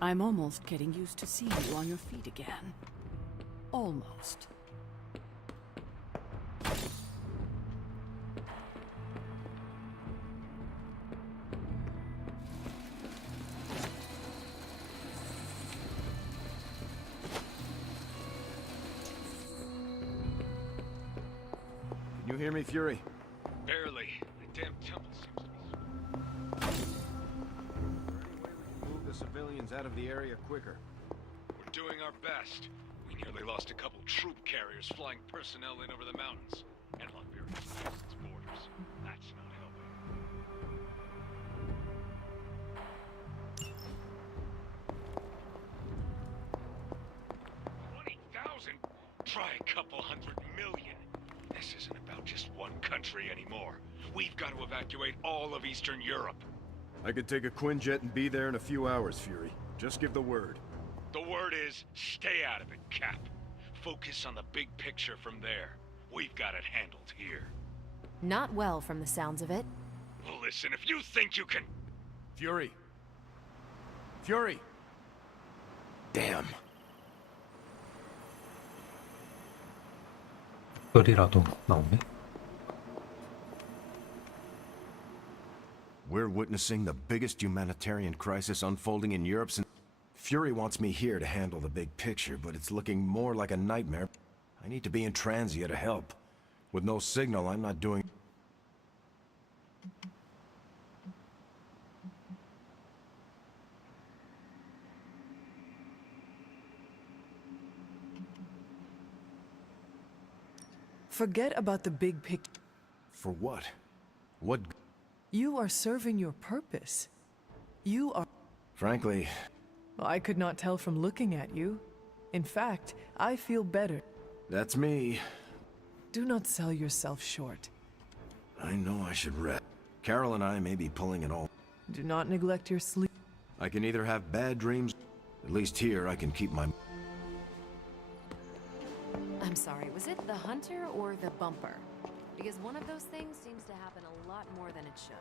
I'm almost getting used to seeing you on your feet again. Almost. Can you hear me, Fury? Barely. The damn temple seems to be... Move the civilians out of the area quicker. We're doing our best. We nearly lost a couple troop carriers flying personnel in over the mountains. And Liberia past its borders. That's not helping. Try a couple hundred million. This isn't about just one country anymore. We've got to evacuate all of Eastern Europe. I could take a Quinjet and be there in a few hours, Fury. Just give the word. The word is, stay out of it, Cap. Focus on the big picture from there. We've got it handled here. Not well from the sounds of it. Listen, if you think you can... Fury! Fury! Damn. 소리라도 나오네. We're witnessing the biggest humanitarian crisis unfolding in Europe since... Fury wants me here to handle the big picture, but it's looking more like a nightmare. I need to be in Transia to help. With no signal, I'm not doing... Forget about the big picture. For what? What... You are serving your purpose. You are... Frankly... I could not tell from looking at you. In fact, I feel better. That's me. Do not sell yourself short. I know I should rest. Carol and I may be pulling it all. Do not neglect your sleep. I can either have bad dreams... At least here, I can keep my... I'm sorry, was it the hunter or the bumper? Because one of those things seems to happen a lot more than it should.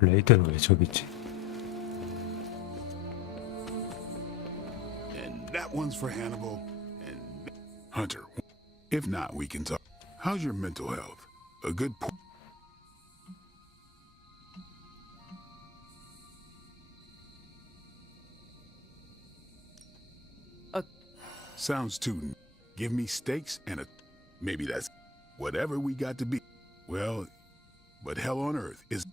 레이드는 왜 저기지? And that one's for Hannibal, and Hunter. If not, we can talk. How's your mental health? A good point. Sounds too. Give me steaks and a... Maybe that's... Whatever we got to be. Well, but hell on earth is...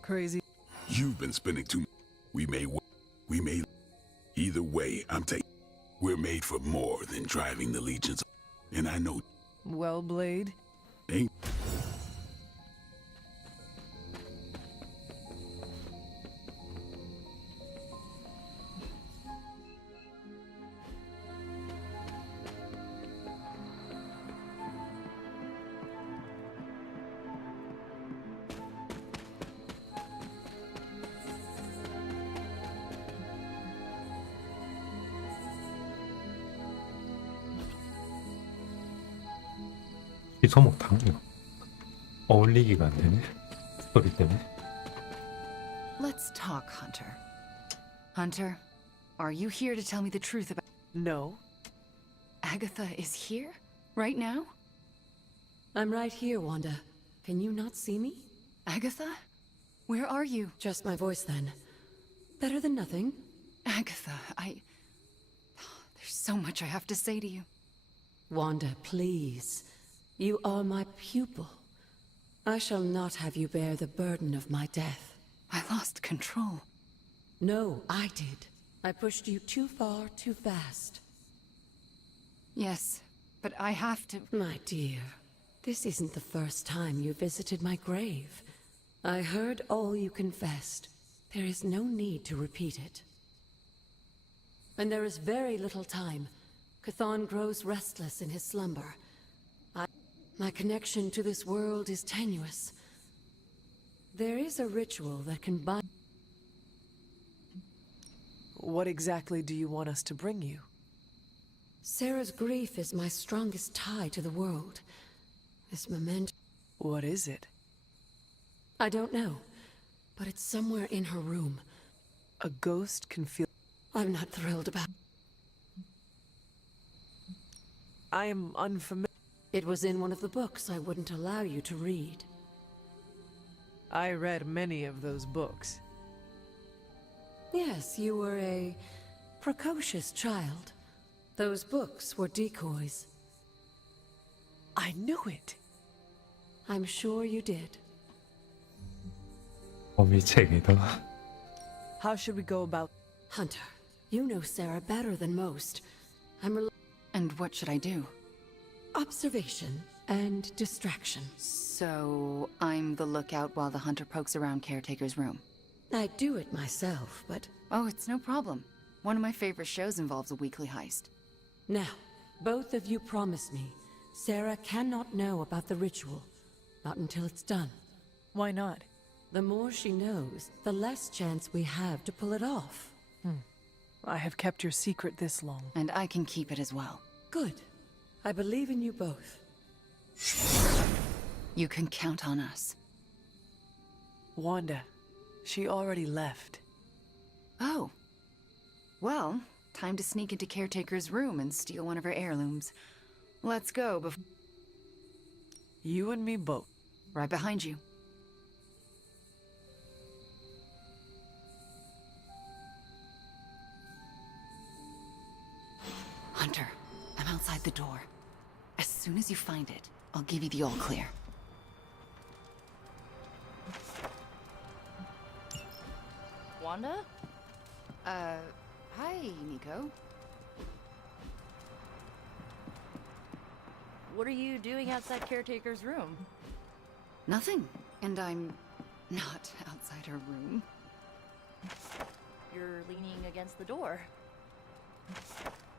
Crazy. You've been spending too... We may... Either way, I'm taking... We're made for more than driving the legions. And I know... Well, Blade. Ain't... 소목 당겨. 어울리기가 안 되네. 소리 때문에. Let's talk, Hunter. Hunter, are you here to tell me the truth about... No. Agatha is here? Right now? I'm right here, Wanda. Can you not see me? Agatha? Where are you? Just my voice, then. Better than nothing. Agatha, There's so much I have to say to you. Wanda, please. You are my pupil. I shall not have you bear the burden of my death. I lost control. No, I did. I pushed you too far, too fast. Yes, but I have to... My dear, this isn't the first time you visited my grave. I heard all you confessed. There is no need to repeat it. And there is very little time. Chthon grows restless in his slumber. My connection to this world is tenuous. There is a ritual that can bind... What exactly do you want us to bring you? Sarah's grief is my strongest tie to the world. This memento... What is it? I don't know, but it's somewhere in her room. A ghost can feel... I'm not thrilled about... I am unfamiliar... It was in one of the books I wouldn't allow you to read. I read many of those books. Yes, you were a precocious child. Those books were decoys. I knew it. I'm sure you did. 어미 책이다. How should we go about... Hunter, you know Sarah better than most. And what should I do? Observation and distraction. So, I'm the lookout while the hunter pokes around Caretaker's room. I do it myself, but... Oh, it's no problem. One of my favorite shows involves a weekly heist. Now, both of you promise me, Sarah cannot know about the ritual. Not until it's done. Why not? The more she knows, the less chance we have to pull it off. I have kept your secret this long. And I can keep it as well. Good. I believe in you both. You can count on us. Wanda, she already left. Oh. Well, time to sneak into Caretaker's room and steal one of her heirlooms. Let's go before... You and me both. Right behind you. Hunter, I'm outside the door. As soon as you find it, I'll give you the all clear. Wanda? Hi, Nico. What are you doing outside Caretaker's room? Nothing. And I'm not outside her room. You're leaning against the door.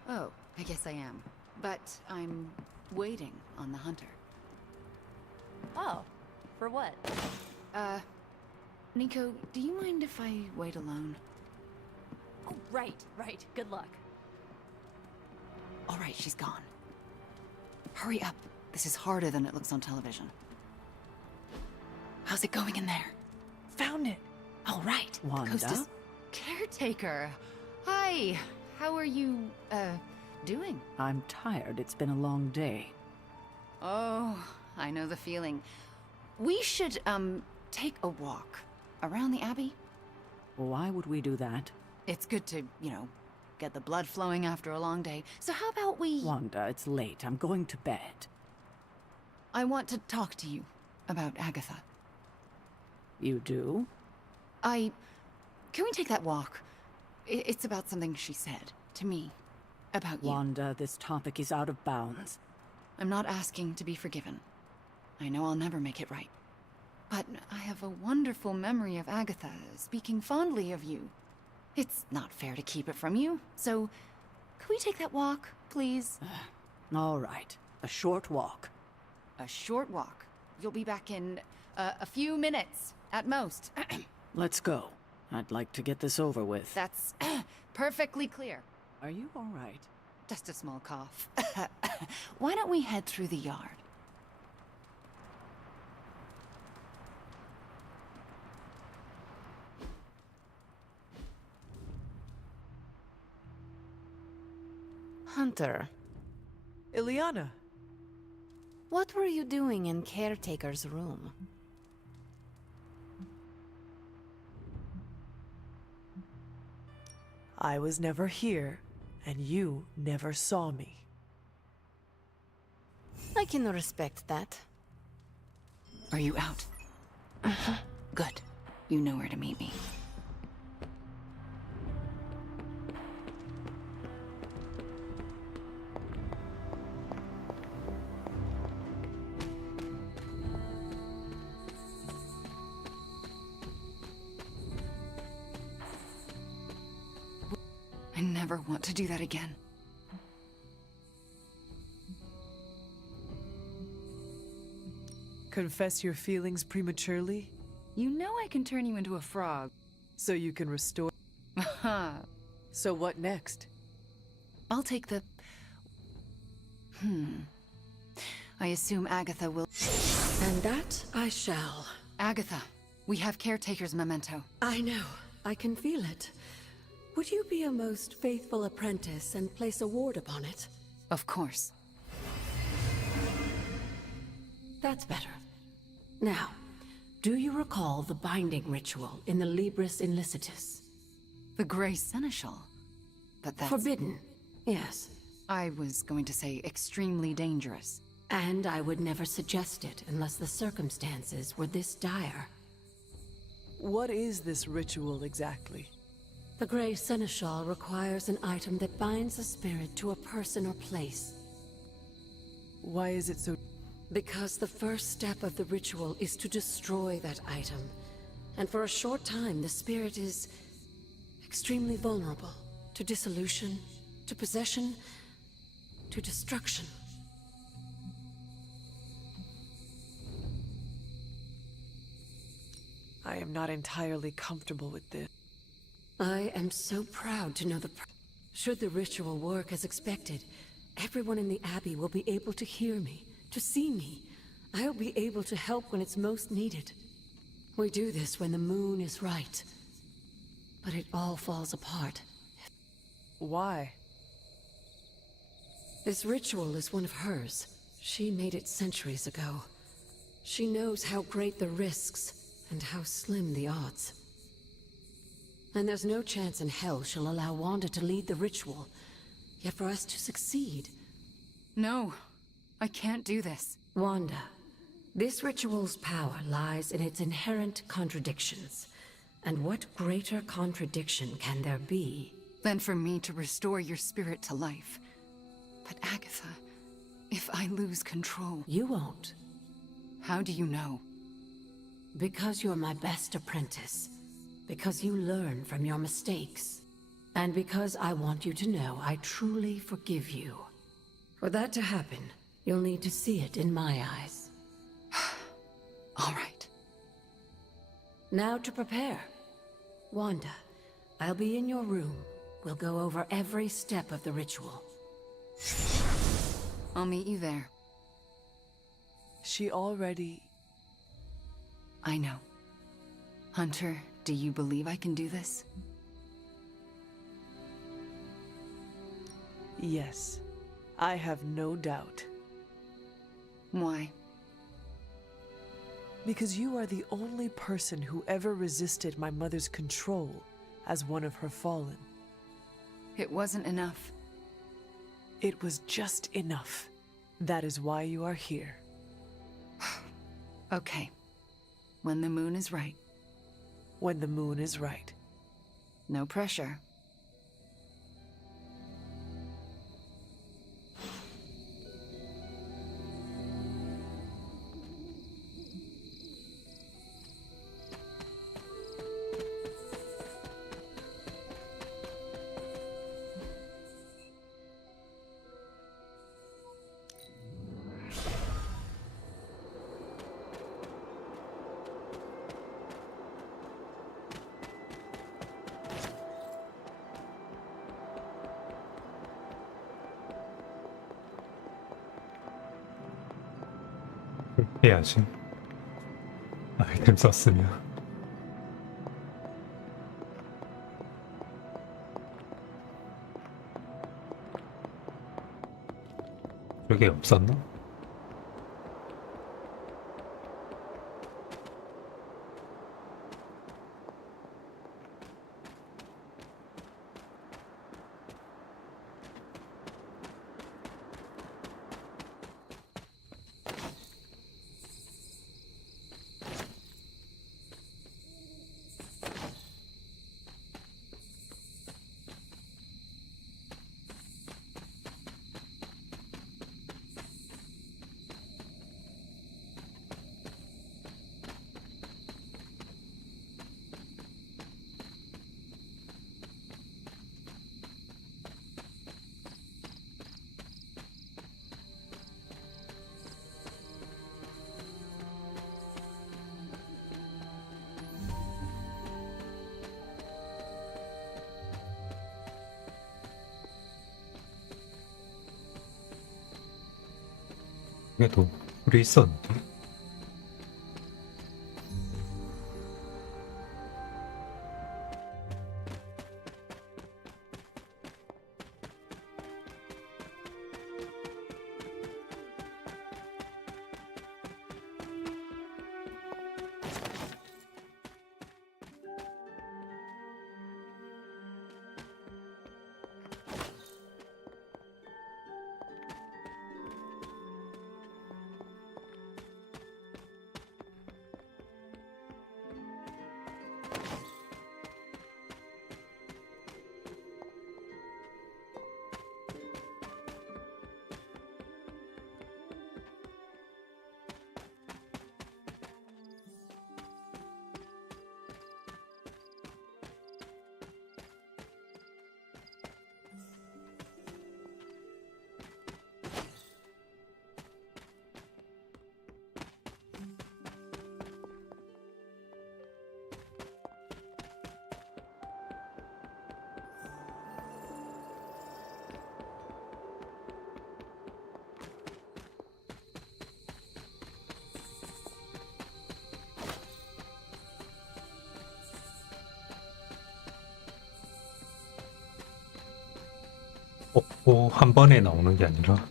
Oh, I guess I am. But I'm waiting on the hunter. Oh, for what? Nico, do you mind if I wait alone? Oh, right. Good luck. All right, she's gone. Hurry up. This is harder than it looks on television. How's it going in there? Found it. All right. Wanda? The coast is... Caretaker. Hi. How are you, doing? I'm tired. It's been a long day. Oh, I know the feeling. We should, take a walk around the Abbey. Why would we do that? It's good to, get the blood flowing after a long day. So how about we... Wanda, it's late. I'm going to bed. I want to talk to you about Agatha. You do? Can we take that walk? It's about something she said to me. About you. Wanda, this topic is out of bounds. I'm not asking to be forgiven. I know I'll never make it right. But I have a wonderful memory of Agatha speaking fondly of you. It's not fair to keep it from you, so... Could we take that walk, please? All right. A short walk. A short walk. You'll be back in, a few minutes, at most. Let's go. I'd like to get this over with. That's perfectly clear. Are you all right? Just a small cough. Why don't we head through the yard? Hunter. Ileana. What were you doing in Caretaker's room? I was never here, and you never saw me. I can respect that. Are you out? Good. You know where to meet me. I never want to do that again. Confess your feelings prematurely? You know I can turn you into a frog. So you can restore... So what next? I'll take the... I assume Agatha will... And that I shall. Agatha, we have Caretaker's memento. I know. I can feel it. Would you be a most faithful apprentice and place a ward upon it? Of course. That's better. Now, do you recall the binding ritual in the Libris Inlicitus? The Grey Seneschal? But that's... Forbidden, yes. I was going to say extremely dangerous. And I would never suggest it unless the circumstances were this dire. What is this ritual exactly? The Grey Seneschal requires an item that binds a spirit to a person or place. Why is it so... Because the first step of the ritual is to destroy that item. And for a short time, the spirit is extremely vulnerable to dissolution, to possession, to destruction. I am not entirely comfortable with this. I am so proud to know should the ritual work as expected, everyone in the Abbey will be able to hear me, to see me. I'll be able to help when it's most needed. We do this when the moon is right. But it all falls apart. Why? This ritual is one of hers. She made it centuries ago. She knows how great the risks and how slim the odds. And there's no chance in hell she'll allow Wanda to lead the ritual. Yet for us to succeed... No, I can't do this. Wanda, this ritual's power lies in its inherent contradictions. And what greater contradiction can there be? Than for me to restore your spirit to life. But Agatha, if I lose control... You won't. How do you know? Because you're my best apprentice. Because you learn from your mistakes. And because I want you to know I truly forgive you. For that to happen, you'll need to see it in my eyes. All right. Now to prepare. Wanda, I'll be in your room. We'll go over every step of the ritual. I'll meet you there. She already... I know. Hunter, do you believe I can do this? Yes. I have no doubt. Why? Because you are the only person who ever resisted my mother's control as one of her fallen. It wasn't enough. It was just enough. That is why you are here. Okay. When the moon is right. When the moon is right. No pressure. 해야지. 아이템 썼으면. 저게 없었나? 저쪽에도 불이 있었는데. 한 번에 나오는 게 아니라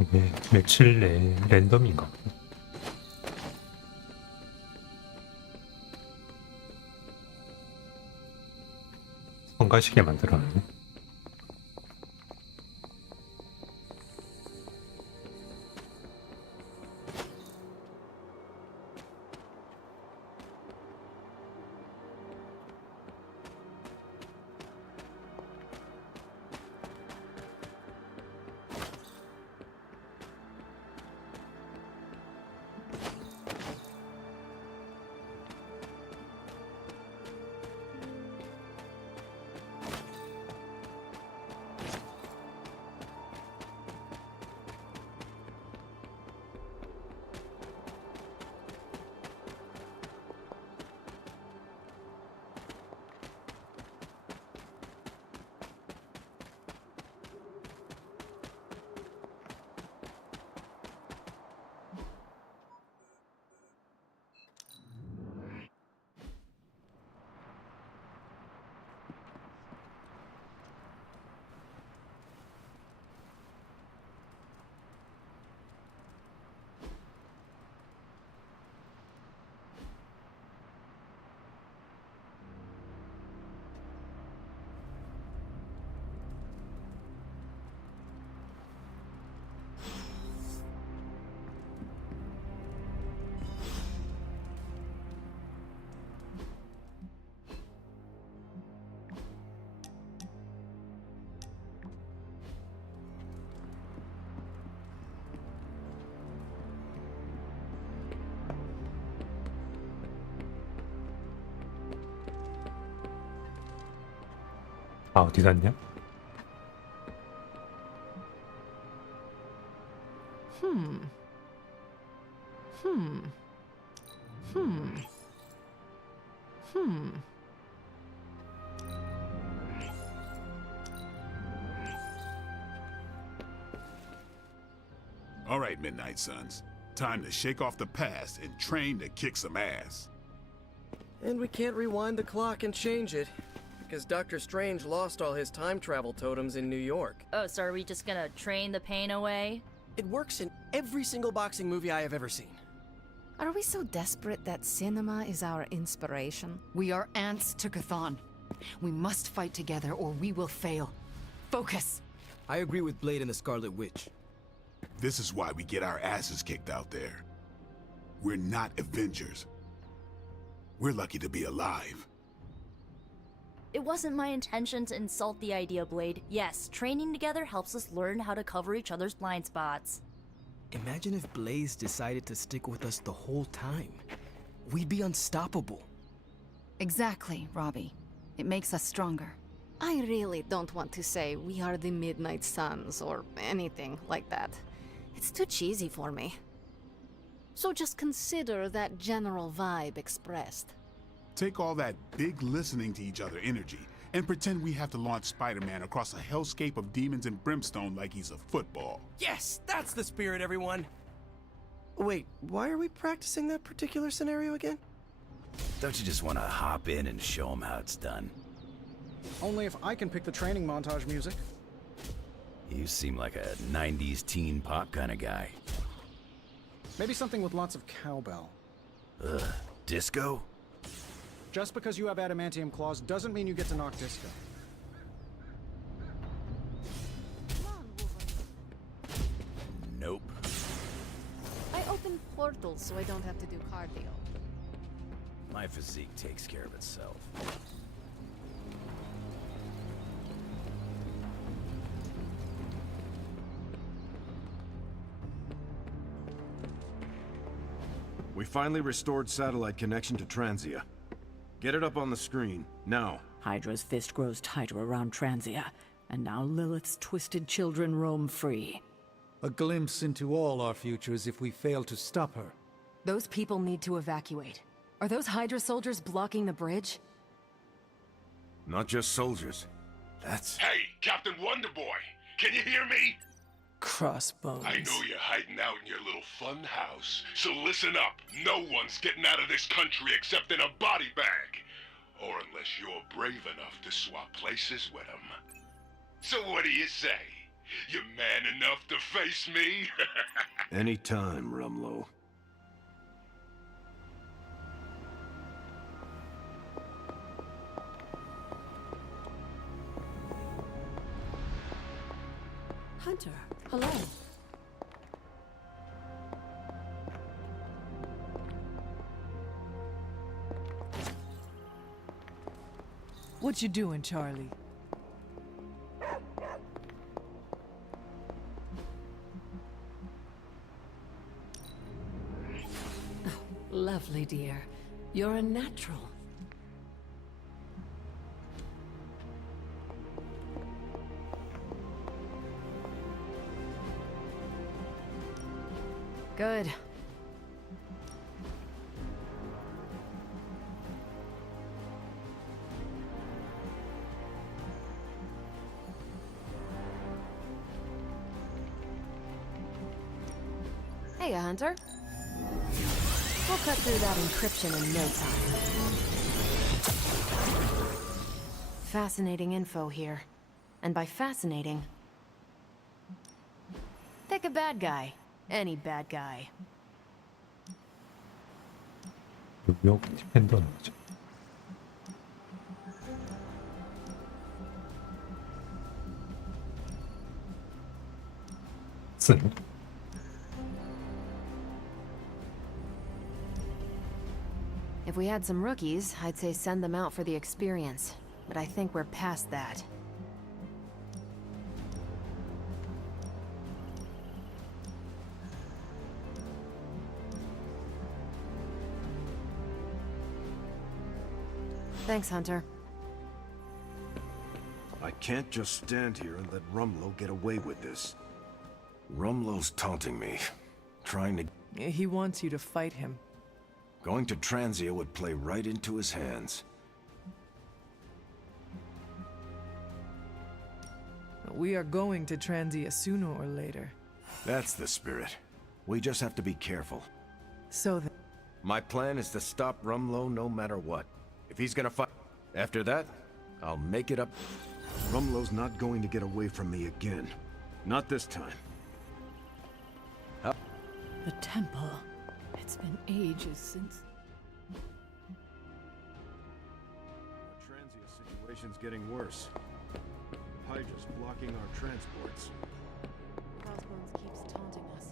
이게 며칠 내에 랜덤인가 보다. 성가시게 만들어놨네. 아, 어디 갔냐? All right, Midnight Suns. Time to shake off the past and train to kick some ass. And we can't rewind the clock and change it, because Doctor Strange lost all his time travel totems in New York. Oh, so are we just gonna train the pain away? It works in every single boxing movie I have ever seen. Are we so desperate that cinema is our inspiration? We are ants to Chthon. We must fight together or we will fail. Focus! I agree with Blade and the Scarlet Witch. This is why we get our asses kicked out there. We're not Avengers. We're lucky to be alive. It wasn't my intention to insult the idea, Blade. Yes, training together helps us learn how to cover each other's blind spots. Imagine if Blaze decided to stick with us the whole time. We'd be unstoppable. Exactly, Robbie. It makes us stronger. I really don't want to say we are the Midnight Suns or anything like that. It's too cheesy for me. So just consider that general vibe expressed. Take all that big listening to each other energy and pretend we have to launch Spider-Man across a hellscape of demons and brimstone like he's a football. Yes, that's the spirit, everyone. Wait, why are we practicing that particular scenario again? Don't you just want to hop in and show them how it's done? Only if I can pick the training montage music. You seem like a 90s teen pop kind of guy. Maybe something with lots of cowbell. Ugh, disco? Just because you have adamantium claws doesn't mean you get to knock disco. Nope. I open portals so I don't have to do cardio. My physique takes care of itself. We finally restored satellite connection to Transia. Get it up on the screen, now. Hydra's fist grows tighter around Transia, and now Lilith's twisted children roam free. A glimpse into all our futures if we fail to stop her. Those people need to evacuate. Are those Hydra soldiers blocking the bridge? Not just soldiers. That's... Hey, Captain Wonderboy! Can you hear me? Crossbones. I know you're hiding out in your little fun house, so listen up. No one's getting out of this country except in a body bag. Or unless you're brave enough to swap places with them. So what do you say? You man enough to face me? Anytime, Rumlow. Hunter, hello. What you doing, Charlie? Oh, lovely, dear. You're a natural. Good. Hey, Hunter. We'll cut through that encryption in no time. Fascinating info here. And by fascinating, pick a bad guy. Any bad guy. 뉴욕 디펜더 나오죠. 쓴. If we had some rookies, I'd say send them out for the experience. But I think we're past that. Thanks, Hunter. I can't just stand here and let Rumlow get away with this. Rumlow's taunting me, trying to... He wants you to fight him. Going to Transia would play right into his hands. We are going to Transia sooner or later. That's the spirit. We just have to be careful. So then... My plan is to stop Rumlow no matter what. If he's gonna fight... After that, I'll make it up. Rumlow's not going to get away from me again. Not this time. The temple. It's been ages since... Our Transia situation's getting worse. Hydra's blocking our transports. Crossbones keeps taunting us.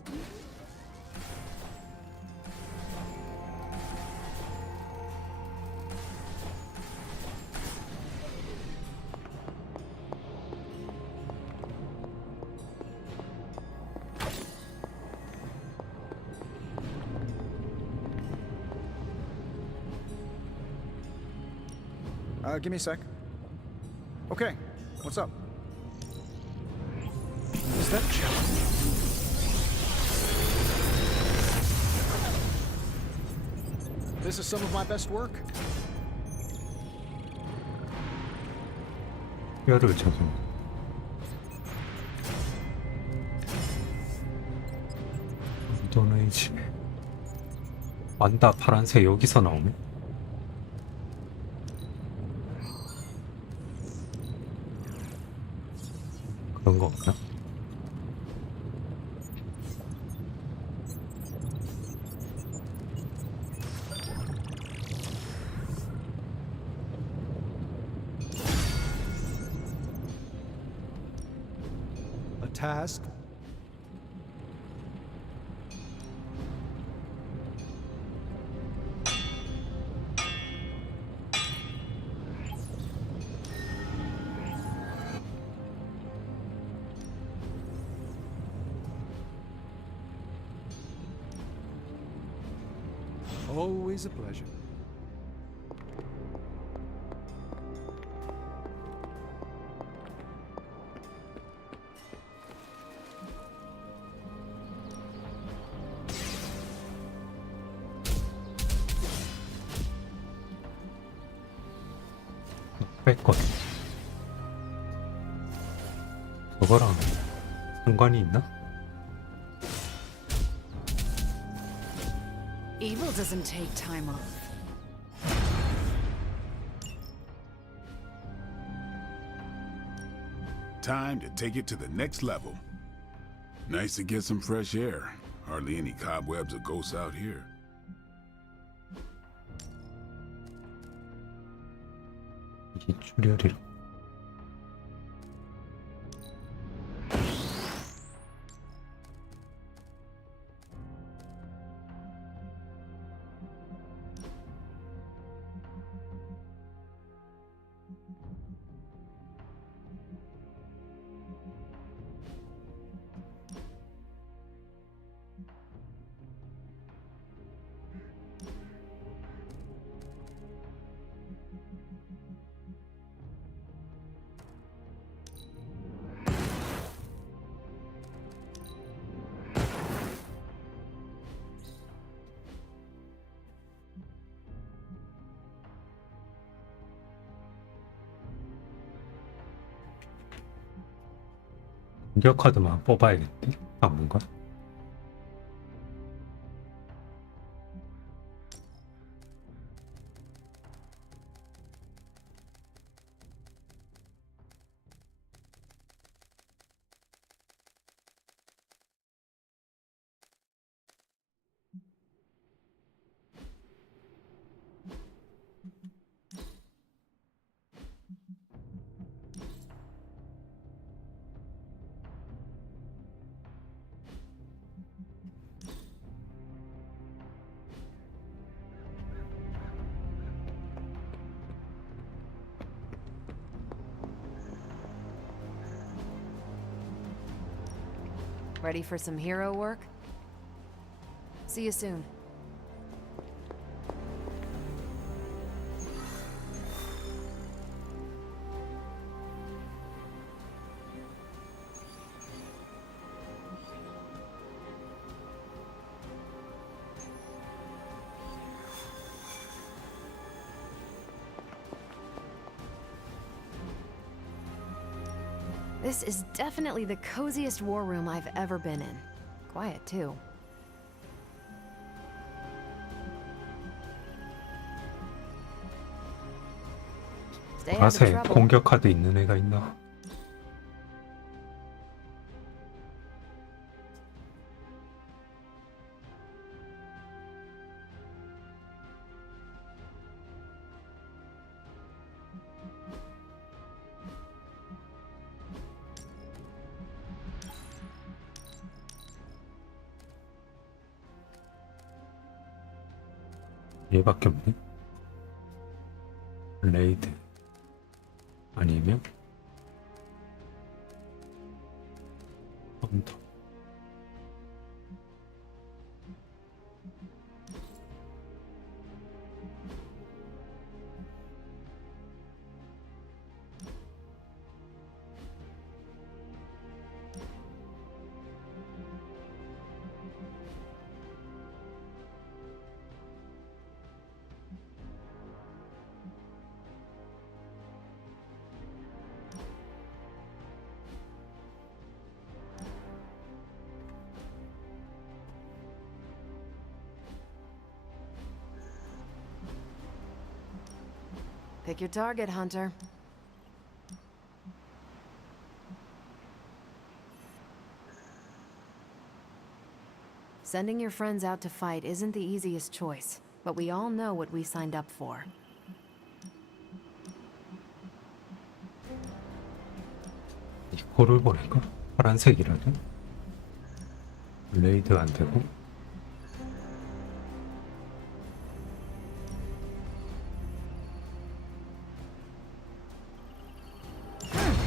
Give me a sec. Okay, what's up? Is that Joe? This is some of my best work. 뼈를 적용. 미드나잇. 완다 파란색 여기서 나오네. 그런 거 없나? A task? Always a pleasure. 뺐거든. 저거랑 상관이 있나? Evil doesn't take time off. Time to take it to the next level. Nice to get some fresh air. Hardly any cobwebs or ghosts out here. 이게 출혈이라. 공격 카드만 뽑아야겠대? 당분간? Ready for some hero work? See you soon. This is definitely the coziest war room I've ever been in. Quiet, too. Stay out of 가세 trouble. 공격 카드 있는 애가 있나? 얘밖에 없네. 레이드 아니면 헌터. Pick your target, Hunter. Sending your friends out to fight isn't the easiest choice, but we all know what we signed up for. 이거를 보니까 파란색이라네. 레이드 안 되고.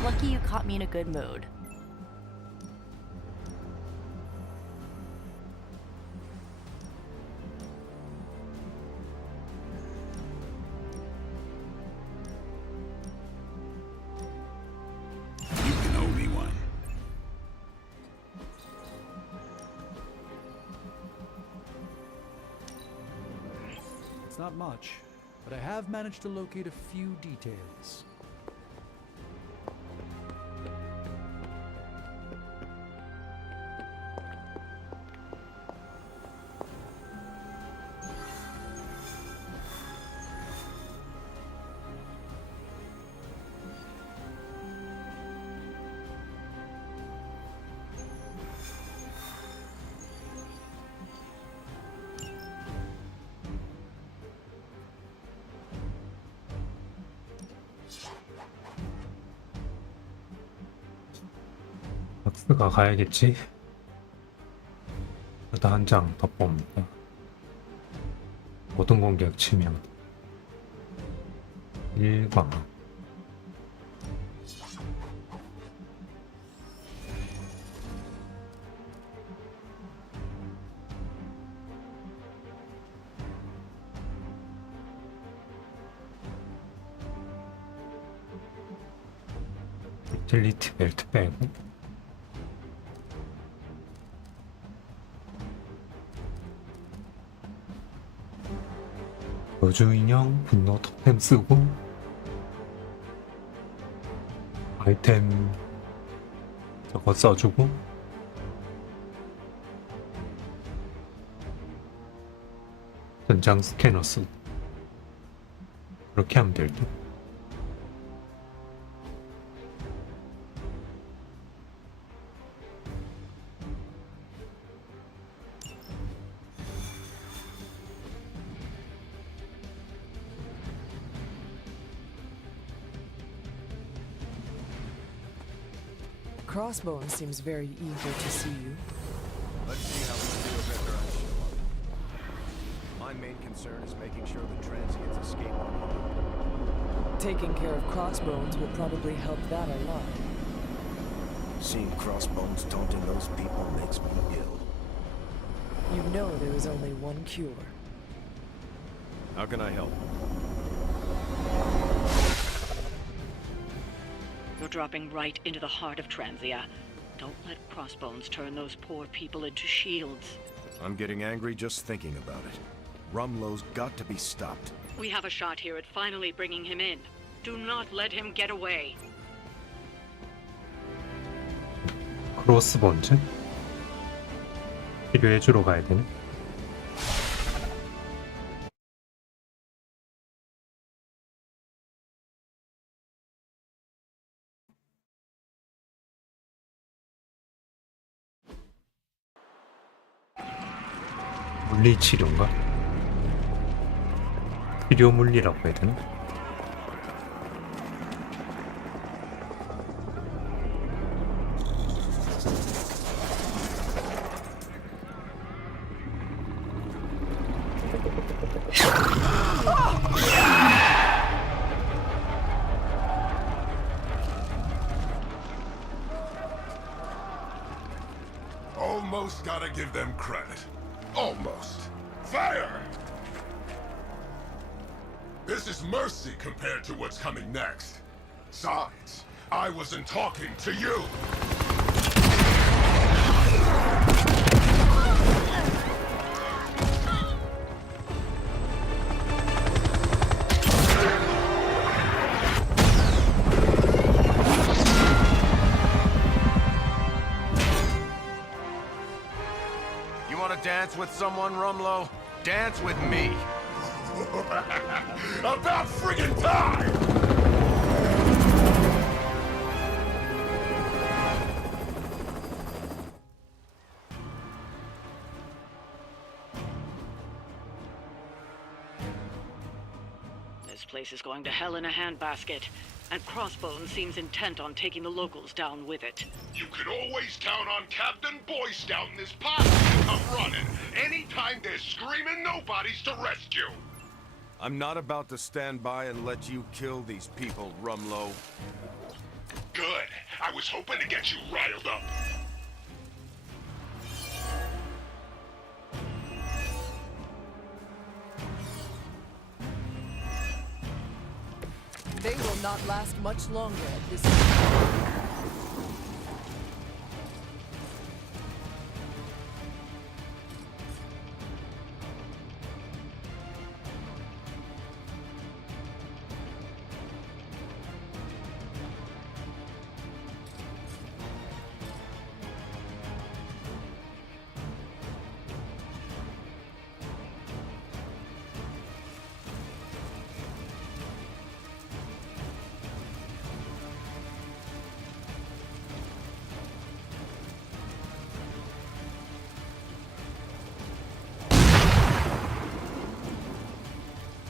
Lucky you caught me in a good mood. You can owe me one. It's not much, but I have managed to locate a few details. 박스가 가야겠지. 일단 한 장 더 뽑는다. 모든 공격 치명 1광. 유틸리티 벨트 빼고 여주 인형 분노 토템 쓰고 아이템 저거 써주고 전장 스캐너 쓰고 그렇게 하면 될 듯. Crossbones seems very eager to see you. Let's see how we do after I show up. My main concern is making sure the transients escape unharmed. Taking care of Crossbones will probably help that a lot. Seeing Crossbones taunting those people makes me ill. You know there is only one cure. How can I help? You're dropping right into the heart of Transia. Don't let Crossbones turn those poor people into shields. I'm getting angry just thinking about it. Rumlow's got to be stopped. We have a shot here at finally bringing him in. Do not let him get away. 크로스본즈? 필요해주러 가야 되네. 물리치료인가? 필요물리라고 해야 되나? Almost gotta give them credit. Almost. Fire! This is mercy compared to what's coming next. Besides, I wasn't talking to you. Dance with someone, Rumlow? Dance with me. About friggin' time! This place is going to hell in a handbasket, and Crossbones seems intent on taking the locals down with it. You can always count on Captain Boy Scout and his posse to come running. Anytime they're screaming, nobody's to rescue. I'm not about to stand by and let you kill these people, Rumlow. Good. I was hoping to get you riled up. They will not last much longer at this.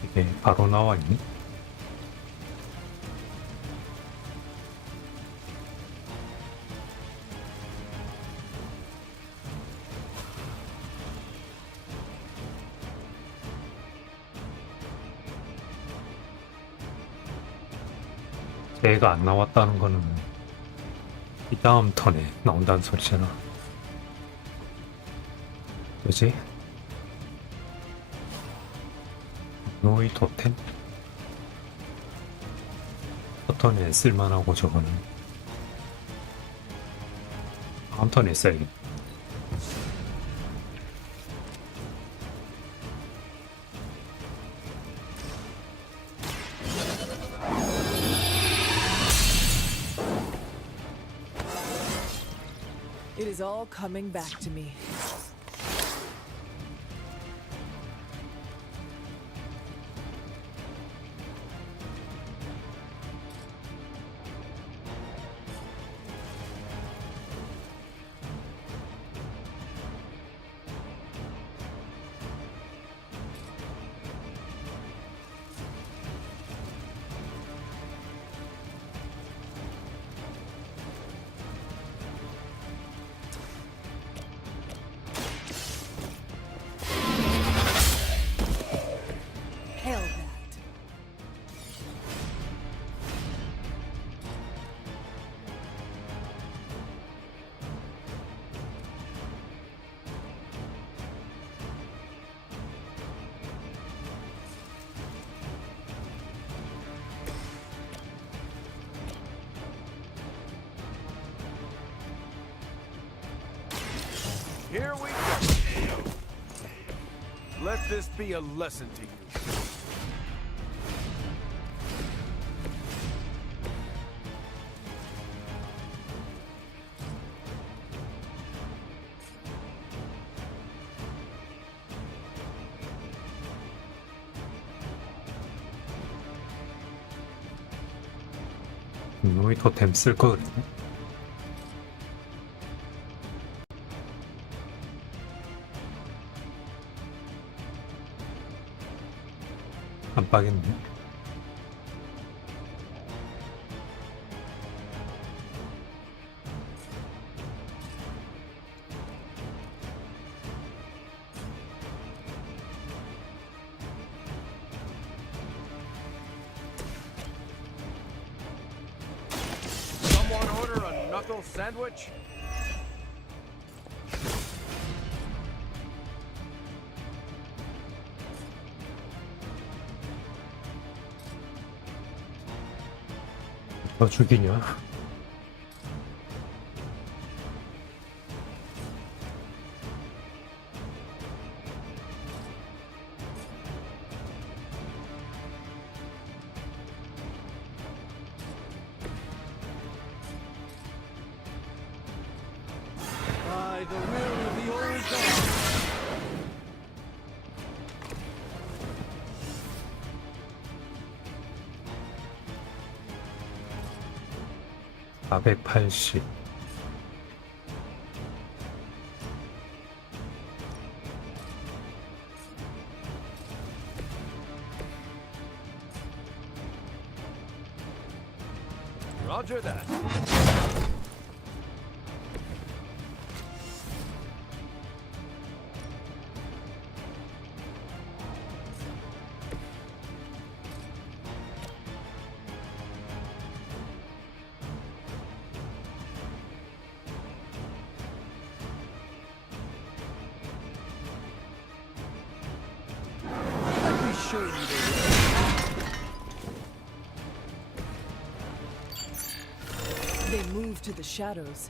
이게 바로 나와 있네. 얘가 안 나왔다는 거는 이 다음 턴에 나온다는 소리잖아. 뭐지? 노이 토템? 턴에 쓸만하고 저거는 다음 턴에 써야겠다. It is all coming back to me. Hell that. Here we go. Let this be a lesson to you. 노이 토템 쓸 거 그랬네. 안 빠겠네. Someone order a knuckle sandwich? 너 죽이냐? By the will of the old god. 480. Roger that. Let me show you the way. They move to the shadows.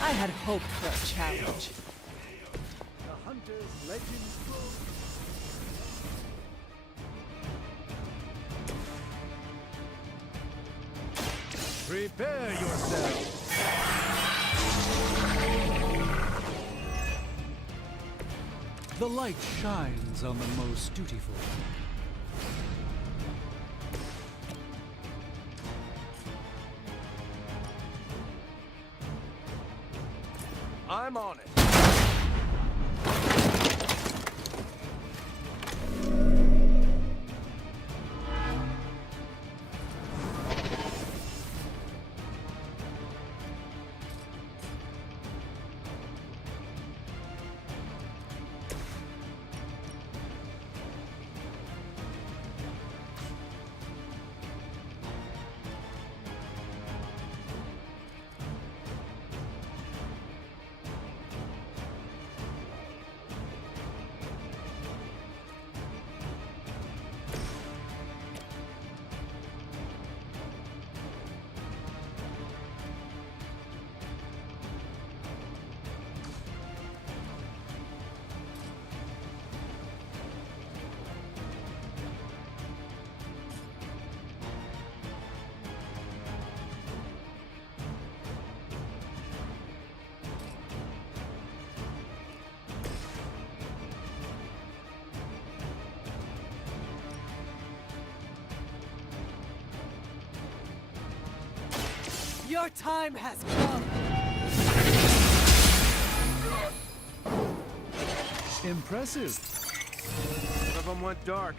I had hoped for a challenge. The hunter's legends grow. Prepare yourselves. The light shines on the most dutiful. I'm on it. Your time has come. Impressive. One of them went dark.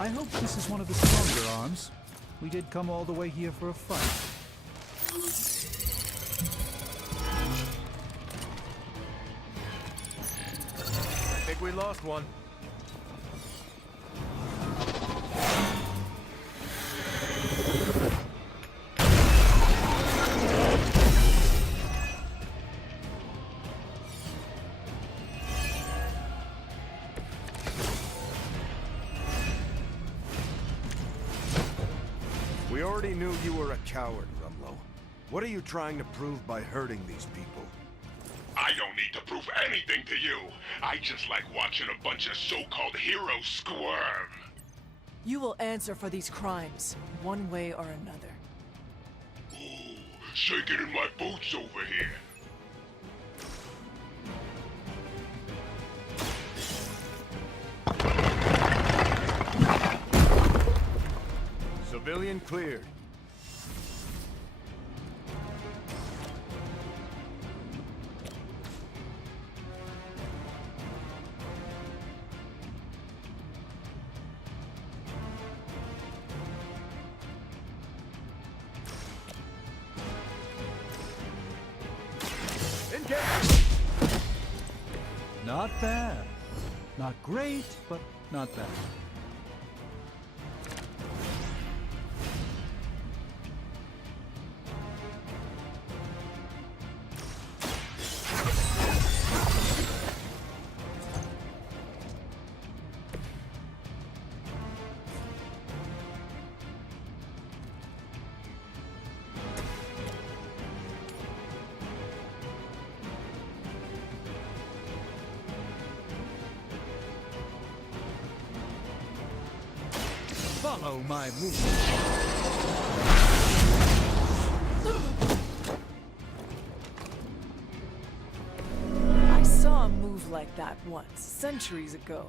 I hope this is one of the stronger arms. We did come all the way here for a fight. I think we lost one. We already knew you were a coward, Rumlow. What are you trying to prove by hurting these people? I don't need to prove anything to you. I just like watching a bunch of so-called heroes squirm. You will answer for these crimes, one way or another. Ooh, shaking in my boots over here. Civilian cleared. Not bad. Not great, but not bad. Follow my movement. I saw a move like that once, centuries ago.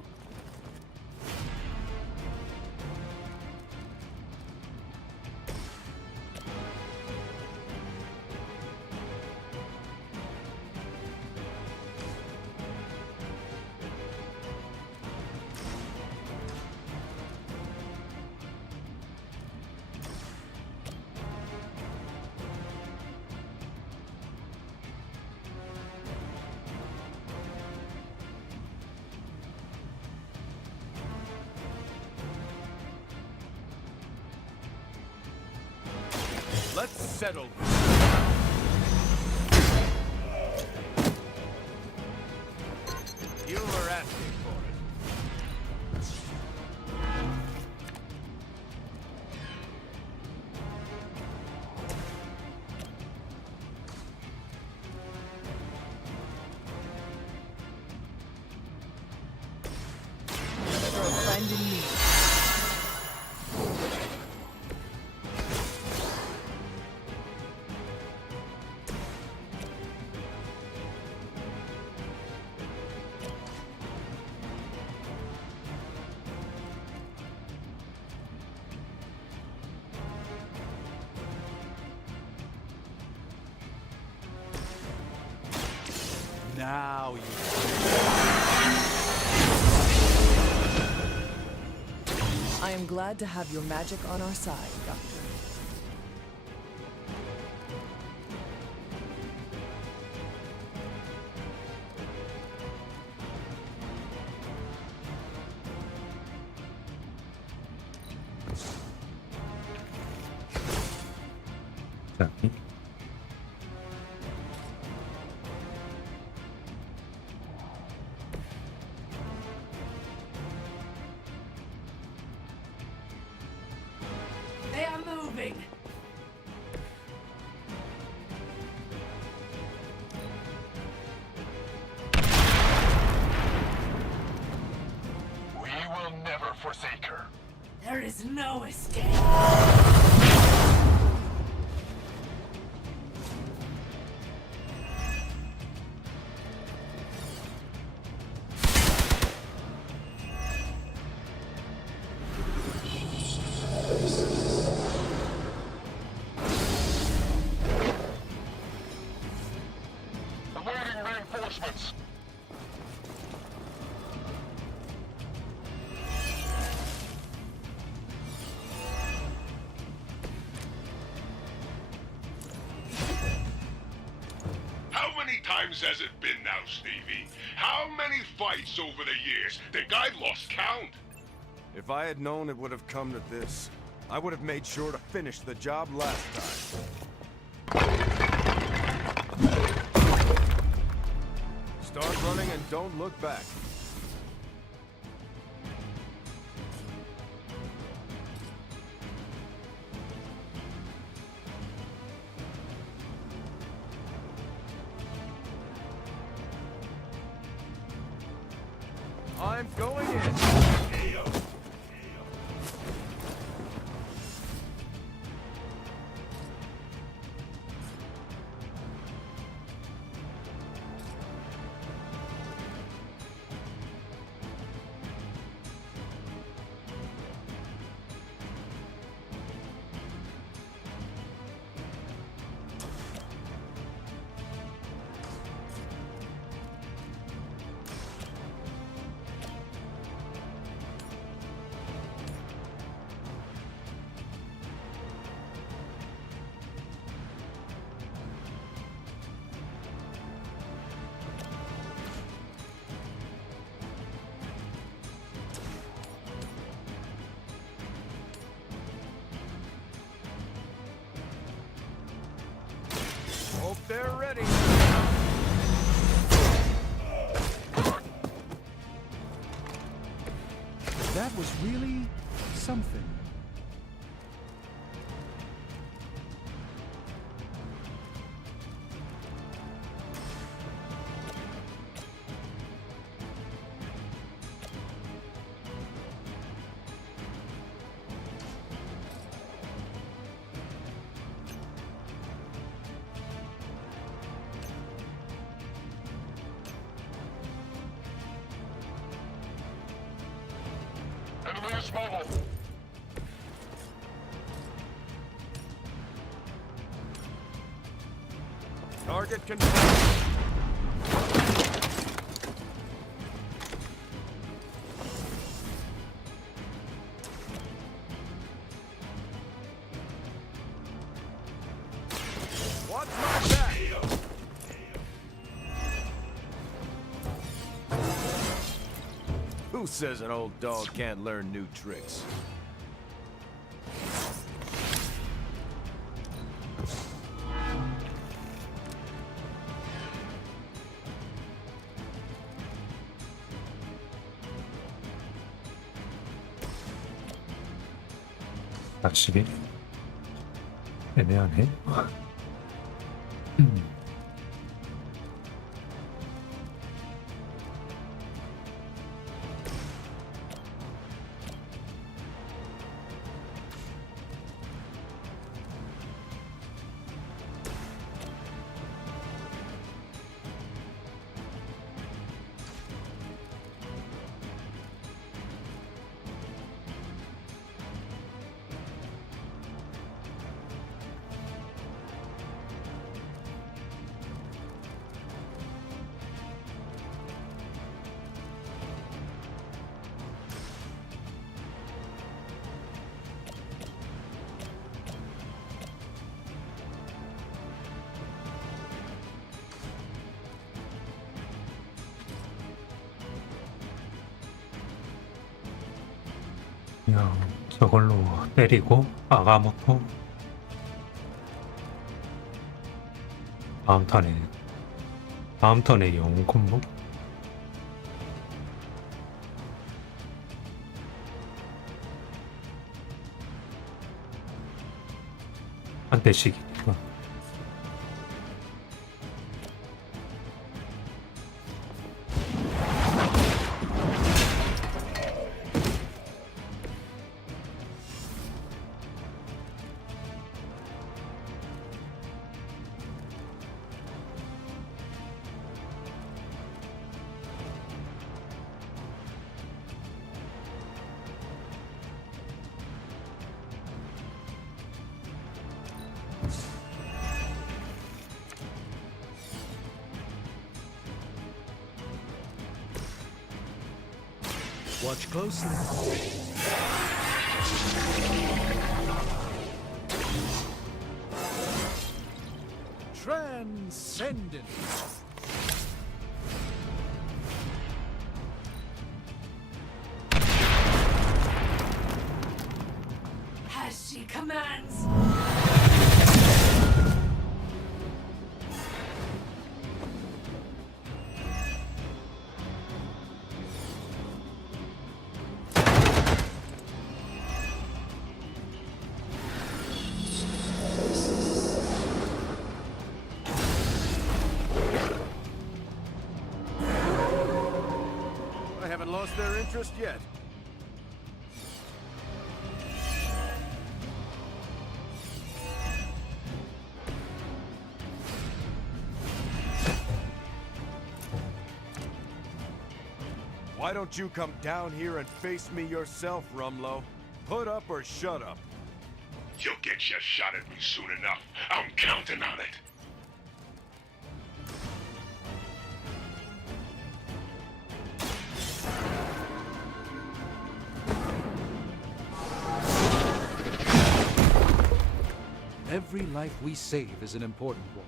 Let's settle. You were asking for it. For a friend in need. Now you. I am glad to have your magic on our side, Doctor. 자, They are moving. We will never forsake her. There is no escape. Awaiting reinforcements. How many times has it been now, Stevie? How many fights over the years? Think I've lost count? If I had known it would have come to this, I would have made sure to finish the job last time. Start running and don't look back. I'm going in. Hope they're ready. That was really something. Target confirmed. Watch my back. Who says an old dog can't learn new tricks? 낚시비 애매하네. 그냥 저걸로 때리고 아가모토 다음 턴에 영웅 콤보 한 대씩이니까. Watch closely. Transcendent. As she commands. Lost their interest yet. Why don't you come down here and face me yourself, Rumlow? Put up or shut up. You'll get your shot at me soon enough. I'm counting on it. Every life we save is an important one.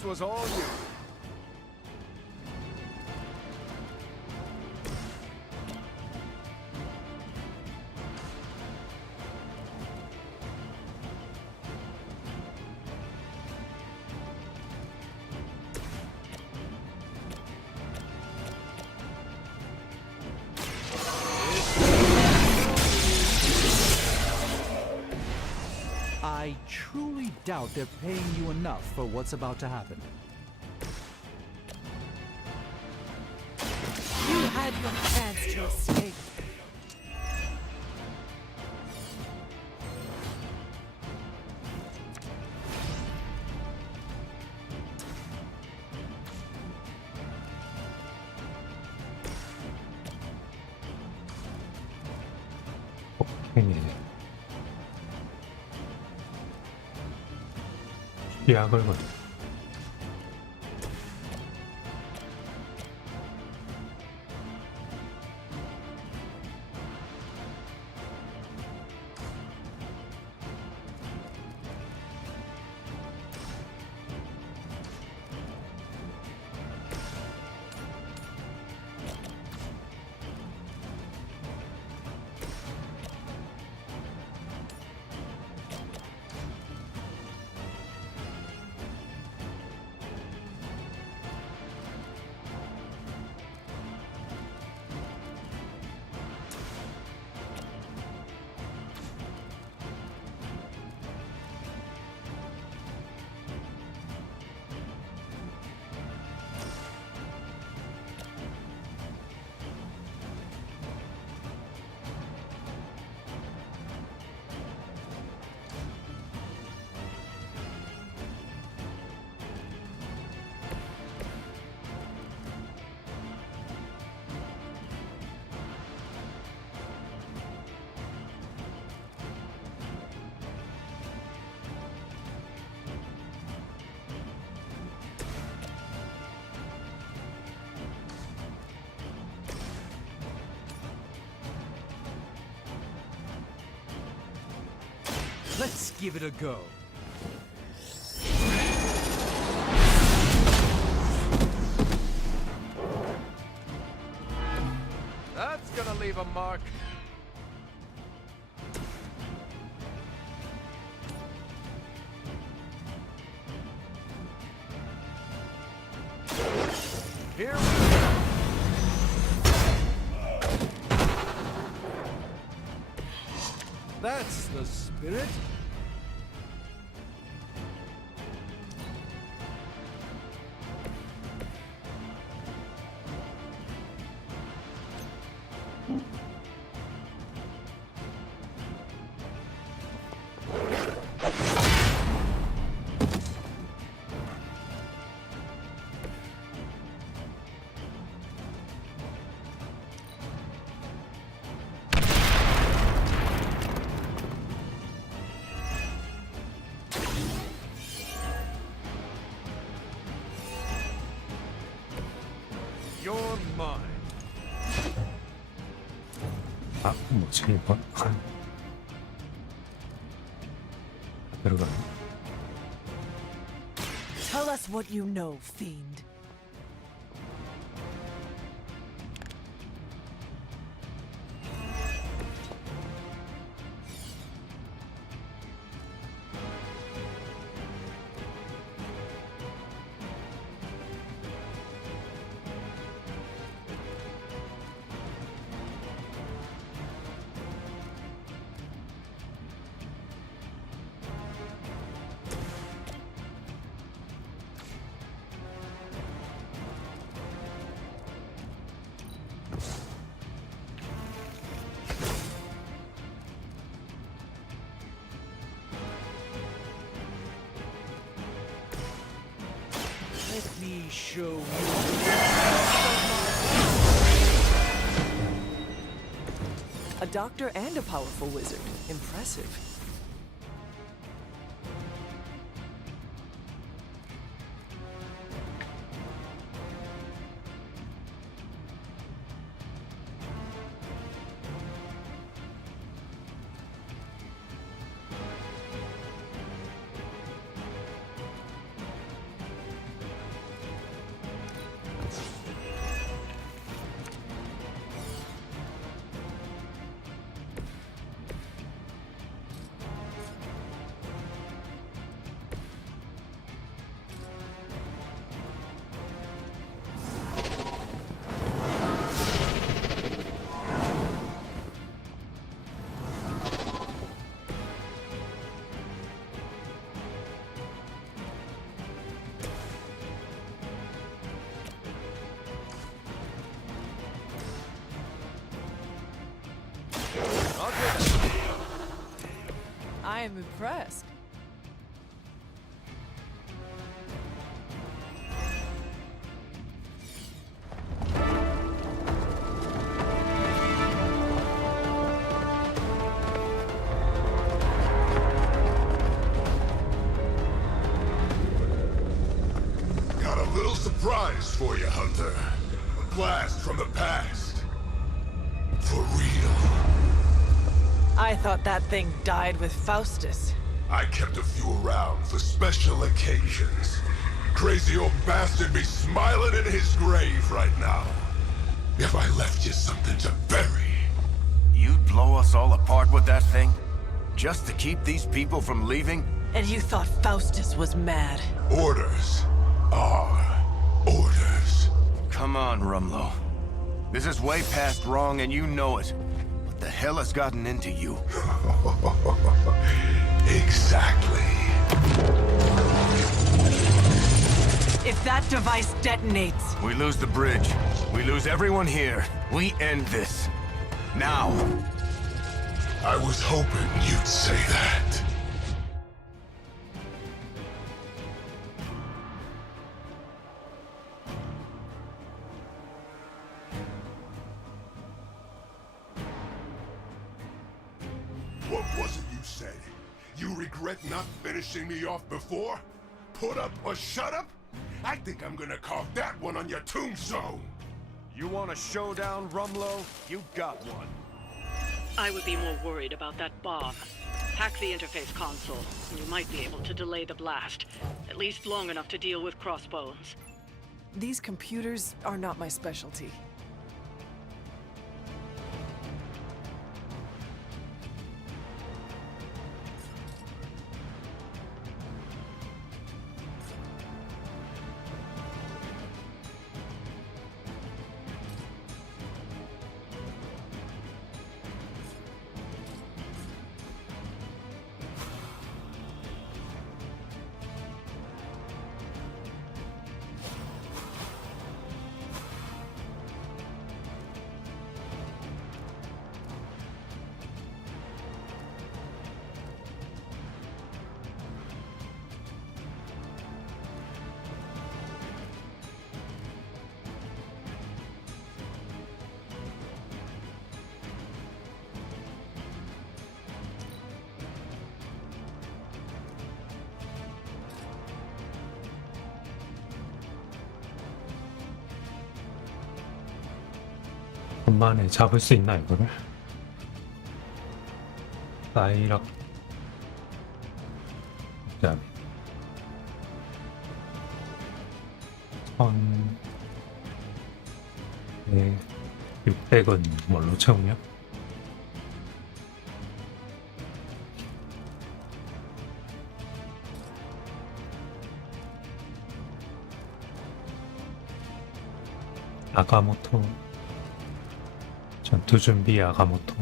this was all you. I truly doubt they're paying you enough for what's about to happen. You had your chance to escape. 약을 건. Let's give it a go. That's gonna leave a mark. Here we go. That's the spirit. You're mine. 아, 뭐지 이거? 들어가. Tell us what you know, fiend. Let me show you. A doctor and a powerful wizard. Impressive. I am impressed. Got a little surprise for you, Hunter. A blast from the past. For real. I thought that thing died with Faustus. I kept a few around for special occasions. Crazy old bastard be smiling in his grave right now. If I left you something to bury. You'd blow us all apart with that thing? Just to keep these people from leaving? And you thought Faustus was mad. Orders are orders. Come on, Rumlow. This is way past wrong and you know it. What the hell has gotten into you? Exactly. If that device detonates... We lose the bridge. We lose everyone here. We end this. Now. I was hoping you'd say that. What was it you said? You regret not finishing me off before? Put up or shut up? I think I'm gonna carve that one on your tombstone. You want a showdown, Rumlow? You got one. I would be more worried about that bomb. Hack the interface console, and you might be able to delay the blast. At least long enough to deal with crossbones. These computers are not my specialty. 만에 잡을 수 있나 이거를? 사이락 자 1600은 뭘로 채우냐? 아가모토 전투 준비 아가모토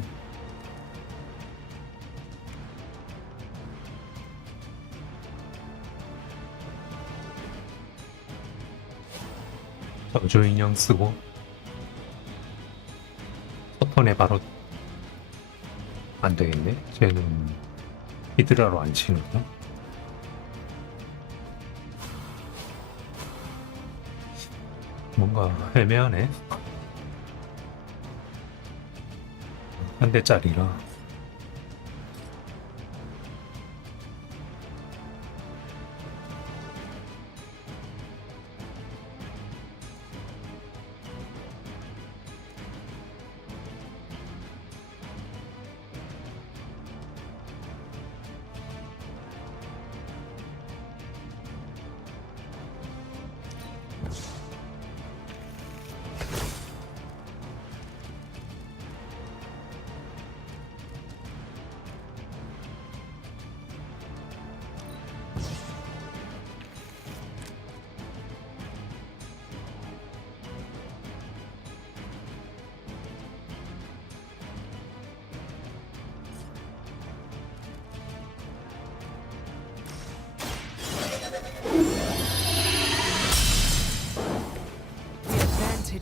저주 인형 쓰고 서턴에 바로 안 되겠네. 쟤는 히드라로 안 치는구나. 뭔가 애매하네. 한 대짜리라.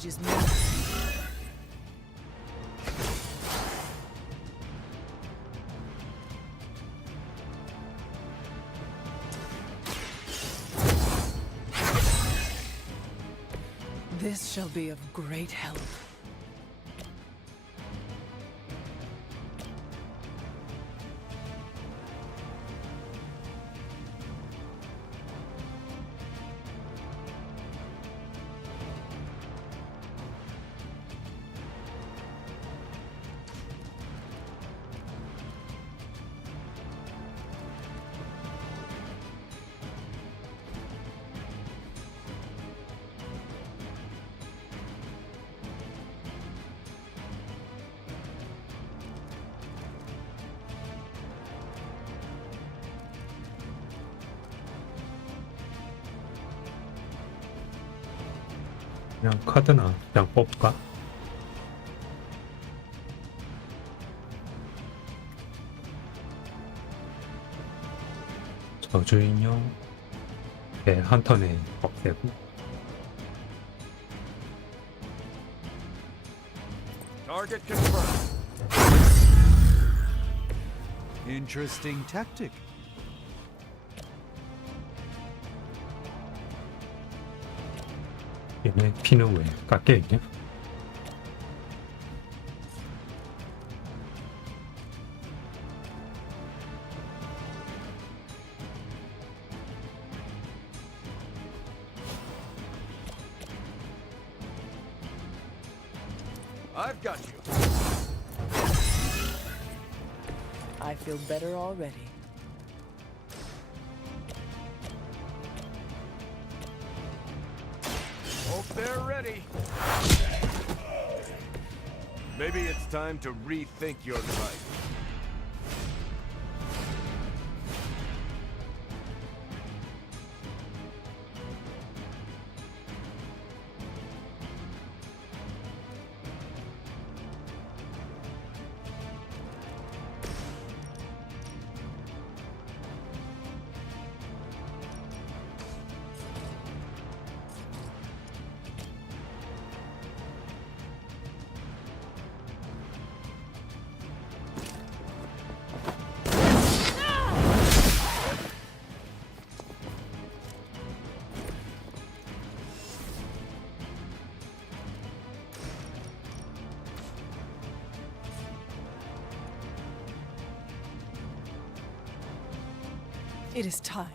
Is massive. This shall be of great help. 그냥 카드나 그냥 뽑을까? 저주인형 배 한 턴에 없애고. Target confirmed. Interesting tactic. 얘네 피는 왜 깎여있냐? I've got you. I feel better already. Hope they're ready. Maybe it's time to rethink your life. It is time.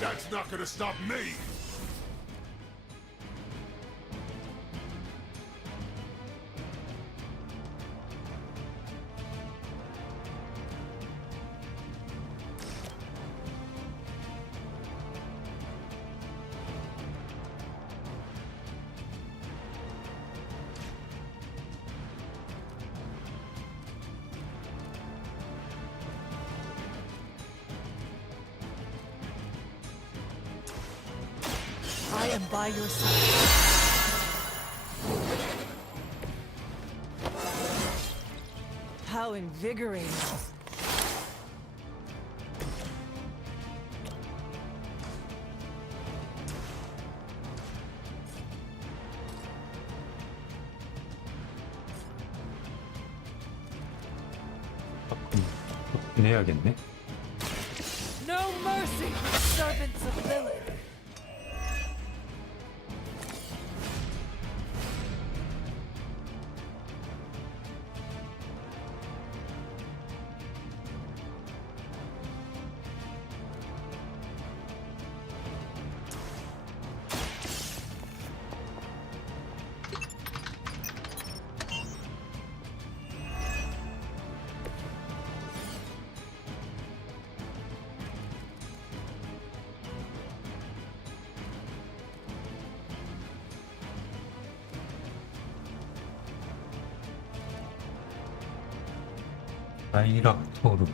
That's not gonna stop me! I am by your side. How invigorating. 해야겠네. No mercy for servants of Lilith. 아이락토르,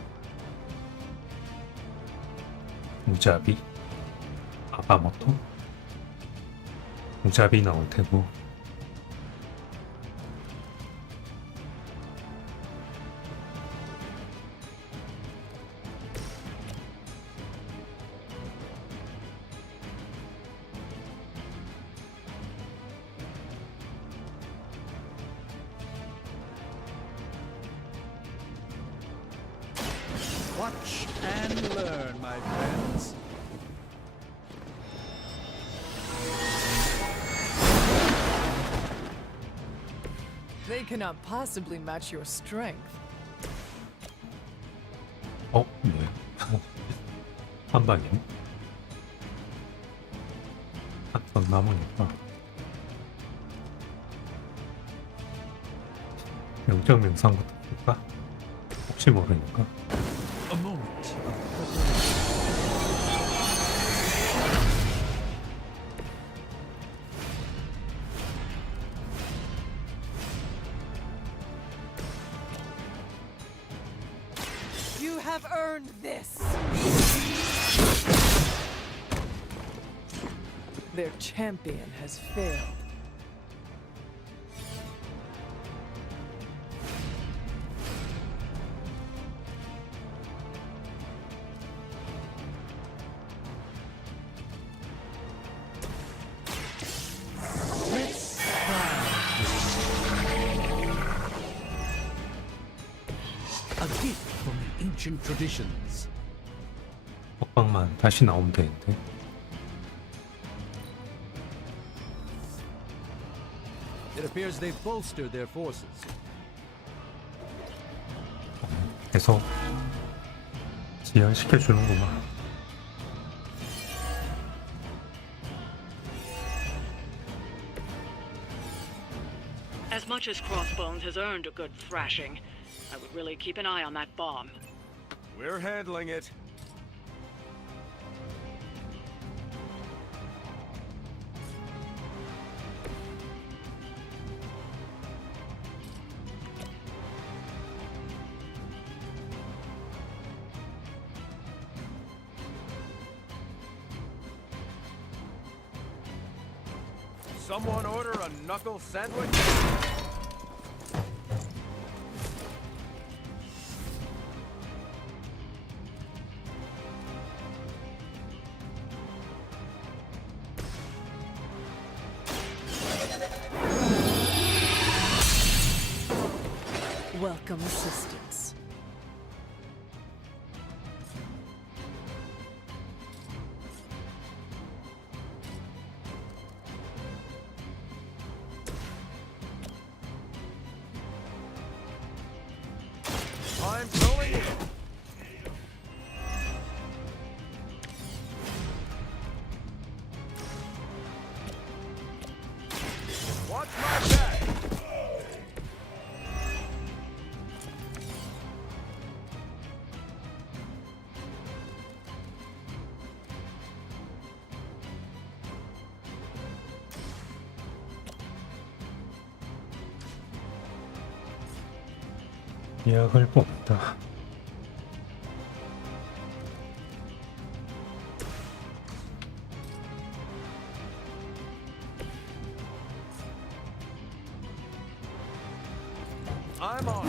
무자비, 아바모토? 무자비 나올 테고. Watch and learn, my friends. They cannot possibly match your strength. 네. 한 방이요? 한방 남으니까 0.03부터 볼까? 혹시 모르니까. A moment. You have earned this. Their champion has failed. A gift from the ancient traditions. 먹방만 다시 나오면 되는데. It appears they've bolstered their forces. 계속 지연시켜주는구만. As much as Crossbones has earned a good thrashing, I would really keep an eye on that bomb. We're handling it. Someone order a knuckle sandwich? Welcome assistance. I'm going in. Watch my back. 예약을 뽑다. I'm on.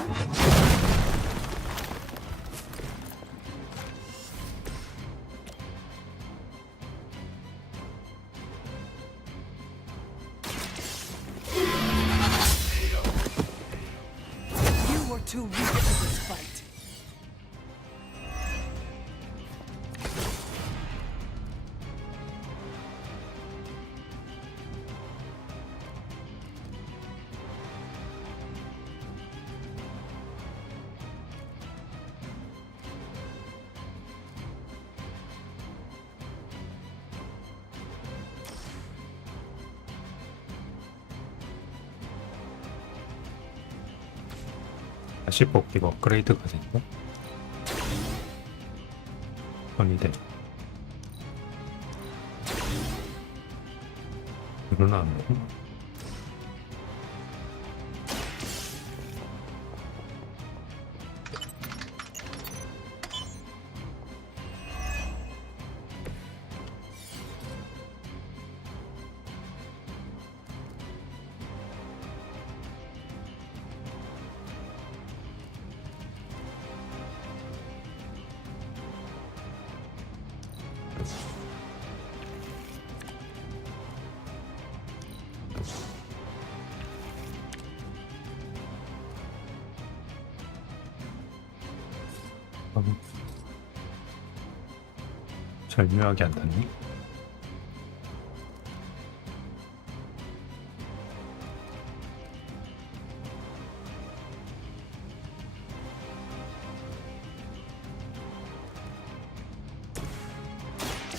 You were too weak for this fight. 다시 뽑기가 업그레이드가 된다. 선이대. 이거는 안 되고. 절묘하게 안 닿니?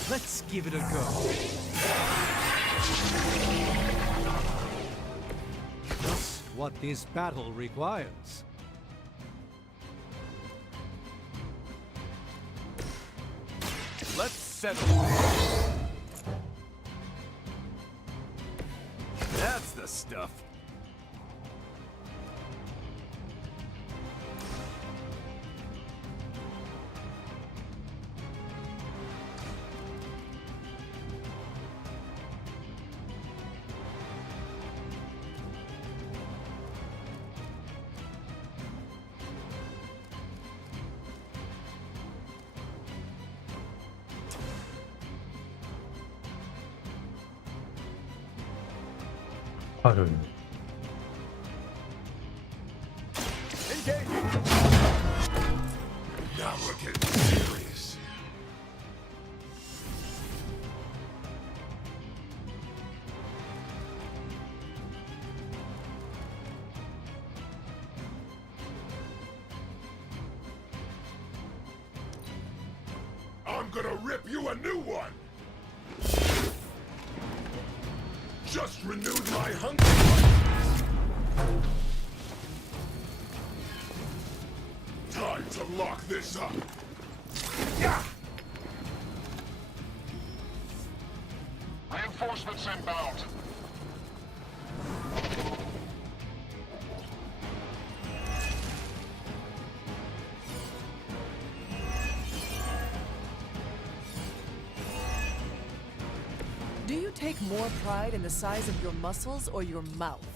Let's give it a go. Just what this battle requires. Let's settle. That's the stuff. 팔을 Now we're getting serious. I'm gonna rip you a new one. Just renewed my hunger. Time to lock this up. Yeah! Reinforcements inbound. Do you take more pride in the size of your muscles or your mouth?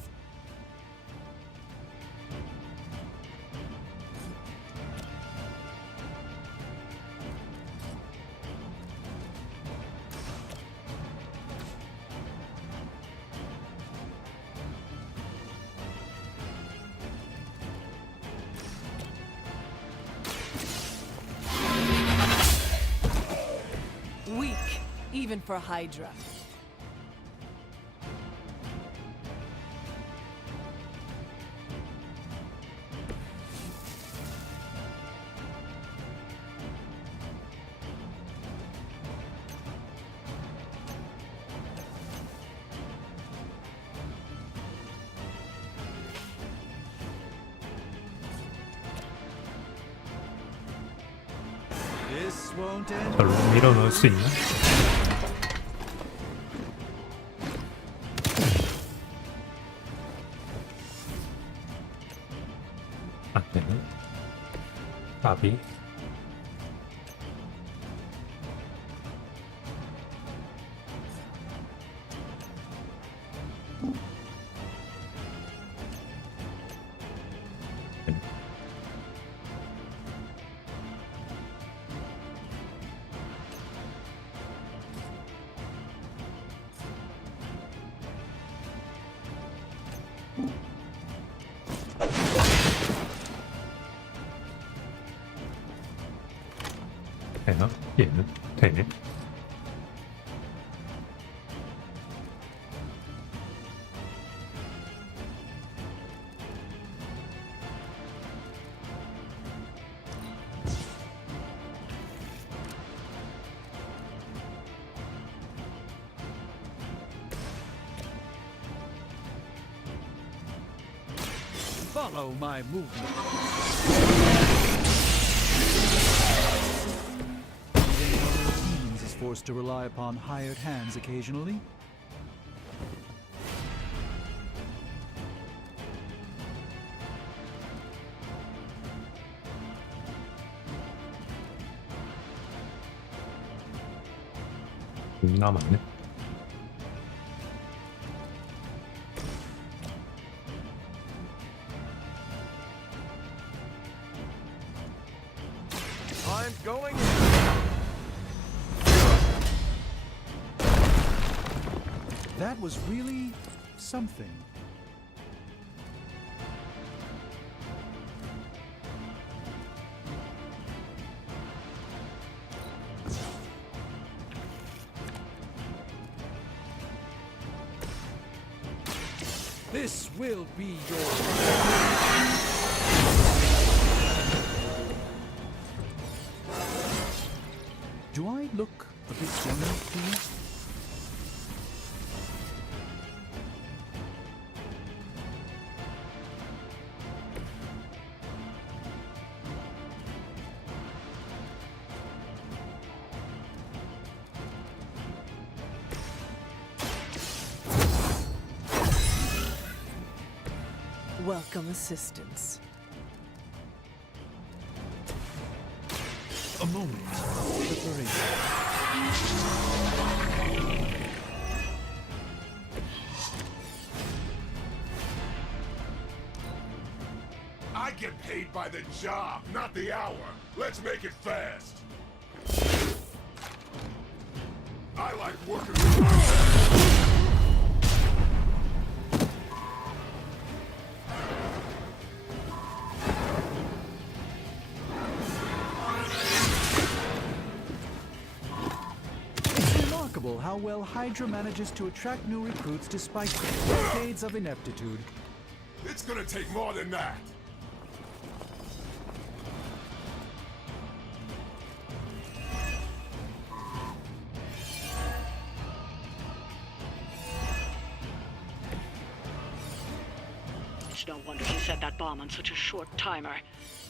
Weak, even for Hydra. This won't end. 절로 밀어넣을 수 있나? 안 되네. 답이 되나? 얘는 되네. Follow my movement. Even one of the teams is forced to rely upon hired hands occasionally. 남았네. I'm going. That was really something. This will be your... Do I look a bit younger to you? Welcome assistance. A moment of preparation. I get paid by the job, not the hour. Let's make it fast. I like working with my hands. How well Hydra manages to attract new recruits despite decades of ineptitude. It's gonna take more than that. It's no wonder he set that bomb on such a short timer.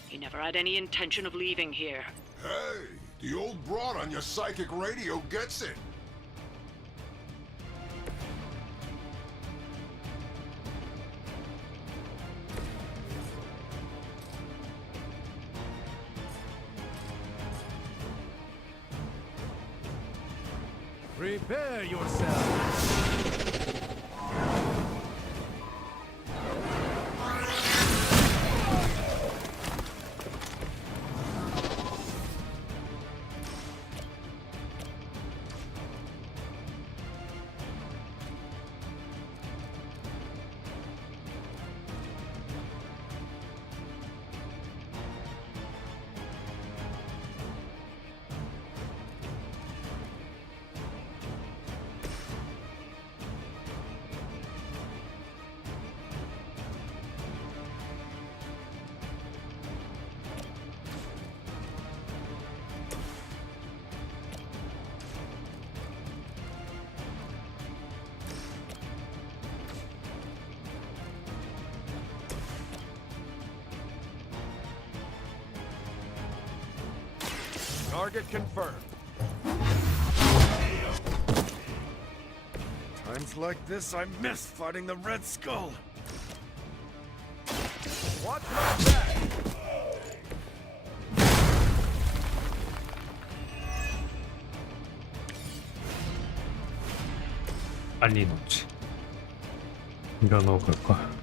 He never had any intention of leaving here. Hey, the old broad on your psychic radio gets it. Prepare yourself. Target confirmed. Times like this, I miss fighting the Red Skull. Watch my back. 빨리 넣지. 이거 넣을 거야.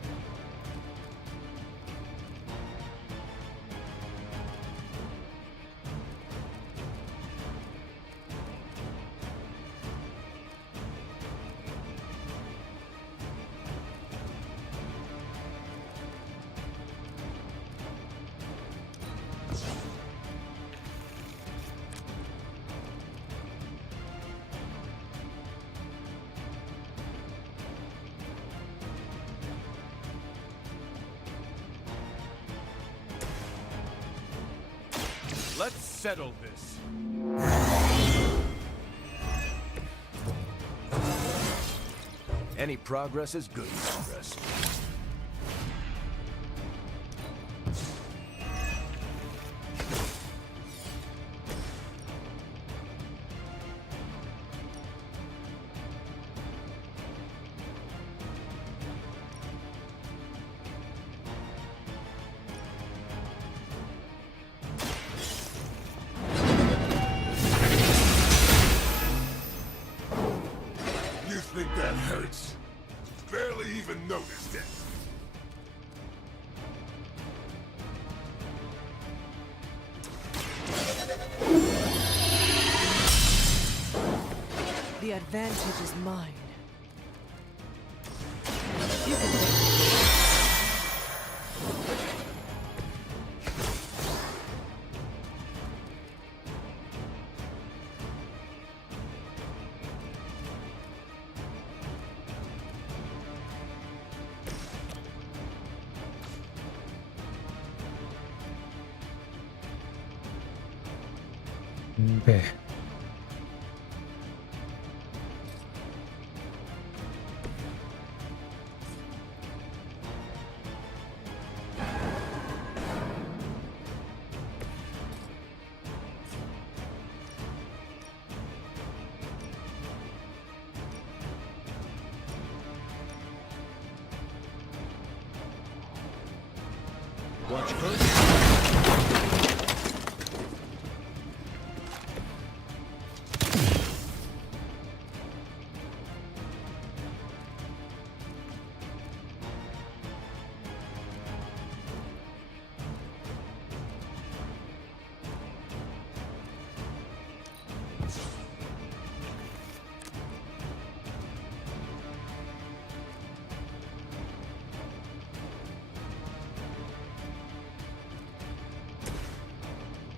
Let's settle this. Any progress is good progress. Think that hurts? Barely even noticed it. The advantage is mine. 네. Watch close.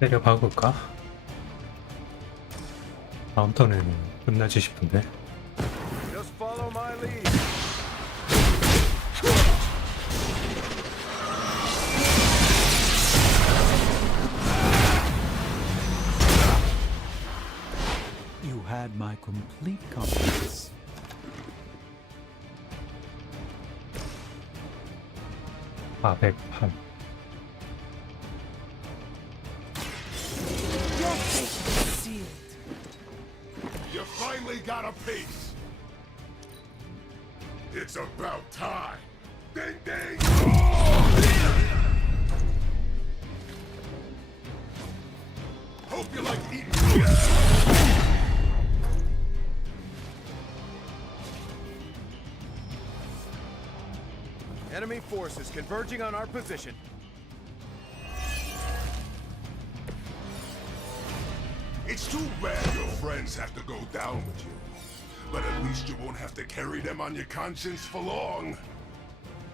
때려 박을까? 다음 턴에는 끝나지 싶은데. Just follow my lead. You had my complete confidence. Your fate is sealed. You finally got a piece. It's about time. Ding ding. Hope you like eating. Enemy forces converging on our position. It's too bad your friends have to go down with you. But at least you won't have to carry them on your conscience for long.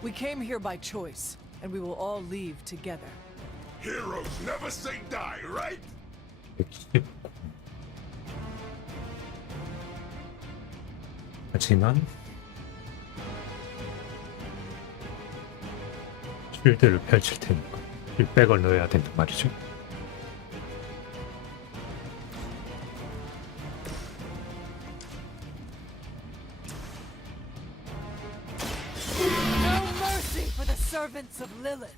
We came here by choice, and we will all leave together. Heroes never say die, right? 하지만 쉴드를 펼칠 테니까 힐백을 넣어야 된단 말이죠. No mercy for the servants of Lilith.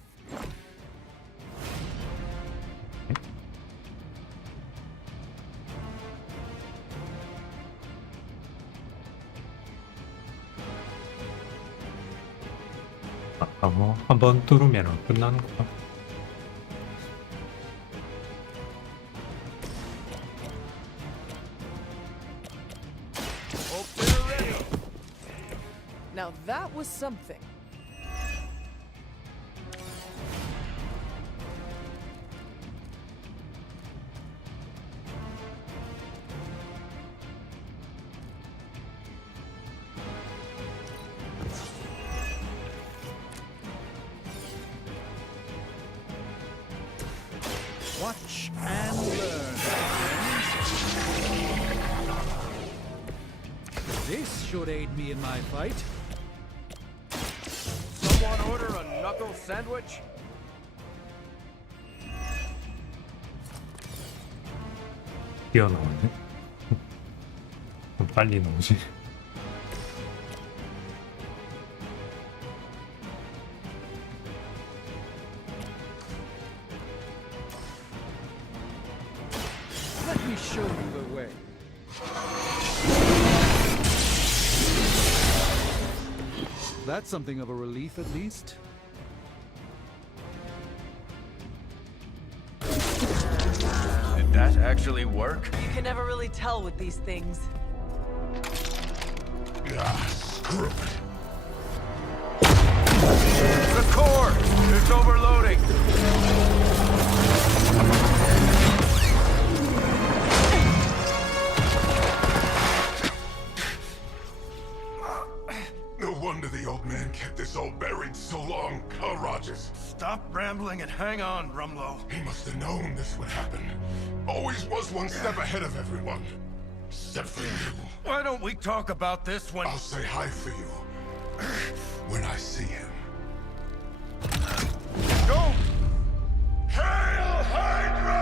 아까 뭐 한번 뚫으면 끝나는 거야. Now that was something. Watch and learn, friends. This should aid me in my fight. Someone order a knuckle sandwich? 뛰어나오네. 좀 빨리 나오지. Let me show you the way. That's something of a relief, at least. Did that actually work? You can never really tell with these things. Ah, screw it. The core! It's overloading! No wonder the old man kept this all buried so long, huh, Rogers? Stop rambling and hang on, Rumlow. He must have known this would happen. Always was one step ahead of everyone. Except for you. Why don't we talk about this when... I'll say hi for you. When I see him. Go! Hail Hydra!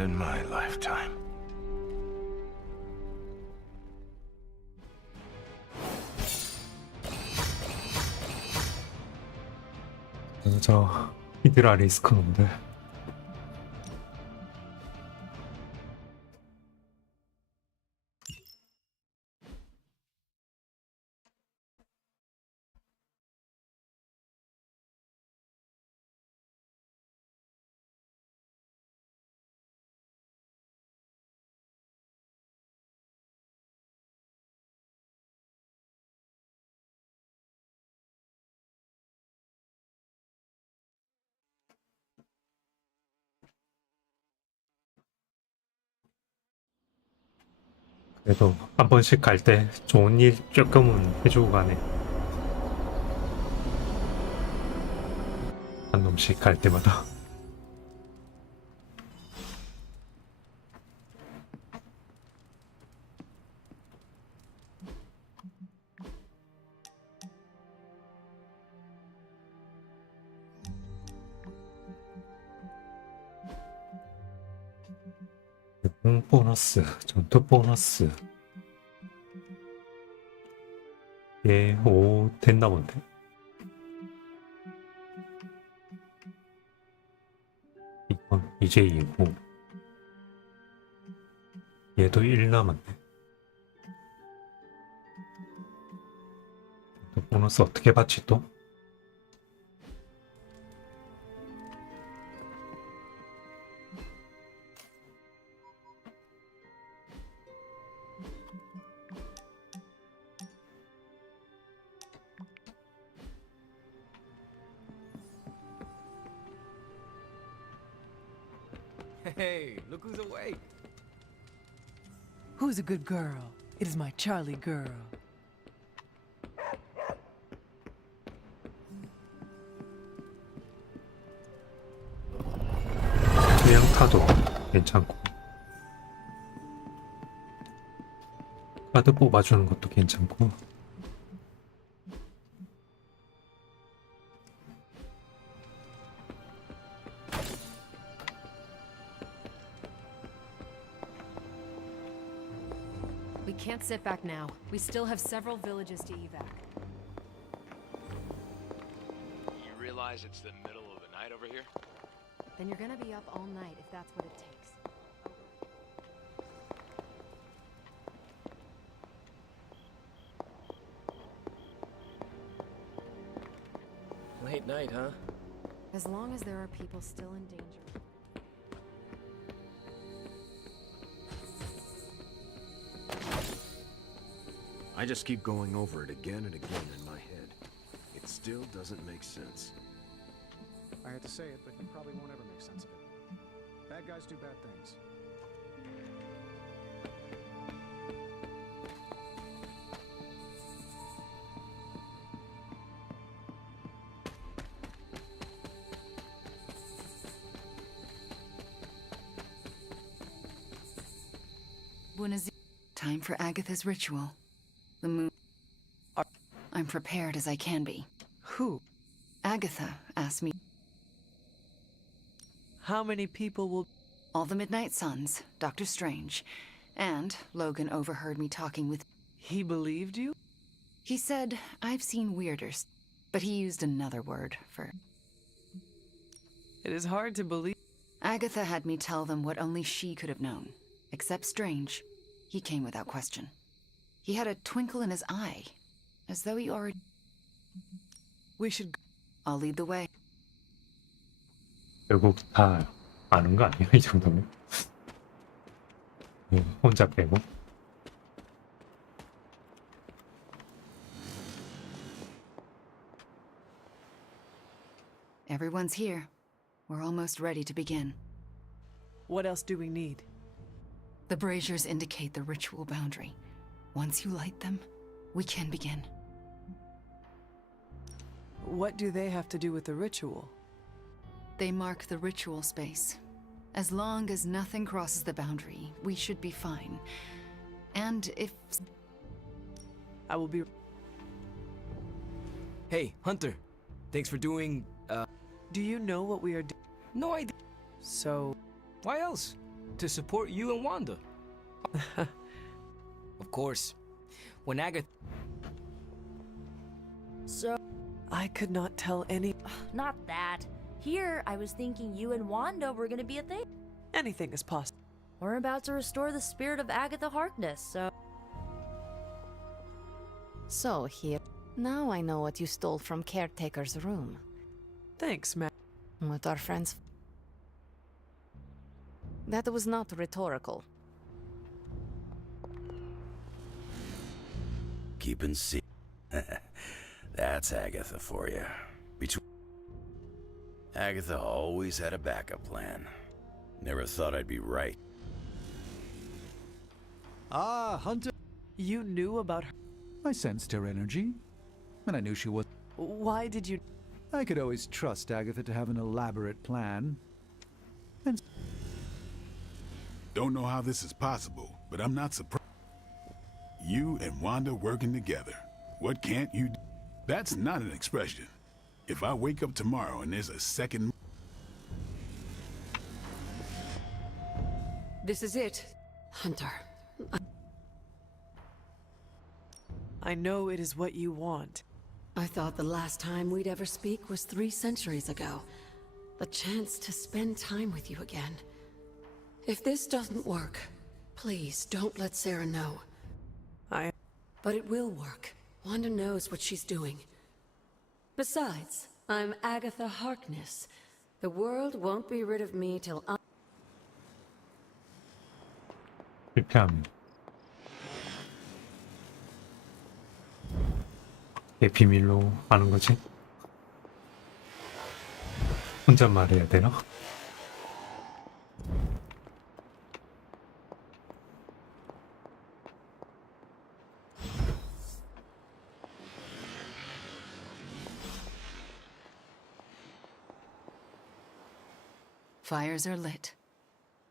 Not in my lifetime. 저 히드라 리스크 놈들. 그래도 한 번씩 갈 때 좋은 일 조금은 해주고 가네. 한 놈씩 갈 때마다. 보너스, 전투 보너스. 예, 오, 됐나 본데. 이건 이제 2고. 얘도 1 남았네. 전투 보너스 어떻게 받지 또? Hey, look who's awake. Who's a good girl? It is my Charlie girl. 그냥 타도 괜찮고. 카드 뽑아주는 것도 괜찮고. We can't sit back now. We still have several villages to evac. You realize it's the middle of the night over here? Then you're gonna be up all night if that's what it takes. Late night, huh? As long as there are people still in danger. I just keep going over it again and again in my head. It still doesn't make sense. I hate to say it, but you probably won't ever make sense of it. Bad guys do bad things. Time for Agatha's ritual. The moon. I'm prepared as I can be. Who? Agatha asked me. How many people will... All the Midnight Suns, Doctor Strange, and Logan overheard me talking with... He believed you? He said, I've seen weirders, but he used another word for... It is hard to believe... Agatha had me tell them what only she could have known. Except Strange. He came without question. He had a twinkle in his eye, as though he already... We should... I'll lead the way. 결국 다 아는 거 아니야, 이 정도면? 혼자 빼고. Everyone's here. We're almost ready to begin. What else do we need? The braziers indicate the ritual boundary. Once you light them, we can begin. What do they have to do with the ritual? They mark the ritual space. As long as nothing crosses the boundary, we should be fine. And if... I will be... Hey, Hunter. Thanks for doing, Do you know what we are doing? No idea. So... Why else? to support you and Wanda. Of course, when Agatha... So... I could not tell any... Not that. Here, I was thinking you and Wanda were gonna be a thing. Anything is possible. We're about to restore the spirit of Agatha Harkness, so... So here. Now I know what you stole from Caretaker's room. Thanks, Matt. What our friends... That was not rhetorical. Keeping secret. That's Agatha for you. Agatha always had a backup plan. Never thought I'd be right. Ah, Hunter. You knew about her? I sensed her energy, and I knew she was... Why did you... I could always trust Agatha to have an elaborate plan. And... Don't know how this is possible, but I'm not surprised. You and Wanda working together. What can't you do? That's not an expression. If I wake up tomorrow and there's a second... This is it, Hunter. I know it is what you want. I thought the last time we'd ever speak was 3 centuries ago. The chance to spend time with you again. If this doesn't work, please don't let Sarah know. But it will work. Wanda knows what she's doing. Besides, I'm Agatha Harkness. The world won't be rid of me till I... 실패합니다. 내 비밀로 아는 거지? 혼자 말해야 되나? Fires are lit.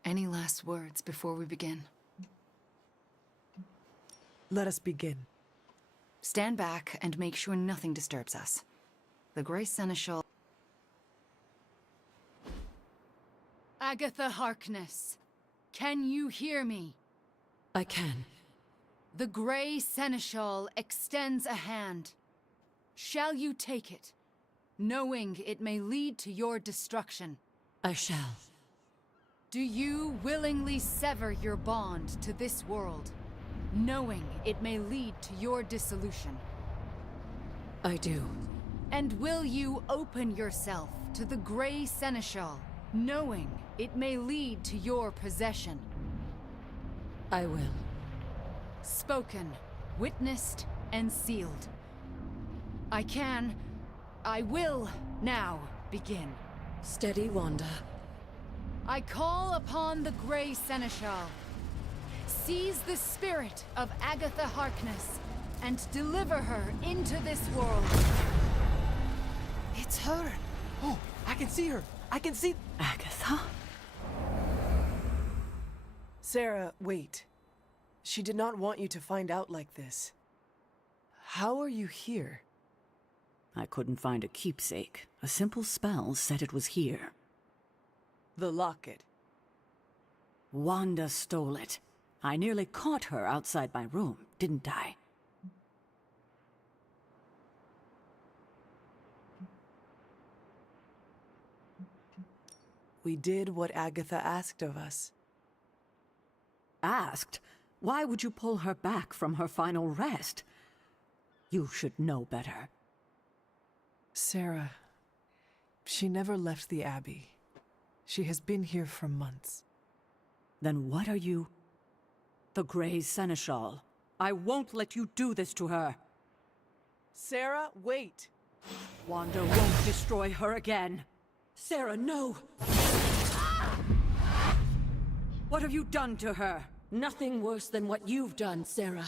Any last words before we begin? Let us begin. Stand back and make sure nothing disturbs us. The Grey Seneschal... Agatha Harkness, can you hear me? I can. The Grey Seneschal extends a hand. Shall you take it, knowing it may lead to your destruction? I shall. Do you willingly sever your bond to this world, knowing it may lead to your dissolution? I do. And will you open yourself to the Grey Seneschal, knowing it may lead to your possession? I will. Spoken, witnessed, and sealed. I will now begin. Steady, Wanda. I call upon the Grey Seneschal. Seize the spirit of Agatha Harkness and deliver her into this world. It's her! Oh, I can see her! I can see... Agatha? Sarah, wait. She did not want you to find out like this. How are you here? I couldn't find a keepsake. A simple spell said it was here. The locket. Wanda stole it. I nearly caught her outside my room, didn't I? We did what Agatha asked of us. Asked? Why would you pull her back from her final rest? You should know better. Sarah, she never left the Abbey. She has been here for months. Then what are you? The Grey Seneschal. I won't let you do this to her. Sarah, wait! Wanda won't destroy her again. Sarah, no! What have you done to her? Nothing worse than what you've done, Sarah.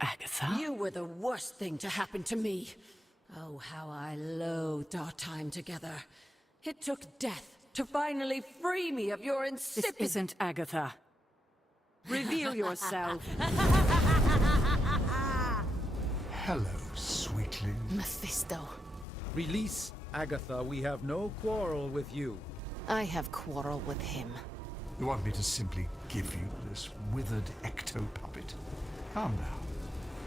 Agatha? You were the worst thing to happen to me. Oh, how I loathed our time together. It took death to finally free me of your insipid... This isn't Agatha. Reveal yourself. Hello, sweetling. Mephisto. Release Agatha. We have no quarrel with you. I have quarrel with him. You want me to simply give you this withered ecto-puppet? Calm down.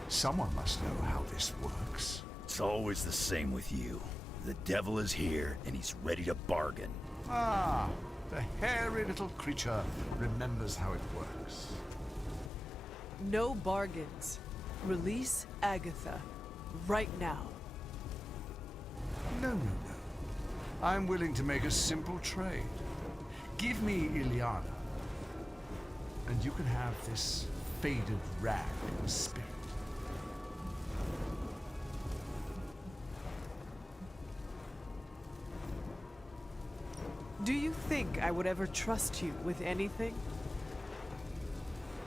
Someone must know how this works. It's always the same with you. The devil is here, and he's ready to bargain. Ah, the hairy little creature remembers how it works. No bargains. Release Agatha. Right now. No. I'm willing to make a simple trade. Give me Ileana, and you can have this faded rag of spirit. Do you think I would ever trust you with anything?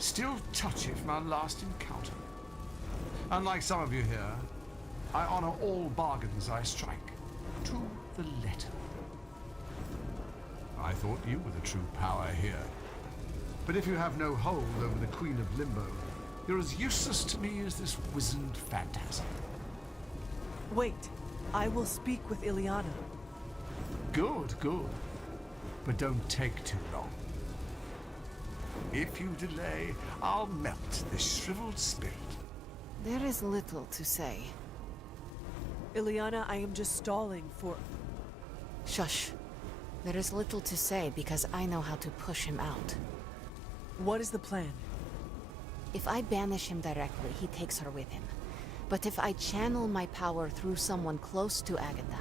Still touchy from our last encounter. Unlike some of you here, I honor all bargains I strike, to the letter. I thought you were the true power here. But if you have no hold over the Queen of Limbo, you're as useless to me as this wizened phantasm. Wait, I will speak with Ileana. Good. But don't take too long. If you delay, I'll melt this shriveled spirit. There is little to say. Ileana, I am just stalling for... Shush. There is little to say because I know how to push him out. What is the plan? If I banish him directly, he takes her with him. But if I channel my power through someone close to Agatha...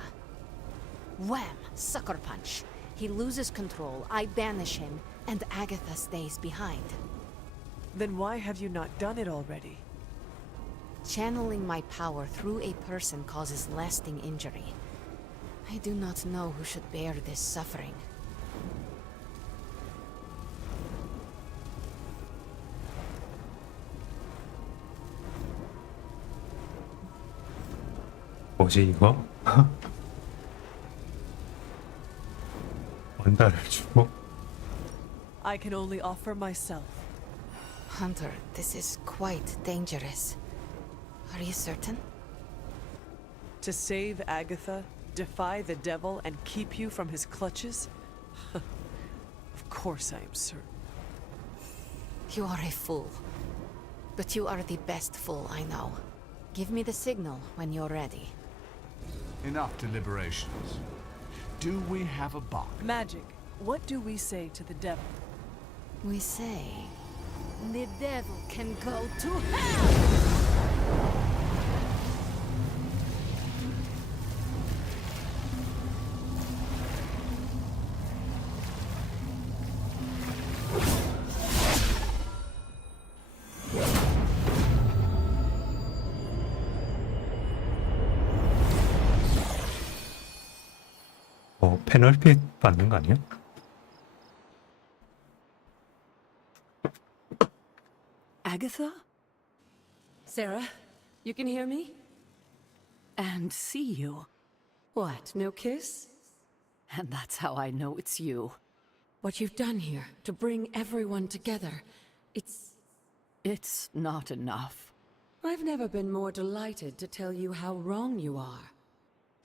Wham! Sucker punch! He loses control, I banish him, and Agatha stays behind. Then why have you not done it already? Channeling my power through a person causes lasting injury. I do not know who should bear this suffering. 뭐지 이거? 원다를 주고? I can only offer myself. Hunter, this is quite dangerous. Are you certain? To save Agatha, defy the devil, and keep you from his clutches? Of course I am certain. You are a fool. But you are the best fool I know. Give me the signal when you're ready. Enough deliberations. Do we have a bargain? Magic. What do we say to the devil? We say... The devil can go to hell! 페널티 받는 거 아니야? Agatha? Sarah, you can hear me? And see you. What, no kiss? And that's how I know it's you. What you've done here, to bring everyone together, It's not enough. I've never been more delighted to tell you how wrong you are.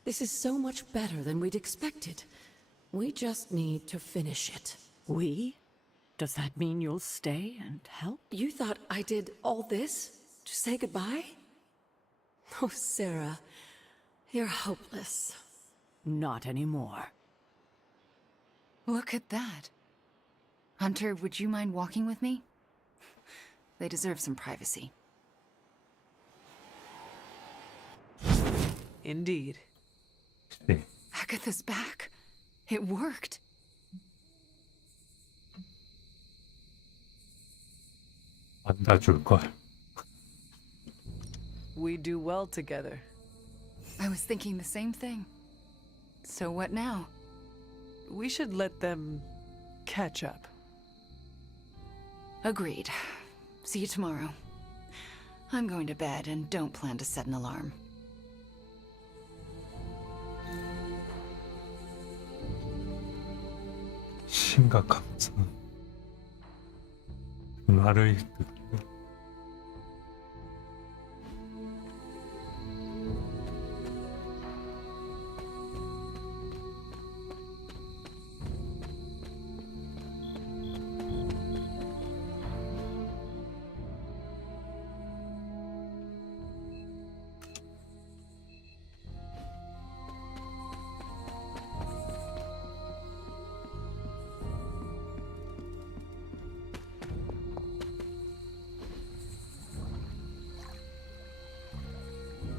This is so much better than we'd expected. We just need to finish it. We? Does that mean you'll stay and help? You thought I did all this to say goodbye? Oh, Sarah, you're hopeless. Not anymore. Look at that. Hunter, would you mind walking with me? They deserve some privacy. Indeed. Agatha's back. It worked. 안다줄걸. We do well together. I was thinking the same thing. So what now? We should let them catch up. Agreed. See you tomorrow. I'm going to bed and don't plan to set an alarm. 심각함상 말을 듣고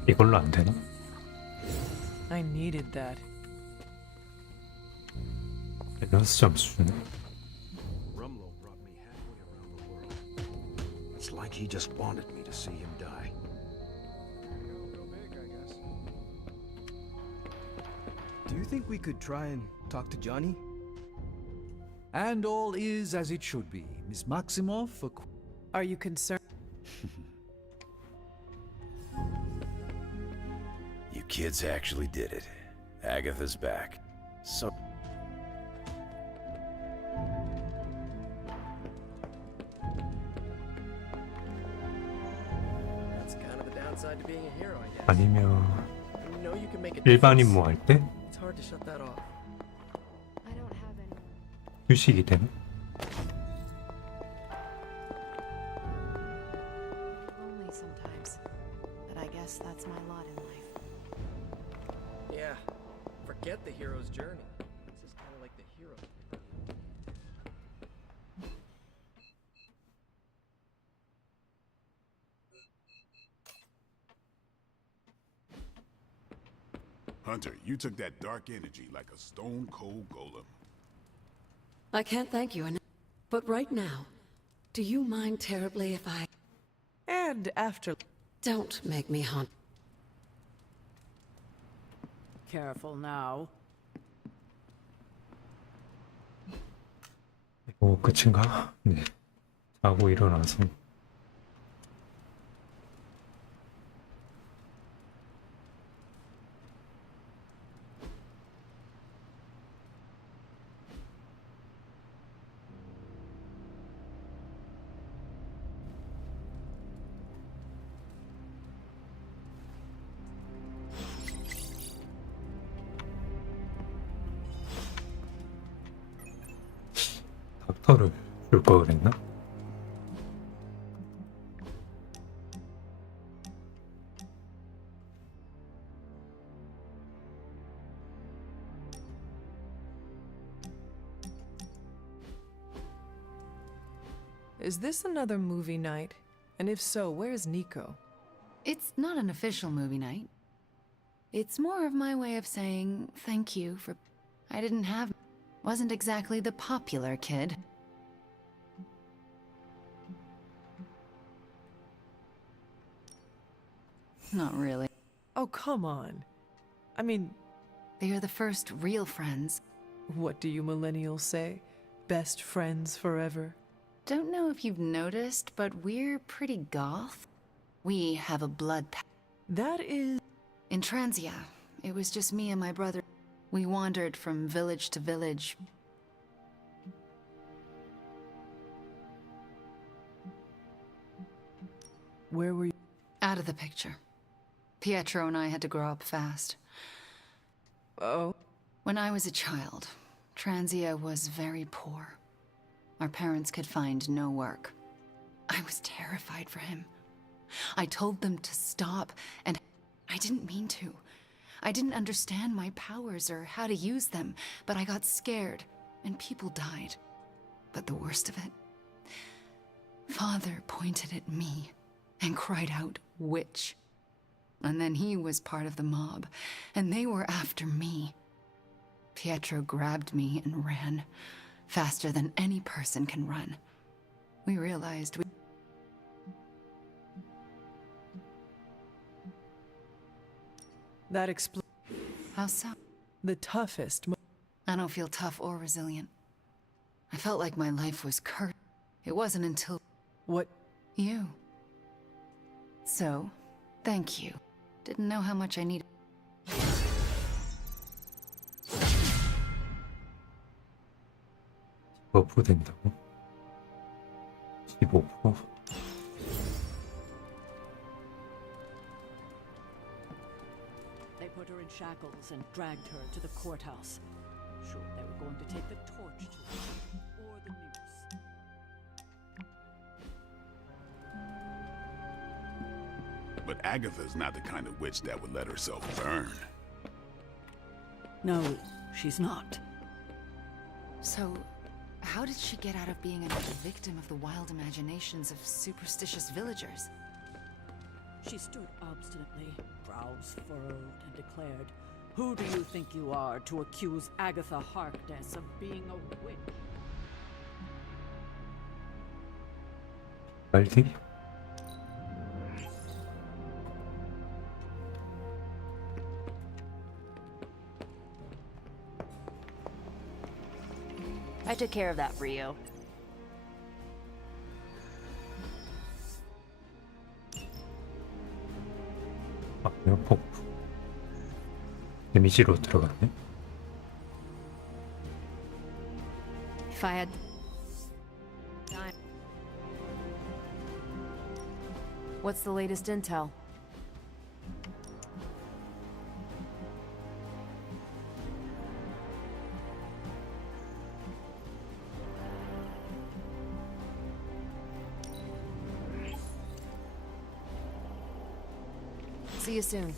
이걸로 안 되나? I needed that. 밸런스 점수 주네. Rumlow brought me halfway around the world. It's like he just wanted me to see him die. Do you think we could try and talk to Johnny? And all is as it should be. Miss Maximoff, Are you concerned? You kids actually did it. Agatha's back. So... That's kind of the downside to being a hero, I guess. 아니면 You know you can make a 일반 difference. 임무 할 때 It's hard to shut that off. 휴식이 되나? Lonely sometimes, but I guess that's my lot in life. Yeah. Forget the hero's journey. This is kind of like the hero. Hunter, you took that dark energy like a stone-cold golem. I can't thank you enough. But right now, do you mind terribly if I... And after... Don't make me hunt. Careful now. 이거 끝인가? 네. 자고 일어나서 닥터를 줄 걸 그랬나? Is this another movie night? And if so, where's Nico? It's not an official movie night. It's more of my way of saying thank you for... I didn't have... Wasn't exactly the popular kid. Not really. Oh, come on. I mean... They are the first real friends. What do you millennials say? Best friends forever? Don't know if you've noticed, but we're pretty goth. We have a blood pact. That is... In Transia, it was just me and my brother. We wandered from village to village. Where were you? Out of the picture. Pietro and I had to grow up fast. Oh? When I was a child, Transia was very poor. Our parents could find no work. I was terrified for him. I told them to stop, and I didn't mean to. I didn't understand my powers or how to use them, but I got scared, and people died. But the worst of it, Father pointed at me and cried out, "Witch." And then he was part of the mob, and they were after me. Pietro grabbed me and ran, faster than any person can run. We realized we... That explains... How so? The toughest... I don't feel tough or resilient. I felt like my life was cursed. It wasn't until... What? You. So, thank you. Didn't know how much I needed. 버프 된다고? 15%? They put her in shackles and dragged her to the courthouse. Sure, they were going to take the torch to her, or the noose. But Agatha's not the kind of witch that would let herself burn. No, she's not. So, how did she get out of being a victim of the wild imaginations of superstitious villagers? She stood obstinately, brows furrowed, and declared, "Who do you think you are to accuse Agatha Harkness of being a witch?" 알지? I took care of that for you. 아, 이거 폭 데미지로 들어갔네. If I had time. What's the latest intel? See you soon.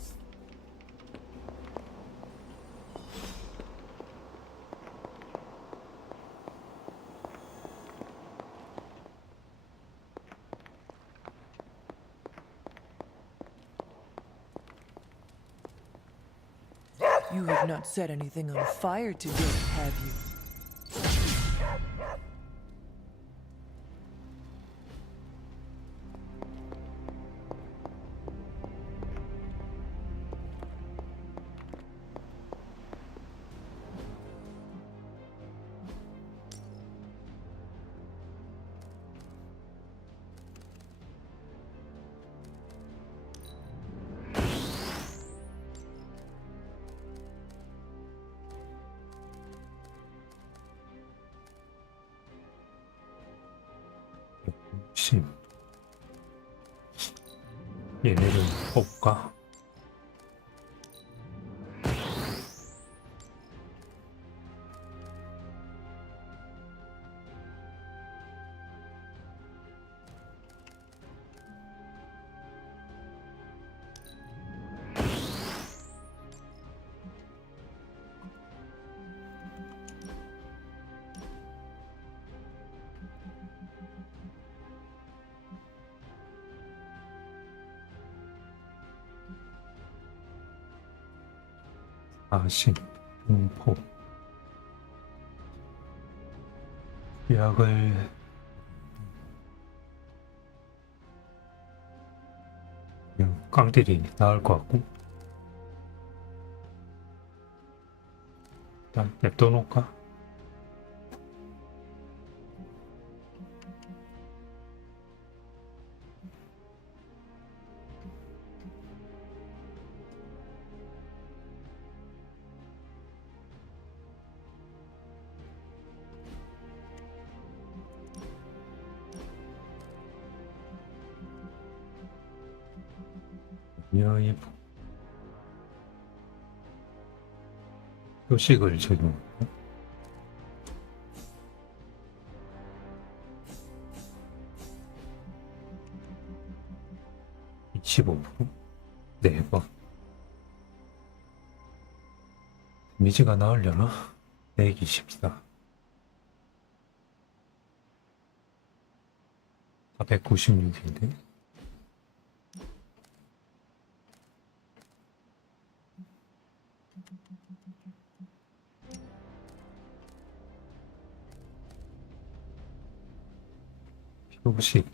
You have not set anything on fire today, have you? 얘네를 뽑까? 아신, 공포, 약을 그냥 깡들이 나을 것 같고 일단 냅둬 놓을까? 여의 표식을 적용. 25%? 4번. 데미지가 나으려나? 124. 496인데? 표식.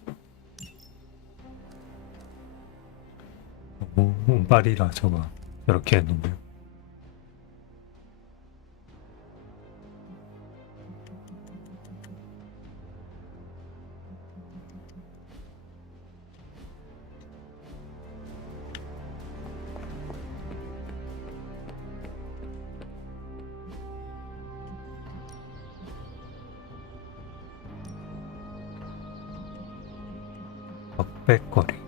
운빨이라 저거 이렇게 했는데요. 덕백거리.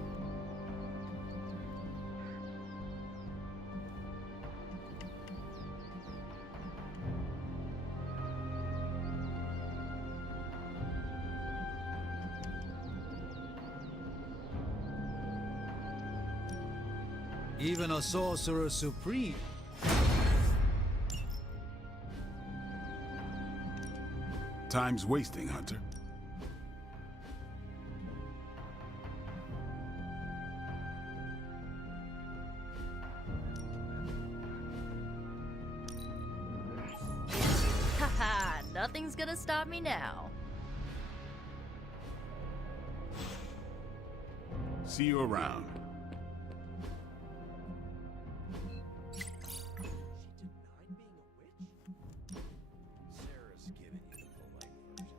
Even a sorcerer supreme. Time's wasting, Hunter. Nothing's gonna stop me now. See you around. Sarah's giving you the polite version.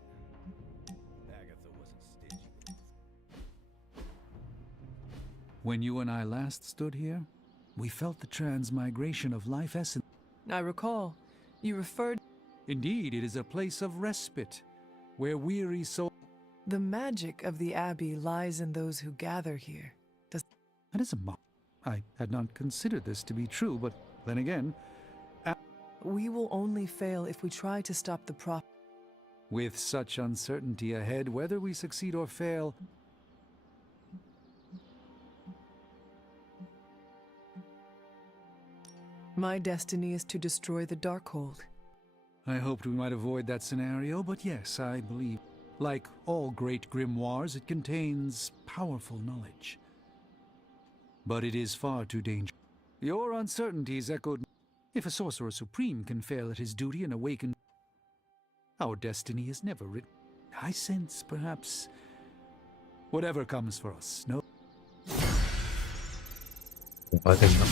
Agatha wasn't stingy. When you and I last stood here, we felt the transmigration of life essence. I recall. You referred... Indeed, it is a place of respite, where weary souls... The magic of the Abbey lies in those who gather here. That is a I had not considered this to be true, but then again... We will only fail if we try to stop the With such uncertainty ahead, whether we succeed or fail... My destiny is to destroy the Darkhold. I hoped we might avoid that scenario, but yes, I believe. Like all great grimoires, it contains powerful knowledge. But it is far too dangerous. Your uncertainties echoed... If a Sorcerer Supreme can fail at his duty and awaken... Our destiny is never written. I sense, perhaps... Whatever comes for us, no... 뭐가 됐나?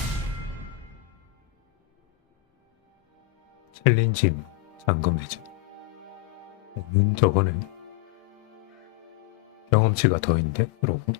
챌린지 임무, 잠금 해제. 저거네. 경험치가 더 있는데, 그러고.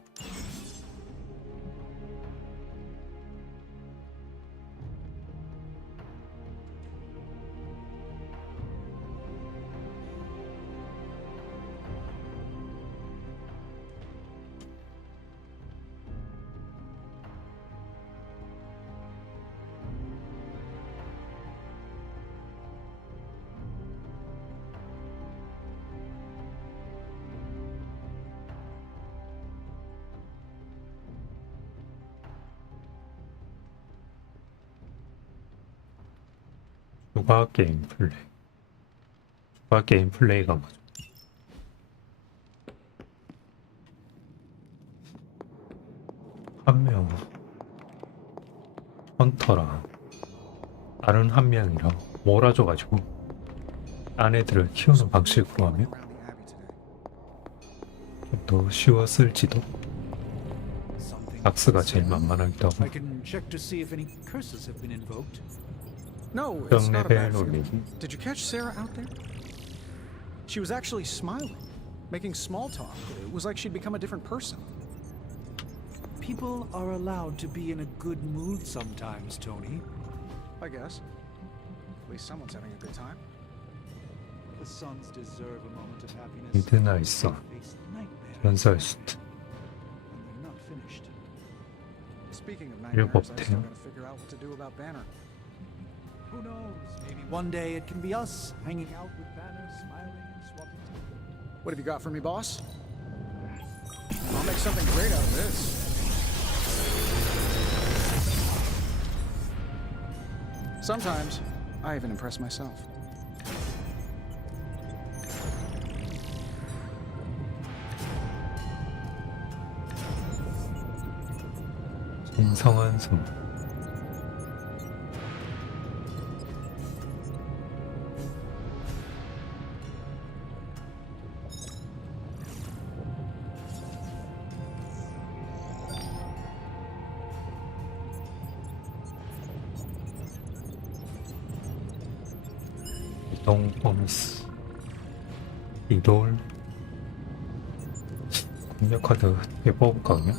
추가 게임 플레이. 추가 게임 플레이가 뭐죠? 한 명 헌터랑 다른 한 명이랑 몰아줘가지고 딴 애들을 키우는 방식으로 하면 좀 더 쉬웠을지도. 박스가 제일 만만하기도 하고. I can check to see if any curses have been invoked. No, it's not a bad 레벨 feeling. 올리기. Did you catch Sarah out there? She was actually smiling, making small talk. It was like she'd become a different person. People are allowed to be in a good mood sometimes, Tony. I guess. At least someone's having a good time. The sons deserve a moment of happiness. 미드나잇 선. 연설 수트. They're not finished. Speaking of 일곱 nightmares, I still 템. gotta figure out what to do about Banner. Who knows? Maybe one day it can be us hanging out with Banner, smiling and swapping. What have you got for me, boss? I'll make something great out of this. Sometimes, I even impress myself. 신성한 성. 이동 보너스. 이돌. 공략 카드 어떻게 뽑을까 그냥?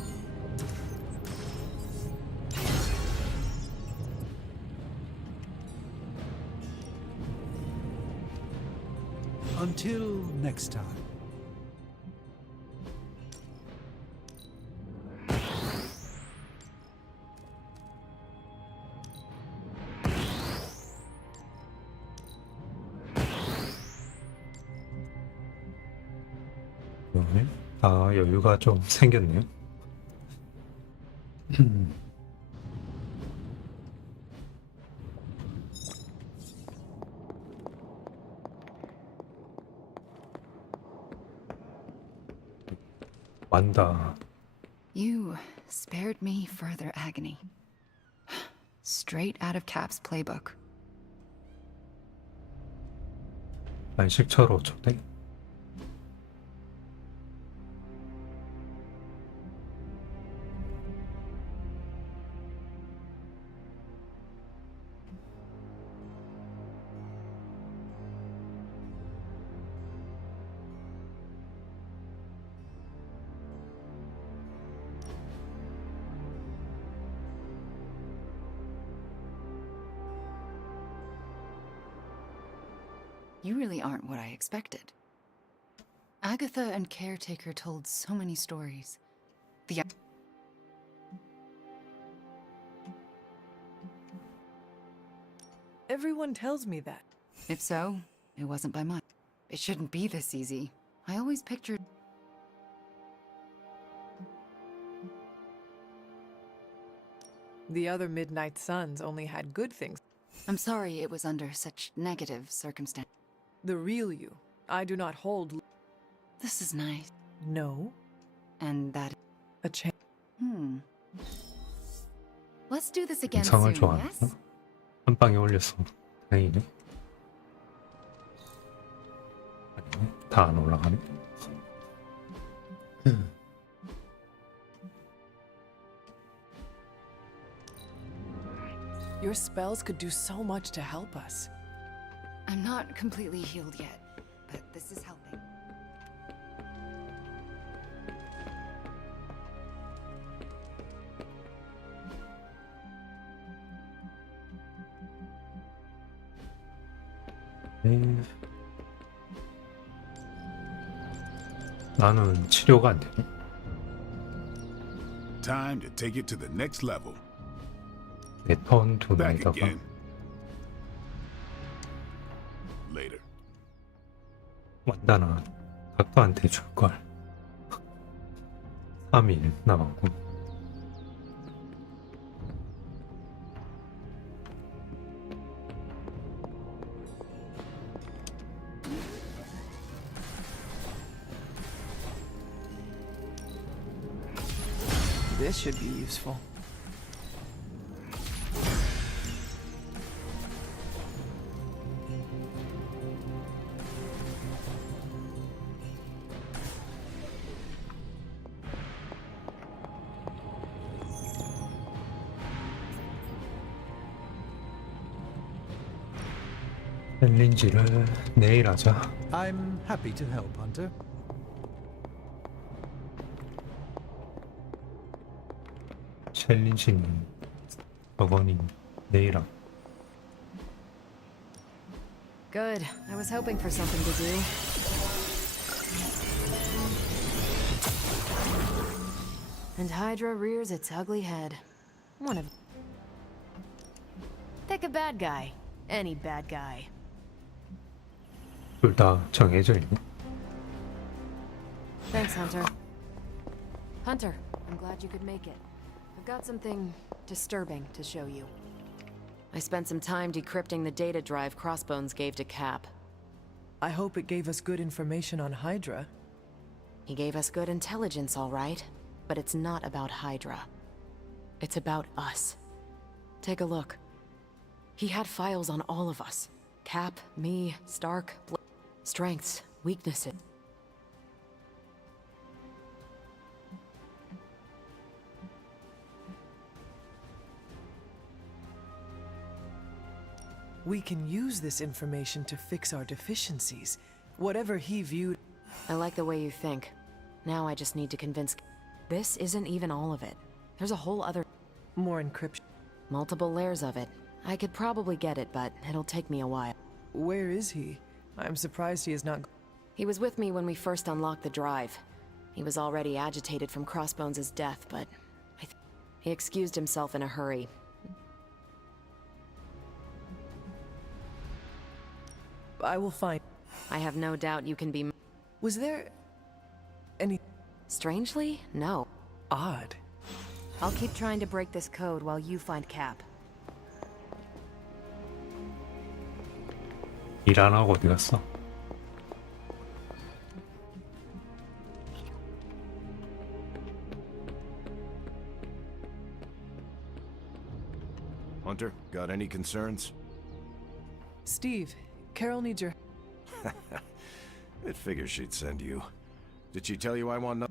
Until next time. 그러면 여유가 좀 생겼네요. 완다. You spared me further agony. Straight out of Cap's playbook. 안식처로 초대. You really aren't what I expected. Agatha and Caretaker told so many stories. The Everyone tells me that. If so, it wasn't by much. It shouldn't be this easy. I always pictured... The other Midnight Suns only had good things. I'm sorry it was under such negative circumstances. The real you. I do not hold... This is nice. No. And that... A chance. Let's do this again 영상을 soon, yes? 좋아하나? 한 방에 올렸어. 다행이네. 아니네. 다 안 올라가네. Your spells could do so much to help us. I'm not completely healed yet, but this is helping. 나는 치료가 안 되네. Time to take it to the next level. 내 턴 두 Back 명에다가 again. Later. 완다나 각도한테 줄걸. 3일 남았고. This should be useful. 챌린지를 내일 하자. I'm happy to help, Hunter. 챌린지는 저거니 내일 함. Good. I was hoping for something to do. And Hydra rears its ugly head. One of... Pick a bad guy. Any bad guy. 둘 다 정해져 있네. Thanks, Hunter. Hunter, I'm glad you could make it. I've got something disturbing to show you. I spent some time decrypting the data drive Crossbones gave to Cap. I hope it gave us good information on Hydra. He gave us good intelligence, all right. But it's not about Hydra. It's about us. Take a look. He had files on all of us. Cap, me, Stark, strengths, weaknesses. We can use this information to fix our deficiencies. Whatever he viewed... I like the way you think. Now I just need to convince... This isn't even all of it. There's a whole other... More encryption. Multiple layers of it. I could probably get it, but it'll take me a while. Where is he? I'm surprised he is not... He was with me when we first unlocked the drive. He was already agitated from Crossbones' death, but... he excused himself in a hurry. I will find... I have no doubt you can be... Was there... any... Strangely, no. Odd. I'll keep trying to break this code while you find Cap. 일 안 하고 어디 갔어? Hunter, got any concerns? Steve, Carol needs your... It figures she'd send you. Did she tell you I want no—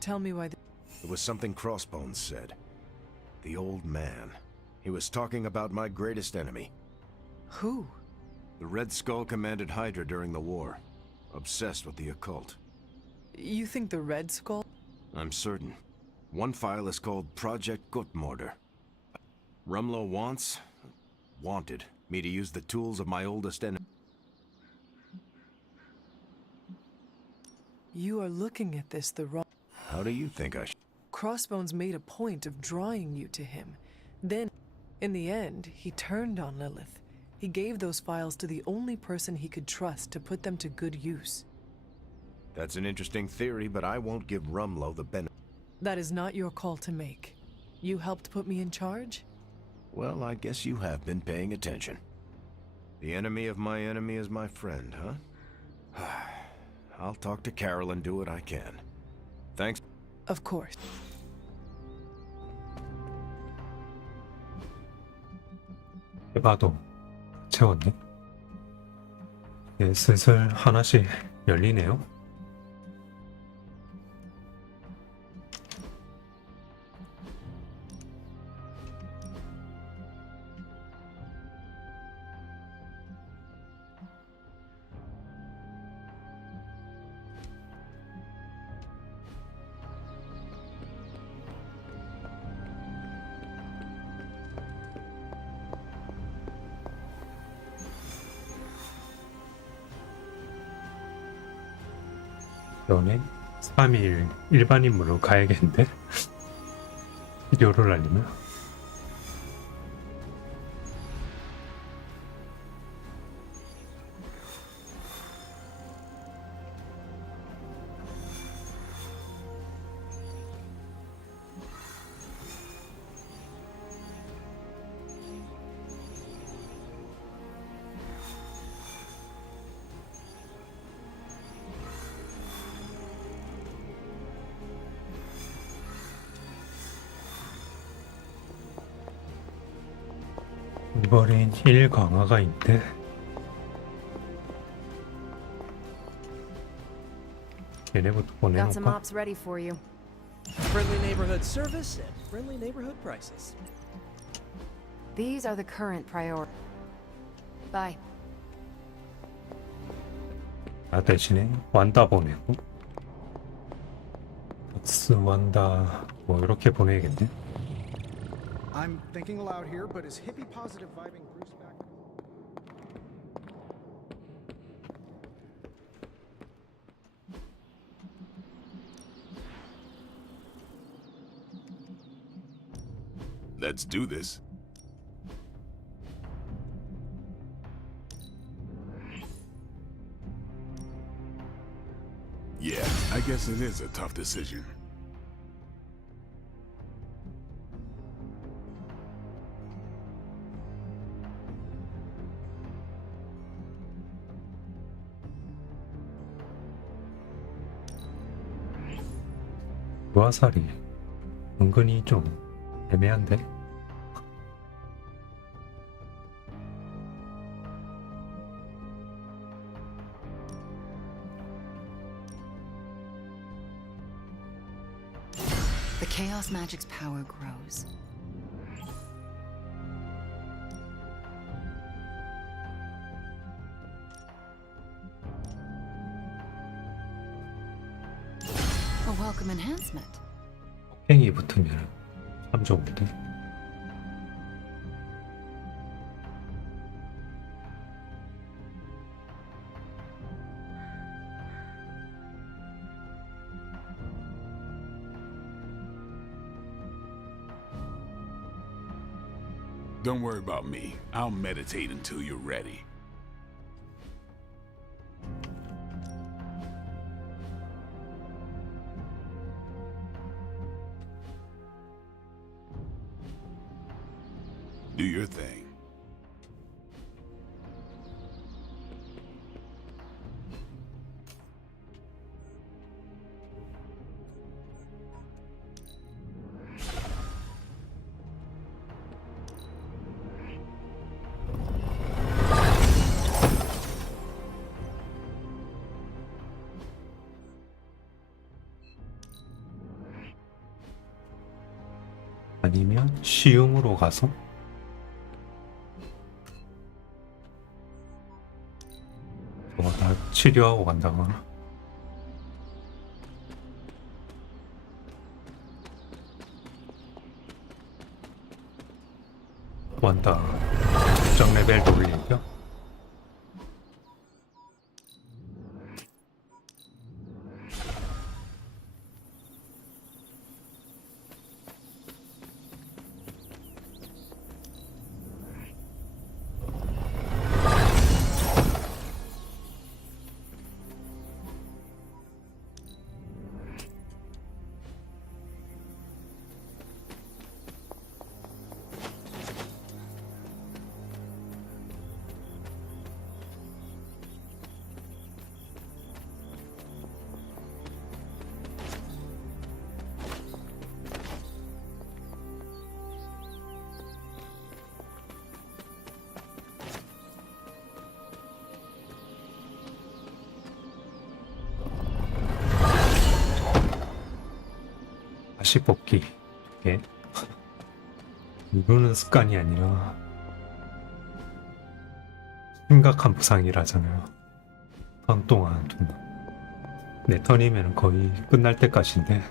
Tell me why. It was something Crossbones said. The old man. He was talking about my greatest enemy. Who? The Red Skull commanded Hydra during the war. Obsessed with the occult. You think the Red Skull? I'm certain. One file is called Project Gutmorder. Rumlow wanted me to use the tools of my oldest enemy. You are looking at this the wrong... How do you think I should? Crossbones made a point of drawing you to him. Then, in the end, he turned on Lilith. He gave those files to the only person he could trust to put them to good use. That's an interesting theory, but I won't give Rumlow the benefit. That is not your call to make. You helped put me in charge? Well, I guess you have been paying attention. The enemy of my enemy is my friend, huh? I'll talk to Carol and do what I can. Thanks. Of course. 해봐도 채웠네. 예, 슬슬 하나씩 열리네요. 연애 3일 일반인물로 가야겠는데? 비디오를 알리면? 이번엔 1 강화가 있대. 얘네부터 Got some 보내놓을까? ops ready for you. Friendly neighborhood service and friendly neighborhood prices. These are the current priority. Bye. 아, 대신에 완다 보내고 박스 완다 뭐 이렇게 보내야겠네. I'm thinking aloud here, but is hippie positive vibing Bruce back? Let's do this. Yeah, I guess it is a tough decision. 부하살이 은근히 좀 애매한데? The Chaos Magic's power grows. A welcome enhancement. 팽이 붙으면 참 좋은데? Don't worry about me. I'll meditate until you're ready. Do your thing. 아니면 시흥으로 가서 다 치료하고 간다거나. 완다. 정 레벨도 올리죠. 다시 뽑기. 이게 이거는 습관이 아니라 심각한 부상이라잖아요. 턴 동안 내 턴이면 거의 끝날 때까지인데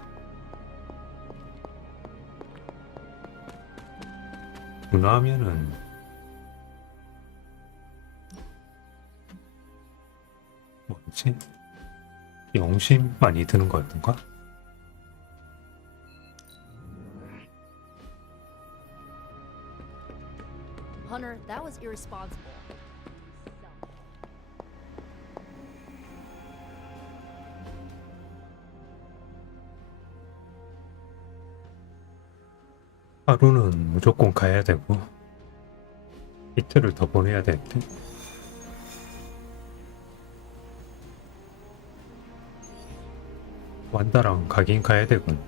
분화하면은 뭐지? 영심 많이 드는 거였던가? Hunter, that was irresponsible. 하루는 무조건 가야 되고 이틀을 더 보내야 될 때. 완다랑 가긴 가야 되군.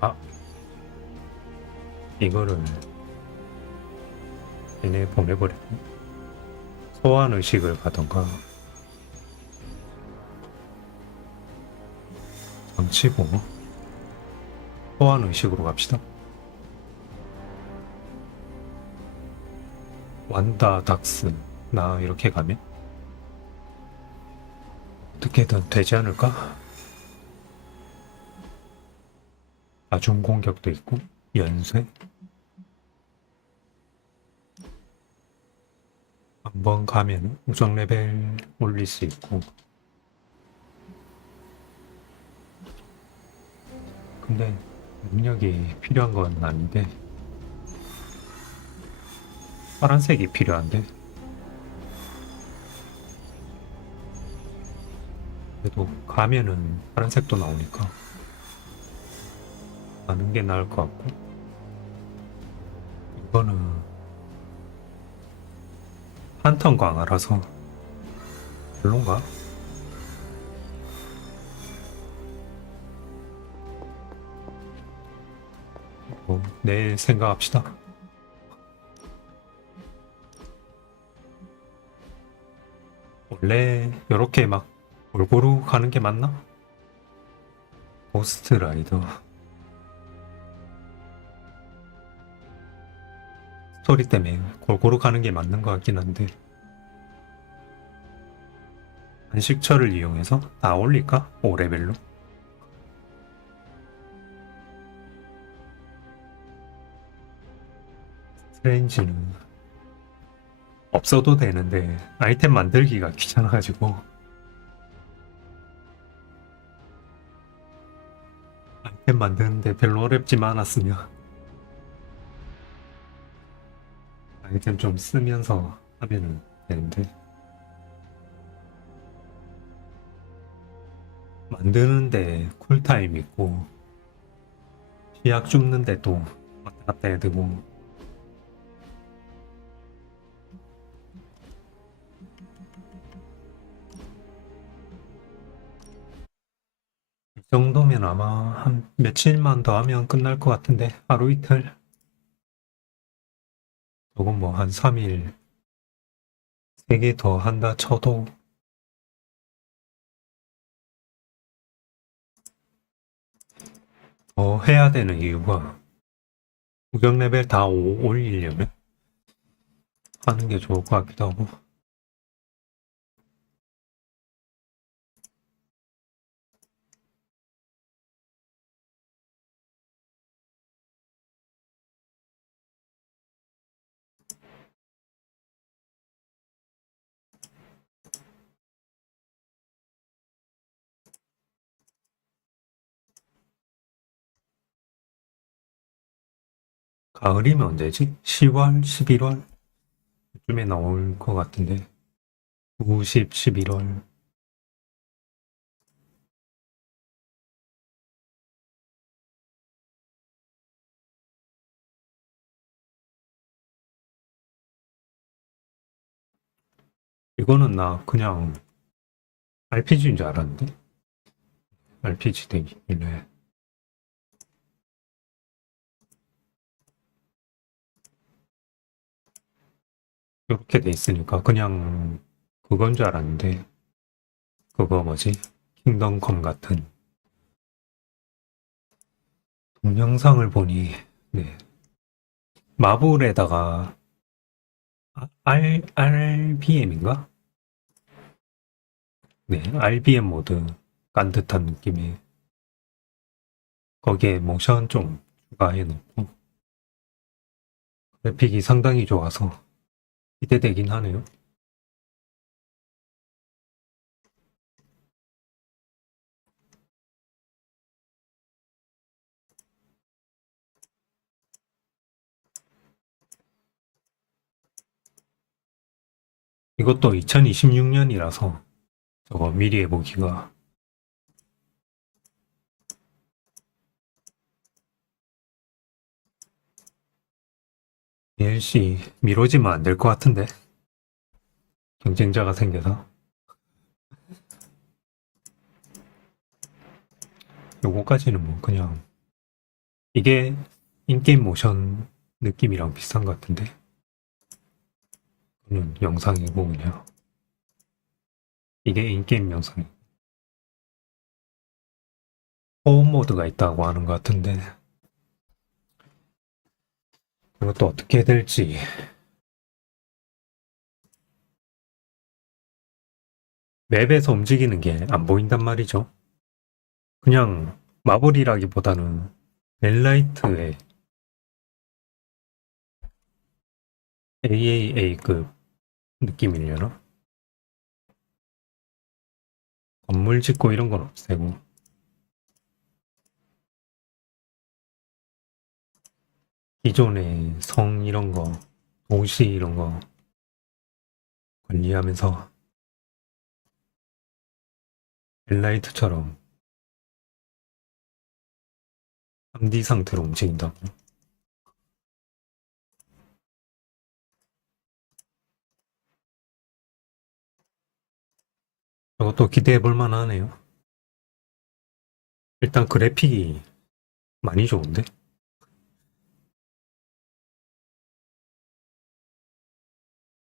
아, 이거를 얘네 보내버렸네. 소환 의식을 가던가 정치보호 소환 의식으로 갑시다. 완다 닥스 나 이렇게 가면 어떻게든 되지 않을까? 아중 공격도 있고 연쇄 한번 가면 우정 레벨 올릴 수 있고. 근데 능력이 필요한 건 아닌데 파란색이 필요한데 그래도 가면은 파란색도 나오니까 가는 게 나을 것 같고. 이거는 한턴 강화라서 별론가? 내일 생각합시다. 원래 이렇게 막 골고루 가는 게 맞나? 고스트 라이더 스토리 때문에 골고루 가는 게 맞는 것 같긴 한데 한식처를 이용해서 다 올릴까? 5레벨로? 스트레인지는 없어도 되는데 아이템 만들기가 귀찮아가지고 아이템 만드는데 별로 어렵지만 않았으면 아이템 좀 쓰면서 하면 되는데 만드는데 쿨타임 있고 시약 줍는데 또 왔다 갔다 해야 되고 이 정도면 아마 한 며칠만 더 하면 끝날 것 같은데 하루 이틀? 조금 뭐 한 3일 3개 더 한다 쳐도 더 해야 되는 이유가 구경 레벨 다 올리려면 하는 게 좋을 것 같기도 하고. 가을이면 언제지? 10월, 11월? 쯤에 나올 것 같은데. 90, 11월. 이거는 나 그냥 RPG인 줄 알았는데? RPG 덱이길래. 이렇게 돼 있으니까 그냥 그건 줄 알았는데, 그거 뭐지? 킹덤 컴 같은 동영상을 보니, 네. 마블에다가 RBM인가? 네, RBM 모드 깐 듯한 느낌이. 거기에 모션 좀 추가해 놓고 그래픽이 상당히 좋아서 기대되긴 하네요. 이것도 2026년이라서 저거 미리 해보기가. DLC 미뤄지면 안 될 것 같은데, 경쟁자가 생겨서. 요거까지는 뭐 그냥 이게 인게임 모션 느낌이랑 비슷한 것 같은데, 그냥 영상이고 그냥 이게 인게임 영상. 호흡 모드가 있다고 하는 것 같은데, 그것도 어떻게 될지. 맵에서 움직이는 게 안 보인단 말이죠. 그냥 마블이라기보다는 멜라이트의 AAA급 느낌이려나? 건물 짓고 이런 건 없애고 기존의 성 이런 거, 도시 이런 거 관리하면서 멜라이트처럼 3D 상태로 움직인다고. 저것도 기대해 볼 만하네요. 일단 그래픽이 많이 좋은데?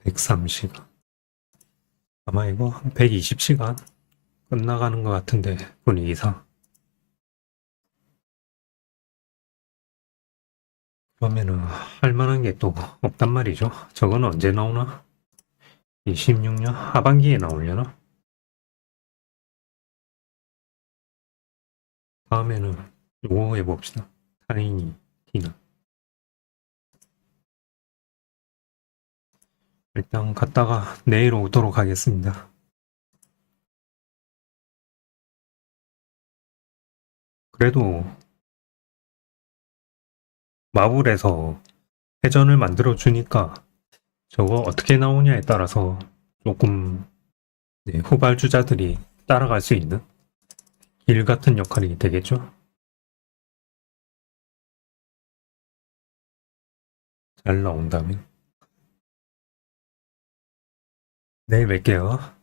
103시간. 아마 이거 한 120시간 끝나가는 것 같은데, 분위기상. 그러면은 할 만한 게 또 없단 말이죠. 저건 언제 나오나? 26년 하반기에 나오려나? 다음에는 요거 해봅시다. 타이니 티나. 일단 갔다가 내일 오도록 하겠습니다. 그래도 마블에서 회전을 만들어 주니까 저거 어떻게 나오냐에 따라서 조금 후발주자들이 따라갈 수 있는 길 같은 역할이 되겠죠? 잘 나온다면. 내일 뵐게요.